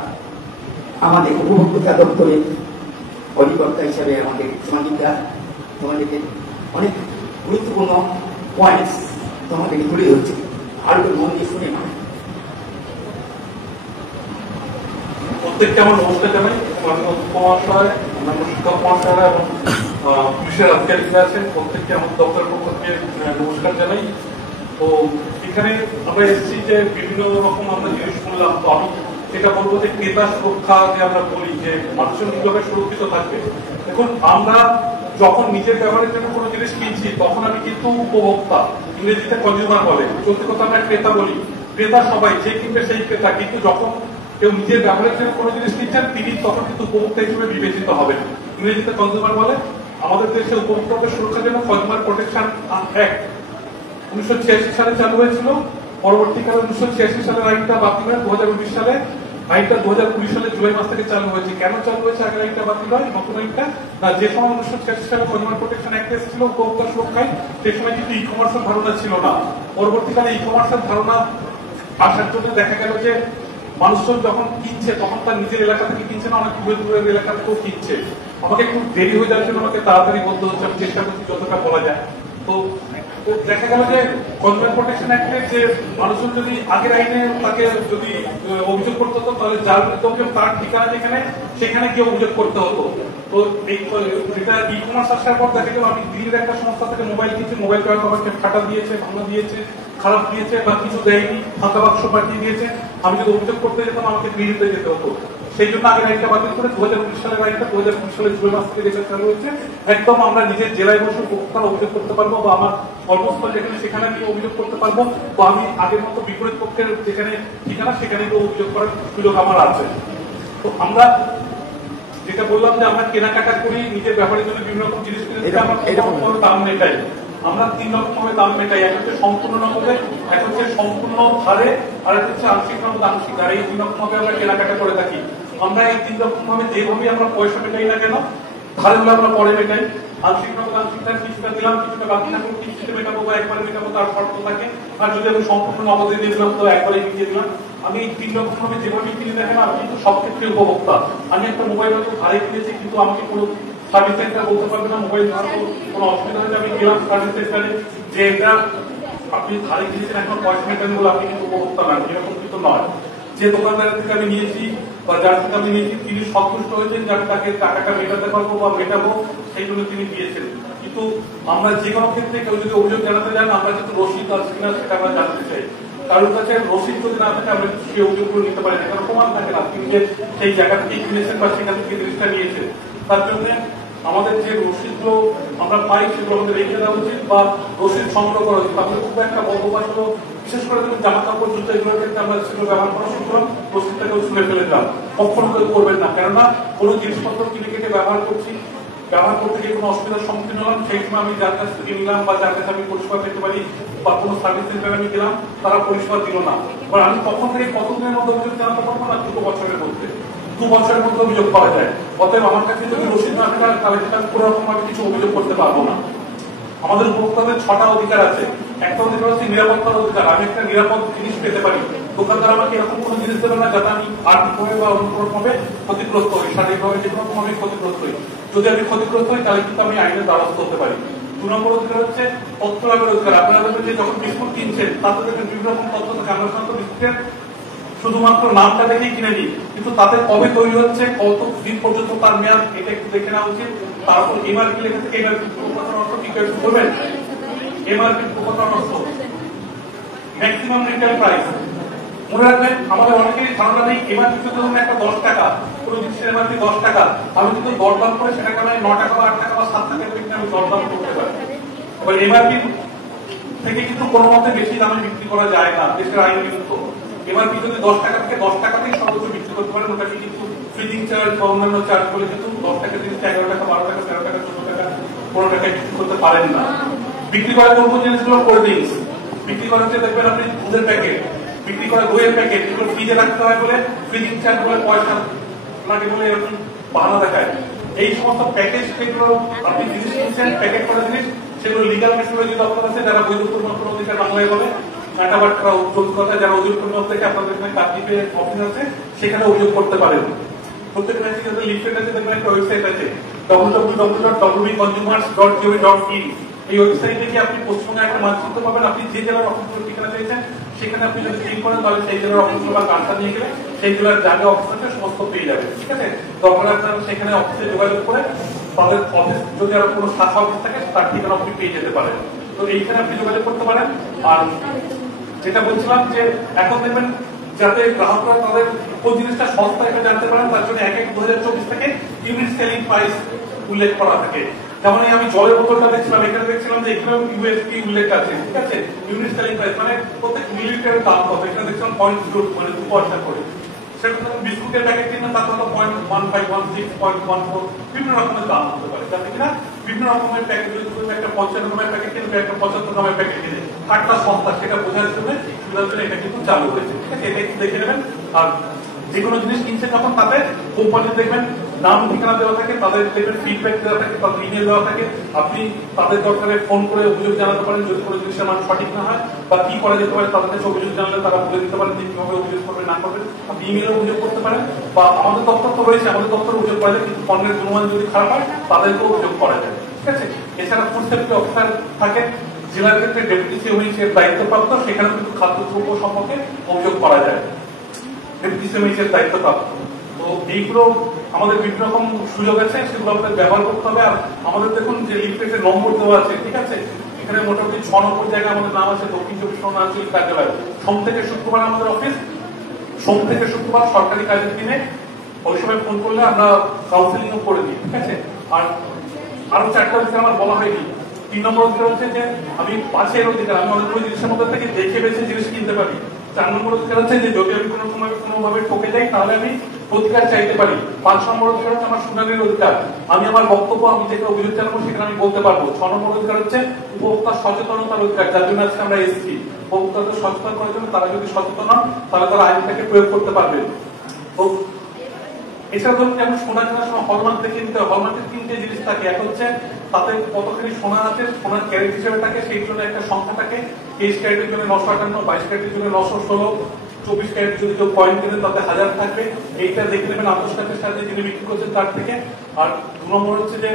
আমাদের উপভোক্তা দপ্তরের অধিকর্তা হিসাবে আমাদের সঞ্জিতা তোমাদেরকে অনেক গুরুত্বপূর্ণ পয়েন্টস তোমাদেরকে তুলে ধরছে। আর মন দিয়ে শুনে না। প্রত্যেককে আমার নমস্কার জানাই। মহাশয়, অন্যান্য শিক্ষক মহাশয়রা এবং পুলিশের আধিকারিকরা আছেন, প্রত্যেককে আমাদের দপ্তরের পক্ষ থেকে নমস্কার জানাই। তো এখানে আমরা এসেছি যে বিভিন্ন রকম আমরা জিনিস শুনলাম। তো আমি যেটা বলবো যে ক্রেতা সুরক্ষা যে আমরা বলি যে মানুষের কিভাবে সুরক্ষিত থাকবে। দেখুন, আমরা যখন নিজের ব্যবহারের জন্য কোনো জিনিস কিনছি তখন আমি কিন্তু উপভোক্তা, ইংরেজিতে কনজিউমার বলে, চলতি কথা আমরা ক্রেতা বলি। ক্রেতা সবাই, যে কিনবে সেই ক্রেতা। কিন্তু যখন কেউ নিজের ব্যবহারের জন্য কোনো জিনিস কিনছেন তিনি তখন কিন্তু উপভোক্তা হিসেবে বিবেচিত হবেন, ইংরেজিতে কনজিউমার বলে। আমাদের দেশে উপভোক্তাদের সুরক্ষার জন্য কনজিউমার প্রোটেকশন অ্যাক্ট 1986 সালে চালু হয়েছিল। পরবর্তীকালে 1986 সালের আইনটা বাতিল হয় 2019 সালে। আইনটা 2020 সালে জুলাই মাস থেকে চালু হয়েছে। কেন চালু হয়েছে আগের আইনটা বাতিল হয়, নতুন আইনটা? না, যে সময় 1986 সালে কনজিউমার প্রোটেকশন অ্যাক্ট এসেছিল উপভোক্তা সুরক্ষায়, সেই সময় কিন্তু ই কমার্সের ধারণা ছিল না। পরবর্তীকালে ই কমার্সের ধারণা আসার জন্য দেখা গেল যে মানুষজন যখন কিনছে তখন তার নিজের এলাকা থেকে কিনছে না, অনেক দূরের এলাকা থেকেও কিনছে। আমাকে একটু দেরি হয়ে যাওয়ার জন্য আমাকে তাড়াতাড়ি বলতে হচ্ছে, আমি চেষ্টা করছি যতটা বলা যায়। তো দেখা গেল যে কনজিউমার প্রোটেকশন অ্যাক্টের যে মানুষজন যদি আগের আইনে তাকে যদি অভিযোগ করতে হতো, তাহলে যার বিরুদ্ধে তার ঠিকানা যেখানে সেখানে গিয়ে অভিযোগ করতে হতো। তো এই যেটা ই কমার্স আসার পর দেখা গেল আমি দিল্লির একটা সংস্থা থেকে মোবাইল কিনছি, মোবাইল আমাকে ফাটা দিয়েছে, ভাঙা দিয়েছে, খারাপ দিয়েছে বা কিছু দেয়নি, ফাঁকা বাক্স পাঠিয়ে দিয়েছে। আমি যদি অভিযোগ করতে যেতাম আমাকে দিল্লিতে যেতে হতো। সেই জন্য আগের আইনটা বাতিল করে 2019 সালের আইনটা 2020 সালের জুলাই মাস থেকে যেটা চালু হয়েছে। একদম আমরা নিজের জেলায় বসে উপভোক্তার অভিযোগ করতে পারবো, বা আমার কর্মস্থল যেখানে সেখানে গিয়ে অভিযোগ করতে পারবো, বা আমি আগের মতো বিপরীত পক্ষের যেখানে ঠিকানা সেখানে গিয়ে অভিযোগ করার সুযোগ আমার আছে। তো আমরা যেটা বললাম যে আমরা কেনাকাটা করি নিজের ব্যাপারের জন্য বিভিন্ন রকম জিনিস কিনে, আমার দাম মেটাই। আমরা 3 রকম ভাবে দাম মেটাই। এক হচ্ছে সম্পূর্ণ নগদে, এক হচ্ছে সম্পূর্ণ ধারে, আর এক হচ্ছে আংশিক নগদ আংশিক ধারে। এই 3 রকম ভাবে আমরা কেনাকাটা করে থাকি। আমরা এই 3 রকম ভাবে যেভাবে আমরা পয়সা মেটাই না কেন, ধারগুলো আমরা পরে মেটাই, আংশিক কিছুটা দিলাম, কিছুটা বাকি থাকলো, কিছুটা মেটাবো বা একবারে মেটাবো তার শর্ত থাকে। আর যদি আমি সম্পূর্ণ নগদে দিয়ে দিলাম তো একবারে মিটিয়ে দিলাম। আমি এই 3 রকম ভাবে যেভাবে কিনে দেখেন আমি কিন্তু সব ক্ষেত্রে উপভোক্তা। আমি একটা মোবাইল হয়তো ধারে কিনেছি, কিন্তু আমাকে কোনো সার্ভিস সেন্টার বলতে পারবে না মোবাইল ধারবো, কোনো অসুবিধা হলে আমি গেলাম সার্ভিস সেন্টারে যে এটা আপনি ধারে কিনেছেন এখন পয়সা মেটান বলে আপনি কিন্তু উপভোক্তা নয়, এরকম কিন্তু নয়। যে দোকানদারের থেকে আমি নিয়েছি বা যার থেকে আমি নিয়েছি তিনি সন্তুষ্ট হয়েছেন যে আমি তাকে টাকাটা মেটাতে পারবো বা মেটাবো, সেই জন্য তিনি দিয়েছেন। কিন্তু আমরা যে কোনো ক্ষেত্রে কেউ যদি অভিযোগ জানাতে যান আমরা কিন্তু রসিদ আছে কিনা সেটা আমরা জানতে চাই। কারোর কাছে রসিদ যদি না থাকে আমরা সেই অভিযোগগুলো নিতে পারি না, কারণ প্রমাণ থাকে না তিনি যে সেই জায়গা থেকে কিনেছেন বা সেখান থেকে জিনিসটা নিয়েছেন। তার জন্য আমাদের যে রসিদগুলো আমরা পাই সেগুলো আমাদের রেখে দেওয়া উচিত বা রসিদ সংগ্রহ করা উচিত। আমাদের খুব একটা বন্ধবাস হলো, বিশেষ করে যখন জামা কাপড় জুতো এগুলোর ক্ষেত্রে আমরা সেগুলো ব্যবহার করা শুরু করলাম, রসিদটাকেও ছুঁড়ে ফেলে দিলাম। কখনো কেউ করবেন না, কেননা কোনো জিনিসপত্র কিনে কেটে ব্যবহার করছি, ব্যবহার করতে গিয়ে কোনো অসুবিধার সম্মুখীন হলাম, সেই সময় আমি যার কাছ থেকে নিলাম বা যার কাছে আমি পরিষেবা পেতে পারি বা কোনো সার্ভিস সেন্টারে আমি গেলাম তারা পরিষেবা দিল না, এবার আমি তখন থেকে কতদিনের মধ্যে অভিযোগ জানাতে পারবো না? 2 বছরের মধ্যে। 2 বছরের মধ্যে অভিযোগ পাওয়া যায়। অতএব আমার কাছে যদি রসিদ না থাকে তাহলে সেটা কোনো রকম ভাবে কিছু অভিযোগ করতে পারবো না। আমাদের উপভোক্তাদের 6টা অধিকার আছে। একটা অধিকার হচ্ছে নিরাপত্তার অধিকার, আমি একটা নিরাপদ জিনিস পেতে পারি। দোকানদার আমাকে এরকম কোনো জিনিস দেবে না যাতে আমি আর্থিকভাবে বা অন্য কোনো ভাবে ক্ষতিগ্রস্ত হই, শারীরিকভাবে যে কোনো ভাবে ক্ষতিগ্রস্ত হই। যদি আমি ক্ষতিগ্রস্ত হই তাহলে কিন্তু আমি আইনের দ্বারস্থ হতে পারি। 2 নম্বর অধিকার হচ্ছে তথ্য লাভের অধিকার। আপনারা দেখবেন যে যখন বিস্কুট কিনছেন তাতে দেখবেন বিভিন্ন রকম তথ্য থাকে। আমরা সাধারণত বিস্কুটের শুধুমাত্র নামটা দেখেই কিনে নিই, কিন্তু তাতে কবে তৈরি হচ্ছে, কত দিন পর্যন্ত তার মেয়াদ, এটা একটু দেখে নেওয়া উচিত। তারপর এমআরপি লেখা থেকে এমআরপি প্রকাশন অর্থ কি করে বলবেন? এমআরপি প্রকাশন অর্থ ম্যাক্সিমাম রিটেল প্রাইস। মনে রাখবেন আমাদের অনেকেরই ধারণা নেই এমআরপি যদি ধরুন একটা 10 টাকা, কোনো জিনিসের এমআরপি 10 টাকা, আমি কিন্তু দরদাম করে সেটাকে আমি 9 টাকা বা 8 টাকা বা 7 টাকা বিক্রি আমি দরদাম করতে পারি। এবার এমআরপি থেকে কিন্তু কোনো মতে বেশি দামে বিক্রি করা যায় না, দেশের আইন বিরুদ্ধ। এমআরপি যদি 10 টাকা থেকে 10 টাকাতেই সর্বোচ্চ বিক্রি করতে পারেন, ওটাকে কিন্তু ফিডিং চার্জ বা অন্যান্য চার্জ করে কিন্তু 10 টাকা জিনিসটা 11 টাকা 12 টাকা 13 টাকা 14 টাকা 15 টাকায় বিক্রি করতে পারেন না। বিক্রি করা কোন কোন জিনিসগুলো? কোল্ড ড্রিঙ্কস বিক্রি করা হচ্ছে, দেখবেন আপনি দুধের প্যাকেট বিক্রি করা, দইয়ের প্যাকেট, এগুলো ফ্রিজে রাখতে হয় বলে ফ্রিজিং চার্জ বলে পয়সা লাগে বলে এরকম বাহানা দেখায়। এই সমস্ত প্যাকেজ যেগুলো আপনি জিনিস কিনছেন প্যাকেট করা জিনিস, সেগুলো লিগাল মেশিনারি দপ্তর আছে যারা বৈধ পরিমাণ অধিকার বাংলায় বলে কাটাবাট্টা যোগ্যতা, যারা অভিযোগ পরিমাণ থেকে আপনাদের এখানে কাকদ্বীপে অফিস আছে সেখানে অভিযোগ করতে পারেন। প্রত্যেক ম্যাচে লিফলেট আছে, দেখবেন একটা ওয়েবসাইট আছে www.wconsumers.gov.in। এই ওয়েবসাইটে গিয়ে আপনি পশ্চিমবঙ্গে একটা মানচিত্র পাবেন, আপনি যে জেলার অফিসগুলো ঠিকানা পেয়েছেন সেখানে আপনি যদি ক্লিক করেন তাহলে সেই জেলার অফিসগুলো বা কার্ডটা নিয়ে গেলে সেই জেলার জায়গা অফিস আছে সমস্ত পেয়ে যাবেন। ঠিক আছে, তখন আপনারা সেখানে অফিসে যোগাযোগ করে তাদের অফিস যদি আরো কোনো শাখা অফিস থাকে তার ঠিকানা আপনি পেয়ে যেতে পারেন। তো এইখানে আপনি যোগাযোগ করতে পারেন। আর যেটা বলছিলাম যে এখন দেখবেন যাতে গ্রাহকরা তাদের কোন জিনিসটা সস্তা এটা জানতে পারেন তার জন্য 1/1/2024 থেকে ইউনিট সেলিং প্রাইস উল্লেখ করা থাকে। যেমন আমি জলের বোতলটা দেখছিলাম, এখানে দেখছিলাম যে এখানে ইউএসপি উল্লেখ আছে। ঠিক আছে, ইউনিট সেলিং প্রাইস মানে প্রত্যেক মিলিলিটারের দাম কত, এখানে দেখছিলাম 0.2 মানে 2 পয়সা করে। সেটা বিস্কুটের প্যাকেট কিনবেন তার কত 0.15, 6.14 বিভিন্ন রকমের দাম হতে পারে, যাতে কিনা বিভিন্ন রকমের প্যাকেট যদি একটা 55 গ্রামের প্যাকেট কিনবে একটা 75 গ্রামের প্যাকেট কিনে কাঠটা সস্তা সেটা বোঝার জন্য সুবিধার জন্য এটা কিন্তু চালু হয়েছে। ঠিক আছে, এটা একটু দেখে নেবেন। আর যে কোনো জিনিস কিনছেন যখন তাতে কোম্পানির দেখবেন নাম ঠিকানা দেওয়া থাকে, তাদের দেখবেন ফিডব্যাক দেওয়া থাকে, তাদের ইমেল দেওয়া থাকে। আপনি তাদের দরকারে ফোন করে অভিযোগ জানাতে পারেন যদি কোনো জিনিসের মান সঠিক না হয় বা কি করা যেতে পারে তাদের কাছে অভিযোগ জানালে তারা বলে দিতে পারেন যে কিভাবে অভিযোগ করবে না করবে। আপনি ইমেলে অভিযোগ করতে পারেন বা আমাদের দপ্তর তো রয়েছে, আমাদের দপ্তরে অভিযোগ করা যায়, কিন্তু পণ্যের গুণমান যদি খারাপ হয় তাদেরকেও অভিযোগ করা যায়। ঠিক আছে, এছাড়া ফুড সেফটি অফিসার থাকে জেলার ক্ষেত্রে ডেপুটি সিএমএইচের দায়িত্বপ্রাপ্ত, সেখানে কিন্তু খাদ্যদ্রব্য সম্পর্কে অভিযোগ করা যায়, ডেপুটি সিএমএইচের দায়িত্বপ্রাপ্ত। তো এইগুলো আমাদের বিভিন্ন রকম সুযোগ আছে, সেগুলো আমাদের ব্যবহার করতে হবে। আর আমাদের দেখুন যে লিফলেটের নম্বর দেওয়া আছে, ঠিক আছে, এখানে মোটামুটি 6 নম্বর জায়গায় আমাদের নাম আছে দক্ষিণ 24 পরগনা আঞ্চলিক কার্যালয়। সোম থেকে শুক্রবার আমাদের অফিস, সোম থেকে শুক্রবার সরকারি কাজের দিনে ওই সময় ফোন করলে আমরা কাউন্সিলিংও করে দিই। ঠিক আছে, আর আরো 4টা অধিকার আমার বলা হয়নি। 3 নম্বর অধিকার হচ্ছে যে আমি 5 অধিকার, আমি অনেকগুলো জিনিসের মধ্যে থেকে দেখে বেছে জিনিস কিনতে পারি। 4 নম্বর অধিকার হচ্ছে যে যদি আমি কোনোভাবে ঠকে যাই তাহলে আমি প্রতিকার চাইতে পারি। 5 নম্বর অধিকার হচ্ছে আমার শুনানির অধিকার, আমি আমার বক্তব্য আমি যেখানে অভিযোগ জানাবো সেখানে আমি বলতে পারবো। 6 নম্বর অধিকার হচ্ছে উপভোক্তা সচেতনতার অধিকার, যার জন্য আজকে আমরা এসেছি। উপভোক্তাদের সচেতন করার জন্য তারা যদি সচেতন হন তাহলে তারা আইনটাকে প্রয়োগ করতে পারবে। তো এছাড়া ধরুন যেমন সোনা কেনার সময় হলমার্ক দেখে নিতে হবে। হলমার্কের তিনটে জিনিস থাকে, এক হচ্ছে তাতে কতখানি সোনা আছে, সোনার ক্যারেট হিসেবে থাকে, সেই জন্য একটা সংখ্যা থাকে। 23 ক্যারেটের জন্য 958, 22 ক্যারেটের জন্য 916, 24 ক্যারেট যদি কেউ কয়েন কিনে তাতে 1000 থাকবে। এইটা দেখে নেবেন আন্তর্জাতিক সাথে যিনি বিক্রি করছেন তার থেকে। আর 2 নম্বর হচ্ছে যে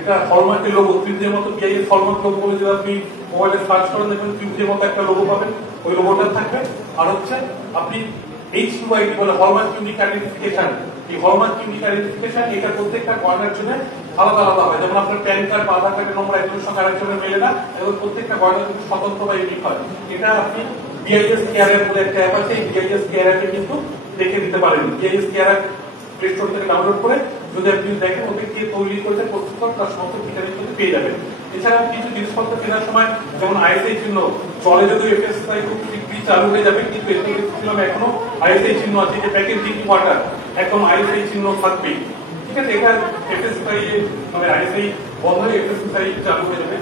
এটা হলমার্কের লোগো, ত্রিভুজের মতো বিআইএস হলমার্ক লোগো বলে যদি আপনি মোবাইলে সার্চ করেন দেখবেন ত্রিভুজের মতো একটা লোগো পাবেন, ওই লোগোটা থাকবে। আর হচ্ছে আপনি HUID বলে হলমার্ক ইউনিক আইডেন্টিফিকেশন, এই হলমার্ক ইউনিক আইডেন্টিফিকেশন এটা প্রত্যেকটা গয়নার জন্য আলাদা আলাদা হয়। যেমন আপনার প্যান কার্ড বা আধার কার্ডের নম্বর একজনের সঙ্গে আরেকজনের মেলে না, এবং প্রত্যেকটা গয়না কিন্তু স্বতন্ত্র বা ইউনিক হয়। এটা আপনি বিআইএস কেয়ার অ্যাপ বলে একটা অ্যাপ আছে, এই বিআইএস কেয়ার অ্যাপে কিন্তু দেখে দিতে পারেন। BIS care app play store থেকে ডাউনলোড করে যদি আপনি দেখেন ওকে কে তৈরি করেছে প্রস্তুত তার সমস্ত ঠিকানা কিন্তু পেয়ে যাবেন। এছাড়াও কিছু জিনিসপত্র কেনার সময় যেমন আইএসআই চিহ্ন, চলে যদি এফএসআই খুব শীঘ্রই চালু হয়ে যাবে, কিন্তু এখনো আইএসআই চিহ্ন আছে, যে প্যাকেট ড্রিঙ্কিং ওয়াটার একদম আইএসআই চিহ্ন থাকবেই, ঠিক আছে। এটা এফএসআই মানে আইএসআই বন্ধ হয়ে এফএসআই চালু হয়ে যাবে।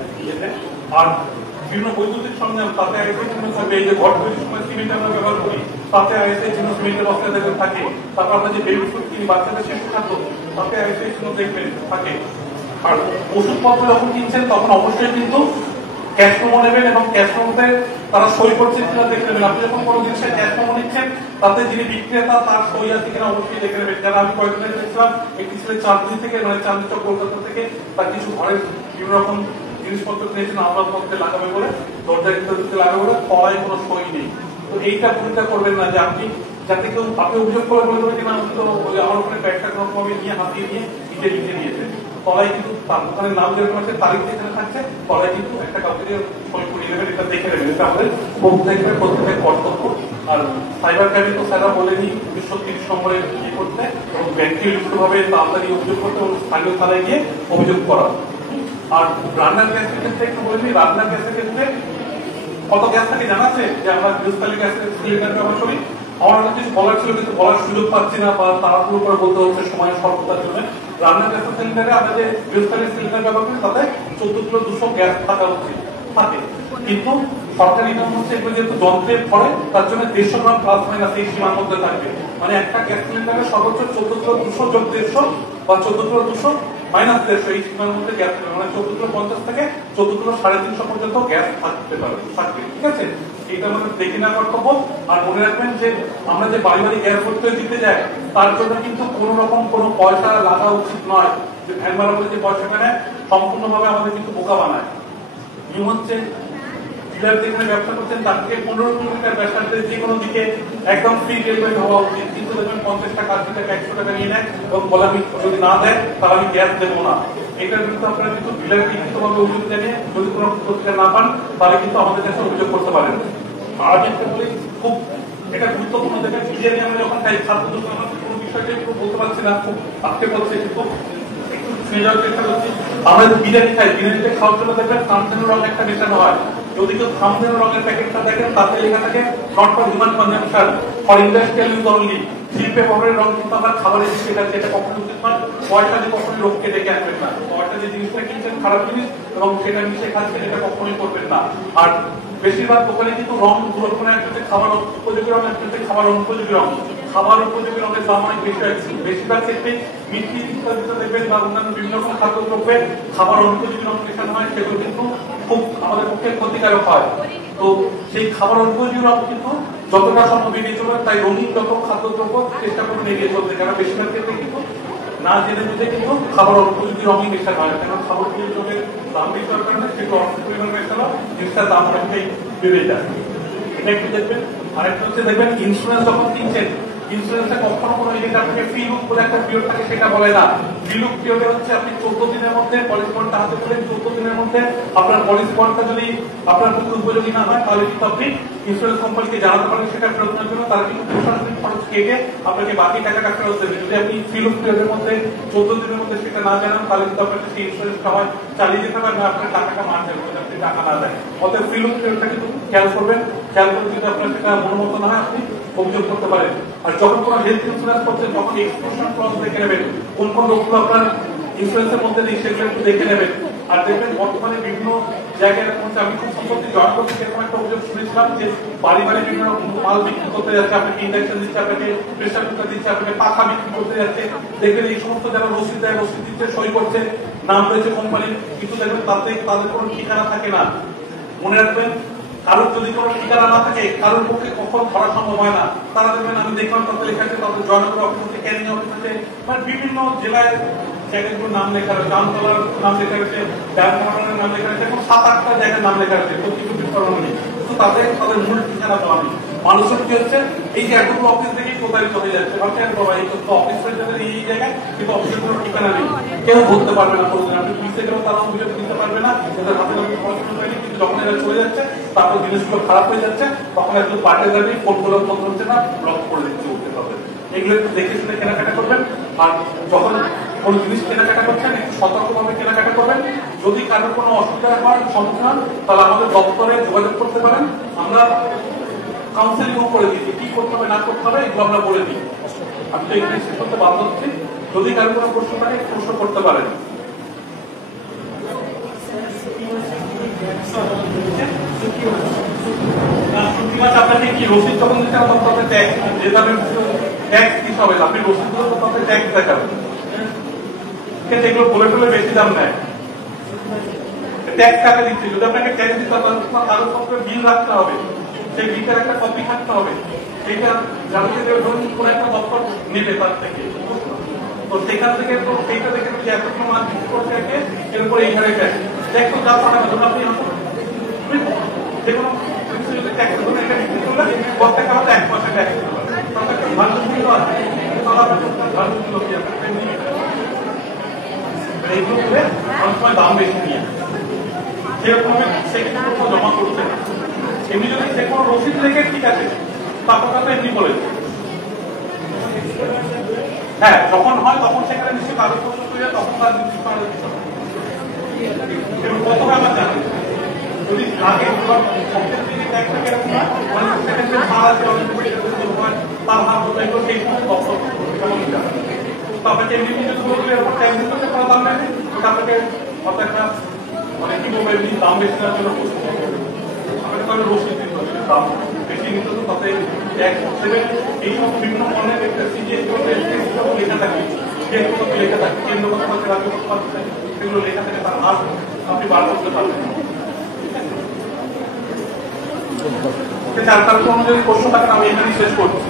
আর বিভিন্ন বৈদ্যুতিক সরঞ্জাম তাতে আইএসআই চিহ্ন থাকবে। এই যে ঘর তৈরির সময় সিমেন্ট আমরা ব্যবহার করি তাতে আইএসআই চিহ্ন সিমেন্টের বস্তা দেখবেন থাকে। তারপর আমরা যে বেবি ফুড কিনি বাচ্চাদের শিশু খাদ্য তাতে আইএসআই চিহ্ন দেখবেন থাকে। আর ওষুধপত্র যখন কিনছেন তখন অবশ্যই কিন্তু ক্যাশ মেমো নেবেন, এবং ক্যাশ মেমোতে তারা সই করছে কিনা দেখে নেবেন। আপনি যখন কোনো জিনিসের ক্যাশ মেমো নিচ্ছেন তাতে যিনি বিক্রেতা তার সই আছে কিনা অবশ্যই দেখে নেবেন। যারা আমি কয়েকদিন আগে দেখছিলাম একটি ছেলে চাঁদনি থেকে, মানে চাঁদনি চক কলকাতা থেকে তার কিছু ঘরের বিভিন্ন রকম জিনিসপত্র কিনেছেন আমলাপত্রে লাগাবে বলে, দরজা ইত্যাদিতে লাগাবে বলে, তলায় কোনো সই নেই। তো এইটা ভুলটা করবেন না যে আপনি যাতে কেউ আপনি অভিযোগ করে বলে দেবেন যে না আমি তো আমার ওখানে ব্যাগটা কোনো ভাবে নিয়ে হাতিয়ে নিয়ে লিখে দিয়েছে, তলায় কিন্তু তার ওখানে নাম যেরকম আছে তারিখ যেখানে থাকছে তলায় কিন্তু একটা কাউকে সই করিয়ে নেবেন। এটা দেখে নেবেন, এটা আমাদের প্রত্যেকের কর্তব্য। আর সাইবার ক্রাইমে তো স্যারা বলেনি 230 নম্বরে ইয়ে করতে এবং ব্যাংকে লিখিতভাবে তাড়াতাড়ি অভিযোগ করতে এবং স্থানীয় থানায় গিয়ে অভিযোগ করা। আর রান্নার গ্যাসের ক্ষেত্রে একটু বলে দিই, রান্নার গ্যাসের ক্ষেত্রে কত গ্যাস থাকে জানা আছে যে আমরা গৃহস্থালী গ্যাসের সিলিন্ডার ব্যবহার করি। আমার অনেক কিছু বলার ছিল কিন্তু বলার সুযোগ পাচ্ছি না, বা তাড়াহুড়ো করে বলতে হচ্ছে সময়ের স্বল্পতার জন্য। রান্নার গ্যাসের সিলিন্ডারে আমরা যে গৃহস্থালী সিলিন্ডার ব্যবহার করি তাতে 14 কিলো 200 গ্যাস থাকা উচিত থাকে, কিন্তু সরকারি নিয়ম হচ্ছে এগুলো যেহেতু যন্ত্রের পরে তার জন্য 150 গ্রাম প্লাস মাইনাস এই সীমার মধ্যে থাকবে। মানে একটা গ্যাস সিলিন্ডারে সর্বোচ্চ 14 কিলো 200 যোগ 150 বা 14 কিলো 200 মাইনাস 150 এই সীমার মধ্যে গ্যাস, মানে 14 কিলো 50 থেকে 14 কিলো 350 পর্যন্ত গ্যাস থাকতে পারে থাকবে, ঠিক আছে। এটা আমাদের দেখে নেওয়া কর্তব্য। আর মনে রাখবেন যে আমরা যে বাড়ি বাড়ি গ্যাস ভর্তি দিতে যাই তার জন্য কিন্তু কোন রকম কোনো পয়সা লাগা উচিত নয়। যে ভ্যান ভাড়া করে যে পয়সাটা নেয় সম্পূর্ণভাবে আমাদের কিন্তু বোকা বানায়। নিয়ম হচ্ছে ডিলার যেখানে ব্যবসা করছেন তার থেকে 15 কিলোমিটার ব্যবসাতে যে কোনো দিকে একদম ফ্রি ডেলিভারি হওয়া উচিত, কিন্তু দেখবেন 50 টাকা 80 টাকা 100 টাকা নিয়ে নেয় এবং বলে আমি যদি না দেয় তাহলে আমি গ্যাস দেবো না। এটার বিরুদ্ধে আপনারা কিন্তু ডিলারকে লিখিতভাবে অভিযোগ জানিয়ে যদি কোনো প্রতিক্রিয়া না পান তাহলে কিন্তু আমাদের কাছে অভিযোগ করতে পারেন। আর আমি একটা বলি খুব এটা গুরুত্বপূর্ণ, দেখেন বিরিয়ানি আমরা যখন খাই খাদ্য দূষণ আমরা কোনো বিষয়টা একটু বলতে পারছি না, খুব আক্ষেপ হচ্ছে, কিন্তু একটু শুনে যাওয়ার চেষ্টা করছি। আমরা বিরিয়ানি খাই, বিরিয়ানিতে খাওয়ার জন্য দেখবেন কামধেনু রং একটা মেশানো হয়। যদি কেউ কামধেনু রঙের প্যাকেটটা দেখেন তাতে লেখা থাকে not for human consumption, for industrial use only. শিল্পে ব্যবহারের রং কিন্তু আমরা খাবারে দিচ্ছি, এটা কখনো উচিত নয়। পয়সা দিয়ে কখনোই লোককে ডেকে আনবেন না, পয়সা যে জিনিসটা কিনছেন খারাপ জিনিস এবং সেটা মিশে খাচ্ছেন এটা কখনোই করবেন না। আর বেশিরভাগ দোকানে কিন্তু রং দুটো রকমের, একটা খাবার উপযোগী রং, একটা খাবার অনুপযোগী রং। খাবার উপযোগী রঙের দাম অনেক বেশি আছে, বেশিরভাগ ক্ষেত্রে মিষ্টি ইত্যাদিতে দেখবেন বা অন্যান্য বিভিন্ন রকম খাদ্য দ্রব্যে খাবার অনুপযোগী রং মেশানো হয়, সেগুলো কিন্তু খুব আমাদের পক্ষে ক্ষতিকারক হয়। তো সেই খাবার অনুপযোগী রং কিন্তু যতটা সম্ভব এড়িয়ে চলবে, তাই রঙিন যত খাদ্যদ্রব্য চেষ্টা করুন এড়িয়ে চলতে, কারণ বেশিরভাগ ক্ষেত্রে কিন্তু না জেনে বুঝে কিন্তু খাবার অনুপযোগী রঙই মেশানো হয়, কারণ খাবার উপযোগের দাম বেশি হওয়ার কারণে সেগুলো অল্প পরিমাণ মেশানো জিনিসটার দাম অনেকটাই বেড়ে যায়। এটা একটু দেখবেন। আরেকটা হচ্ছে দেখবেন ইন্স্যুরেন্স যখন কিনছেন, ইন্স্যুরেন্সে কখনো কোনো এজেন্ট আপনাকে ফ্রি লুক বলে একটা পিরিয়ড থাকে সেটা বলে না। ফ্রি লুক পিরিয়ডে হচ্ছে আপনি 14 দিনের মধ্যে পলিসি বন্ডটা হাতে পেলেন, 14 দিনের মধ্যে আপনার পলিসি বন্ডটা যদি আপনার পক্ষে উপযোগী না হয় তাহলে কিন্তু আপনি ইন্স্যুরেন্স কোম্পানিকে জানাতে পারেন সেটা ফেরত নেওয়ার জন্য। তারা কিন্তু প্রশাসনিক খরচ কেটে আপনাকে বাকি টাকাটা ফেরত দেবে। যদি আপনি ফ্রি লুক পিরিয়ডের মধ্যে 14 দিনের মধ্যে সেটা না জানান তাহলে কিন্তু আপনার সেই ইন্স্যুরেন্সটা হয় চালিয়ে যেতে পারেন, আপনার টাকাটা মার যাবে যদি আপনি টাকা না দেয়। অতএব ফ্রি লুক পিরিয়ডটা কিন্তু খেয়াল করবেন, খেয়াল করে যদি আপনার সেটা মনোমত না হয় আপনি অভিযোগ করতে পারেন। আর যখন কোনো হেলথ ইন্স্যুরেন্স করছেন তখন এক্সক্লুশন ক্লজ দেখে নেবেন, কোন কোন লোকগুলো আপনার ইন্স্যুরেন্সের মধ্যে নেই সেগুলো একটু দেখে নেবেন। আর দেখবেন বর্তমানে বিভিন্ন জায়গায় আমি খুব সম্পত্তি জয়েন করতে এরকম একটা অভিযোগ শুনেছিলাম যে বাড়ি বাড়ি বিভিন্ন রকম মাল বিক্রি করতে যাচ্ছে, আপনাকে ইন্ডাকশন দিচ্ছে, আপনাকে প্রেসার কুকার দিচ্ছে, আপনাকে পাখা বিক্রি করতে যাচ্ছে। দেখবেন এই সমস্ত যারা রসিদ দেয়, রসিদ দিচ্ছে, সই করছে, নাম রয়েছে কোম্পানির, কিন্তু দেখবেন তাদের কোনো ঠিকানা থাকে না। মনে রাখবেন, কারোর যদি কোনো ঠিকানা না থাকে কারোর পক্ষে কখন ধরা সম্ভব হয় না। তারা দেখবেন, আমি দেখলাম তাদের লেখা আছে, তাদের জয়নগর অফিস আছে, ক্যানিং অফিস আছে, মানে বিভিন্ন জেলায় জায়গাগুলোর নাম লেখা রয়েছে, আমতলার নাম লেখা রয়েছে, ডায়মন্ডের নাম লেখা রয়েছে, এবং 7-8টা জায়গার নাম লেখা রয়েছে প্রতিটি কর্মী। কিন্তু তাদের মূল ঠিকানা তো আমি মানুষের কি হচ্ছে, এই যে এতগুলো অফিস থেকেই কোথায় চলে যাচ্ছে, ভাবছেন বাবা এই তো অফিস হয়ে যাবে এই জায়গায়, কিন্তু অফিসের কোনো ঠিকানা নেই, কেউ ধরতে পারবে না। আপনি পিছিয়ে গেলেও তারা অভিযোগ দিতে পারবে না, তাদের হাতে হাতে পড়াশোনা হয়নি, কিন্তু যখন এরা চলে যাচ্ছে তারপর জিনিসগুলো খারাপ হয়ে যাচ্ছে, তখন একদম পাল্টে যাবে, ফোনগুলো বন্ধ হচ্ছে না, ব্লক করে দিচ্ছে, উঠতে পারবে। এগুলো একটু দেখে শুনে কেনাকাটা করবেন। আর যখন কোন জিনিস কেনাকাটা করছেন একটু সতর্কভাবে কেনাকাটা করবেন। যদি কারোর কোনো অসুবিধা হওয়ার সম্মুখীন হন তাহলে আমাদের দপ্তরে যোগাযোগ করতে পারেন, আমরা কাউন্সেলিং করে দিই, কি করতে হবে না করতে হবে এগুলো আমরা বলে দিই। আমি তো এখানে শেষ করতে বাধ্য হচ্ছি, যদি কারোর কোনো প্রশ্ন থাকে প্রশ্ন করতে পারেন। আপনাকে কি রসিদ যখন দিচ্ছেন তখন আপনার ট্যাক্স দিতে হবে, আপনি রসিদ দিলে তো আপনাকে ট্যাক্স দেখাবেন, এগুলো বলে ফেলে বেশি দাম নেয়। ট্যাক্স টাকা দিচ্ছে, যদি আপনাকে ট্যাক্স দিতে হবে কাগজপত্রের বিল রাখতে হবে, সেই বিলটার একটা কপি থাকতে হবে, সেইটা জানতে ধরুন কোন একটা দপ্তর নেবে তার থেকে, তো সেখান থেকে তো সেইটা দেখে যে এতটা মাল বিক্রি করতে থাকে এর উপর এইখানে ট্যাক্স ট্যাক্স যা পাঠাবে, ধরুন আপনি যে কোনো ট্যাক্স ধরুন এটা বিক্রি করলে 10 টাকা হলে 1 মাসে ট্যাক্স দিতে পারবে, তার একটা ভালো মূল্য আছে, ভালো মূল্য কি আছে এইগুলো করে অনেক সময় দাম বেশি নিয়ে সেরকম সেক্ষেত্রে জমা করছে না। এমনি যদি সে কোনো রসিদ লেখে ঠিক আছে, তারপর কথা এমনি বলে হ্যাঁ যখন হয় তখন সেখানে নিশ্চয়ই কাগজপত্র তৈরি, তখন তার নিশ্চিত করা দিতে হবে। প্রথমে আমার জানেন যদি আগে তার হাত সেই আপনাকে এমনি দাম নেই, আপনাকে একটা অনেক কি বলবো এমনি দাম বেশি দেওয়ার জন্য আপনাকে রসিদ দিতে হবে, দাম বেশি নিতে হবে, তাতে ট্যাক্স দেবেন। এই সব বিভিন্ন পণ্যের লেখা থাকে, লেখা থাকে, কেন্দ্র কথা পাচ্ছে, রাজ্য কথা পাচ্ছে, সেগুলো লেখা থাকে, তার হাত আপনি বার করতে পারবেন। তারপর অনুযায়ী প্রশ্ন থাকেন, আমি এখানে শেষ করছি।